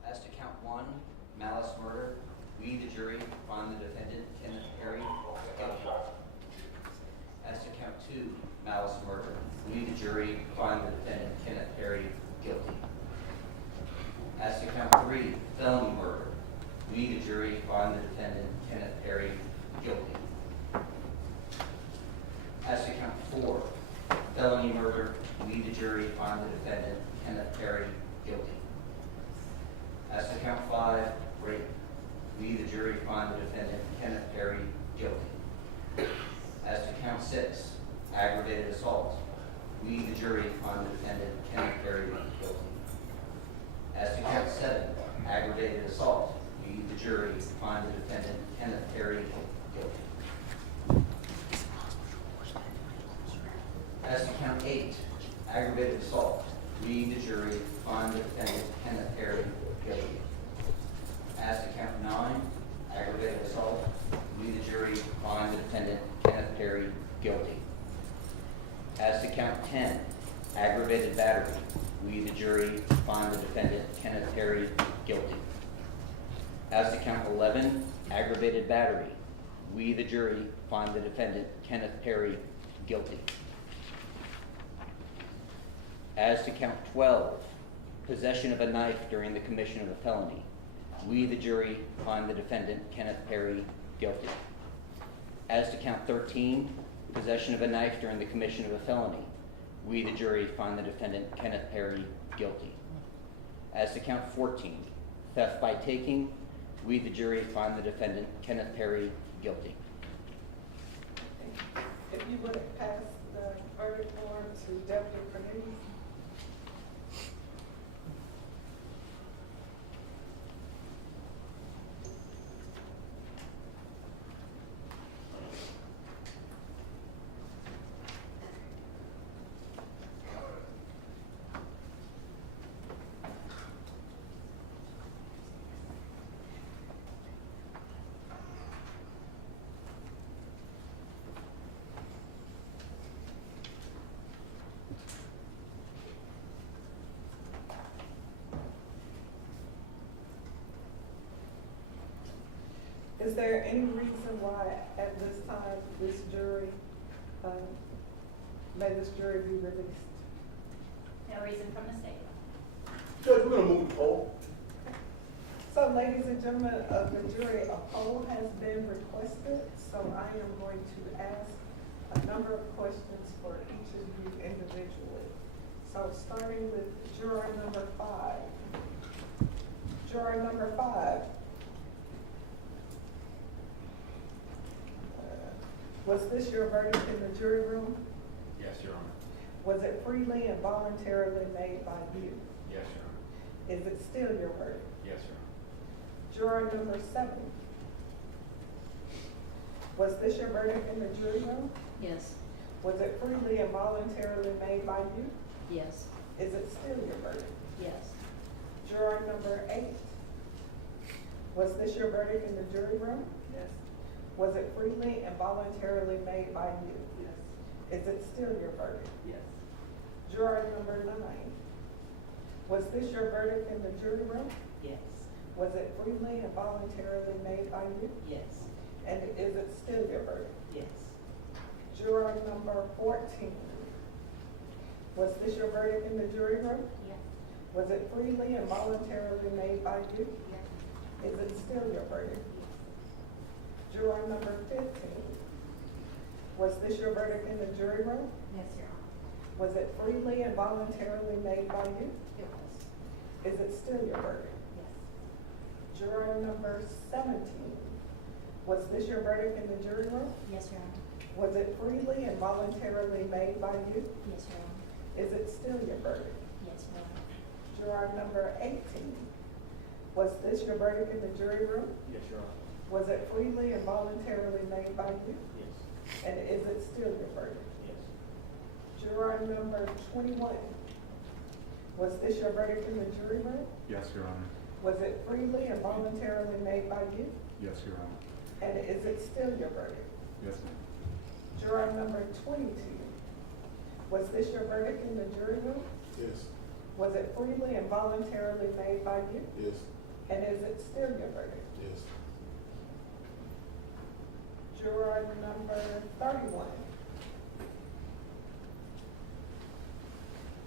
As to count one, malice murder, we, the jury, find the defendant, Kenneth Perry, guilty. As to count two, malice murder, we, the jury, find the defendant, Kenneth Perry, guilty. As to count three, felony murder, we, the jury, find the defendant, Kenneth Perry, guilty. As to count four, felony murder, we, the jury, find the defendant, Kenneth Perry, guilty. As to count five, rape, we, the jury, find the defendant, Kenneth Perry, guilty. As to count six, aggravated assault, we, the jury, find the defendant, Kenneth Perry, guilty. As to count seven, aggravated assault, we, the jury, find the defendant, Kenneth Perry, guilty. As to count eight, aggravated assault, we, the jury, find the defendant, Kenneth Perry, guilty. As to count nine, aggravated assault, we, the jury, find the defendant, Kenneth Perry, guilty. As to count 10, aggravated battery, we, the jury, find the defendant, Kenneth Perry, guilty. As to count 11, aggravated battery, we, the jury, find the defendant, Kenneth Perry, guilty. As to count 12, possession of a knife during the commission of a felony, we, the jury, find the defendant, Kenneth Perry, guilty. As to count 13, possession of a knife during the commission of a felony, we, the jury, find the defendant, Kenneth Perry, guilty. As to count 14, theft by taking, we, the jury, find the defendant, Kenneth Perry, guilty. If you would pass the verdict form to Deputy Cornelius. Is there any reason why at this time this jury, may this jury be released? No reason from the state. Judge, we're gonna move the poll. So ladies and gentlemen of the jury, a poll has been requested, so I am going to ask a number of questions for each of you individually. So starting with juror number 5. Juror number 5. Was this your verdict in the jury room? Yes, Your Honor. Was it freely and voluntarily made by you? Yes, Your Honor. Is it still your verdict? Yes, Your Honor. Juror number 7. Was this your verdict in the jury room? Yes. Was it freely and voluntarily made by you? Yes. Is it still your verdict? Yes. Juror number 8. Was this your verdict in the jury room? Yes. Was it freely and voluntarily made by you? Yes. Is it still your verdict? Yes. Juror number 9. Was this your verdict in the jury room? Yes. Was it freely and voluntarily made by you? Yes. And is it still your verdict? Yes. Juror number 14. Was this your verdict in the jury room? Yes. Was it freely and voluntarily made by you? Yes. Is it still your verdict? Juror number 15. Was this your verdict in the jury room? Yes, Your Honor. Was it freely and voluntarily made by you? It was. Is it still your verdict? Yes. Juror number 17. Was this your verdict in the jury room? Yes, Your Honor. Was it freely and voluntarily made by you? Yes, Your Honor. Is it still your verdict? Yes, Your Honor. Juror number 18. Was this your verdict in the jury room? Yes, Your Honor. Was it freely and voluntarily made by you? Yes. And is it still your verdict? Yes. Juror number 21. Was this your verdict in the jury room? Yes, Your Honor. Was it freely and voluntarily made by you? Yes, Your Honor. And is it still your verdict? Yes, ma'am. Juror number 22. Was this your verdict in the jury room? Yes. Was it freely and voluntarily made by you? Yes. And is it still your verdict? Yes. Juror number 31.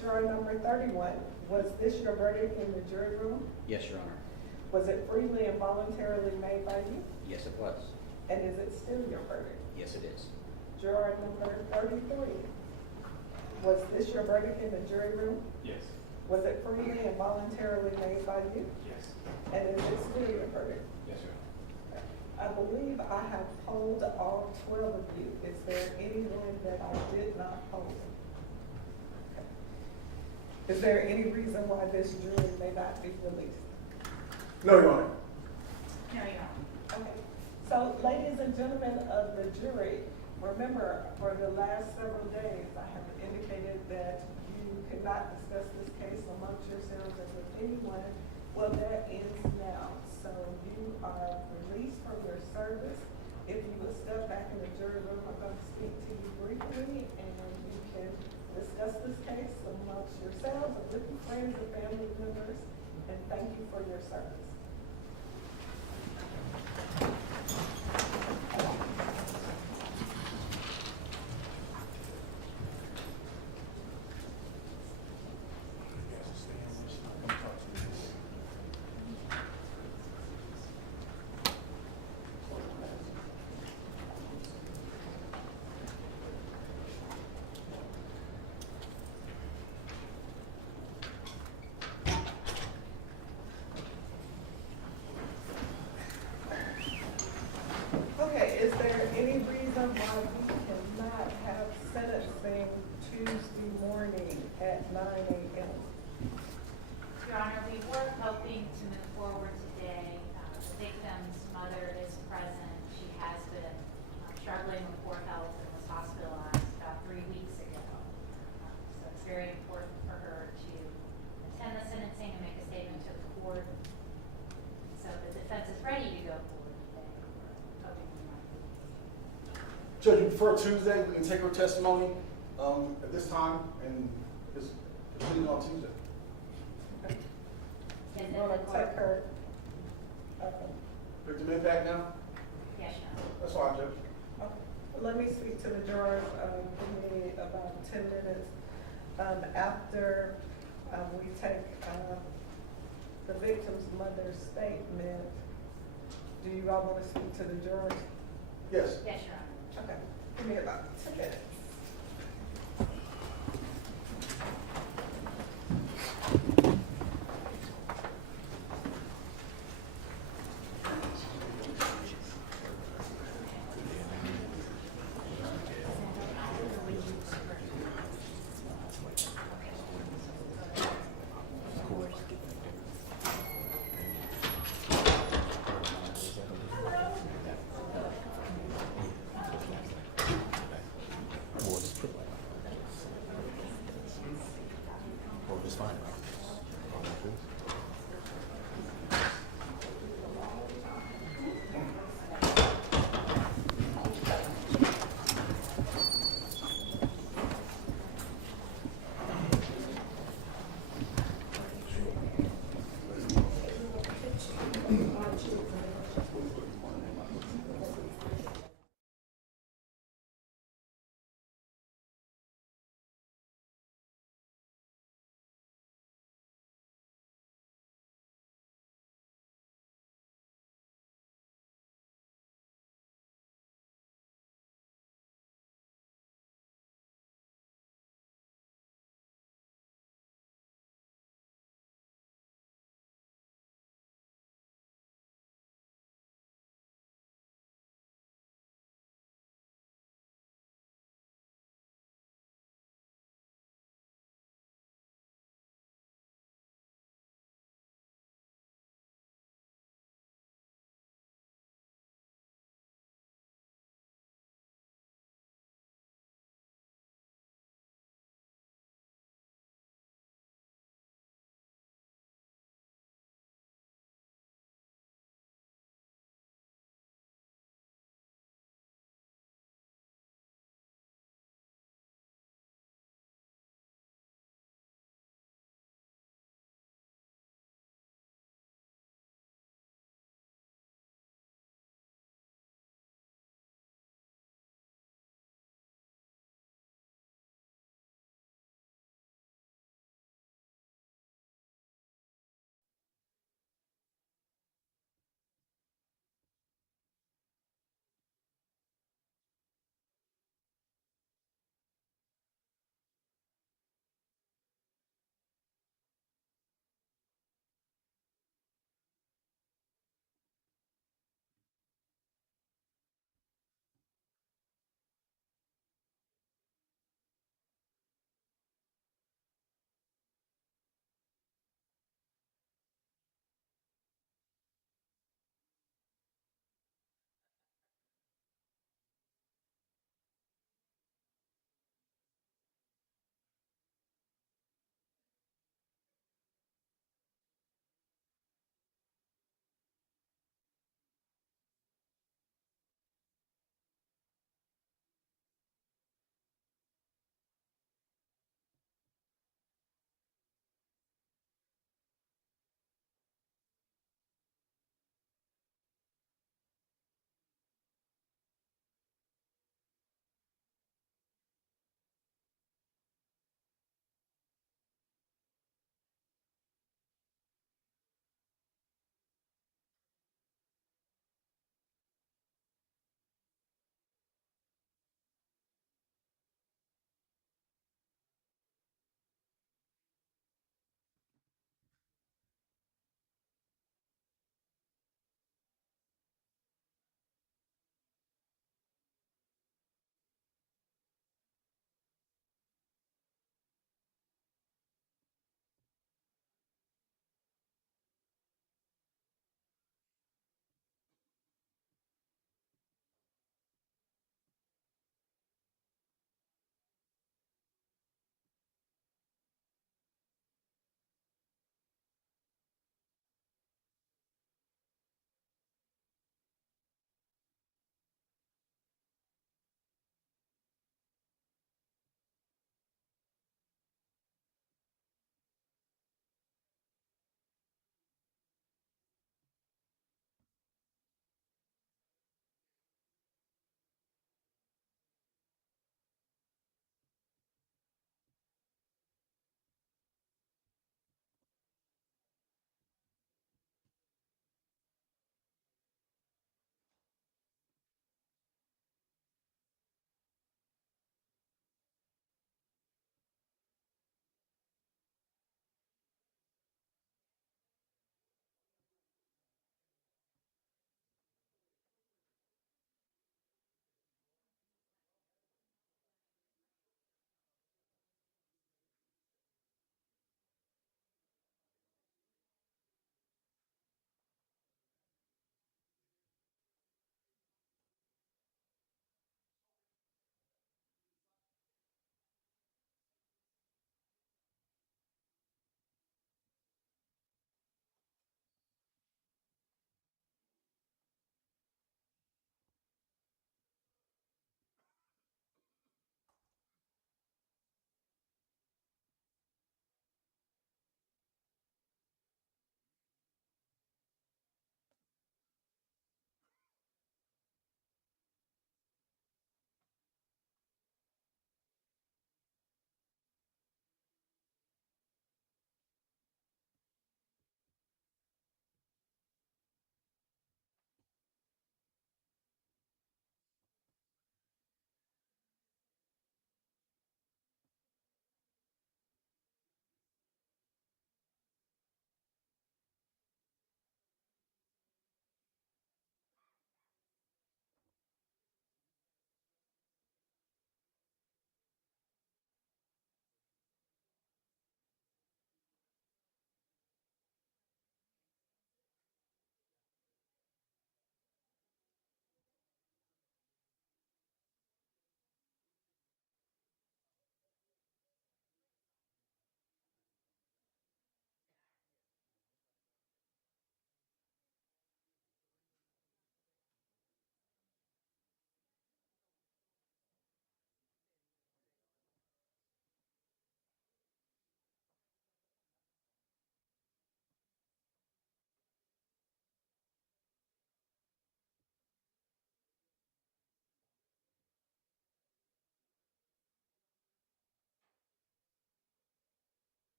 Juror number 31. Was this your verdict in the jury room? Yes, Your Honor. Was it freely and voluntarily made by you? Yes, it was. And is it still your verdict? Yes, it is. Juror number 33. Was this your verdict in the jury room? Yes. Was it freely and voluntarily made by you? Yes. And is it still your verdict? Yes, Your Honor. I believe I have polled all 12 of you. Is there anyone that I did not poll? Okay. Is there any reason why this jury may not be released? No, Your Honor. No, Your Honor. Okay. So, ladies and gentlemen of the jury, remember, for the last several days, I have indicated that you could not discuss this case amongst yourselves and with anyone. Well, that ends now. So you are released from your service. If you would step back in the jury room, I'm going to speak to you briefly, and you can discuss this case amongst yourselves and with your friends and family members, and thank you for your service. Okay, is there any reason why we cannot have sentencing Tuesday morning at 9 a.m.? Your Honor, we were hoping to move forward today. The victim's mother is present. She has been struggling with poor health and was hospitalized about 3 weeks ago. So it's very important for her to attend the sentencing and make a statement to the court. So the defense is ready to go forward today. We're hoping we might be. Judge, you prefer Tuesday, we can take her testimony at this time and just proceed on Tuesday. Is You it want the to take court? her, Victim impact now? Yes, Your Honor. That's fine, Judge. let me speak to the jurors, give me about 10 minutes. After we take the victim's mother's statement, do you all want to speak to the jurors? Yes. Yes, Your Honor. Okay, give me about 10 minutes. Well, just fine.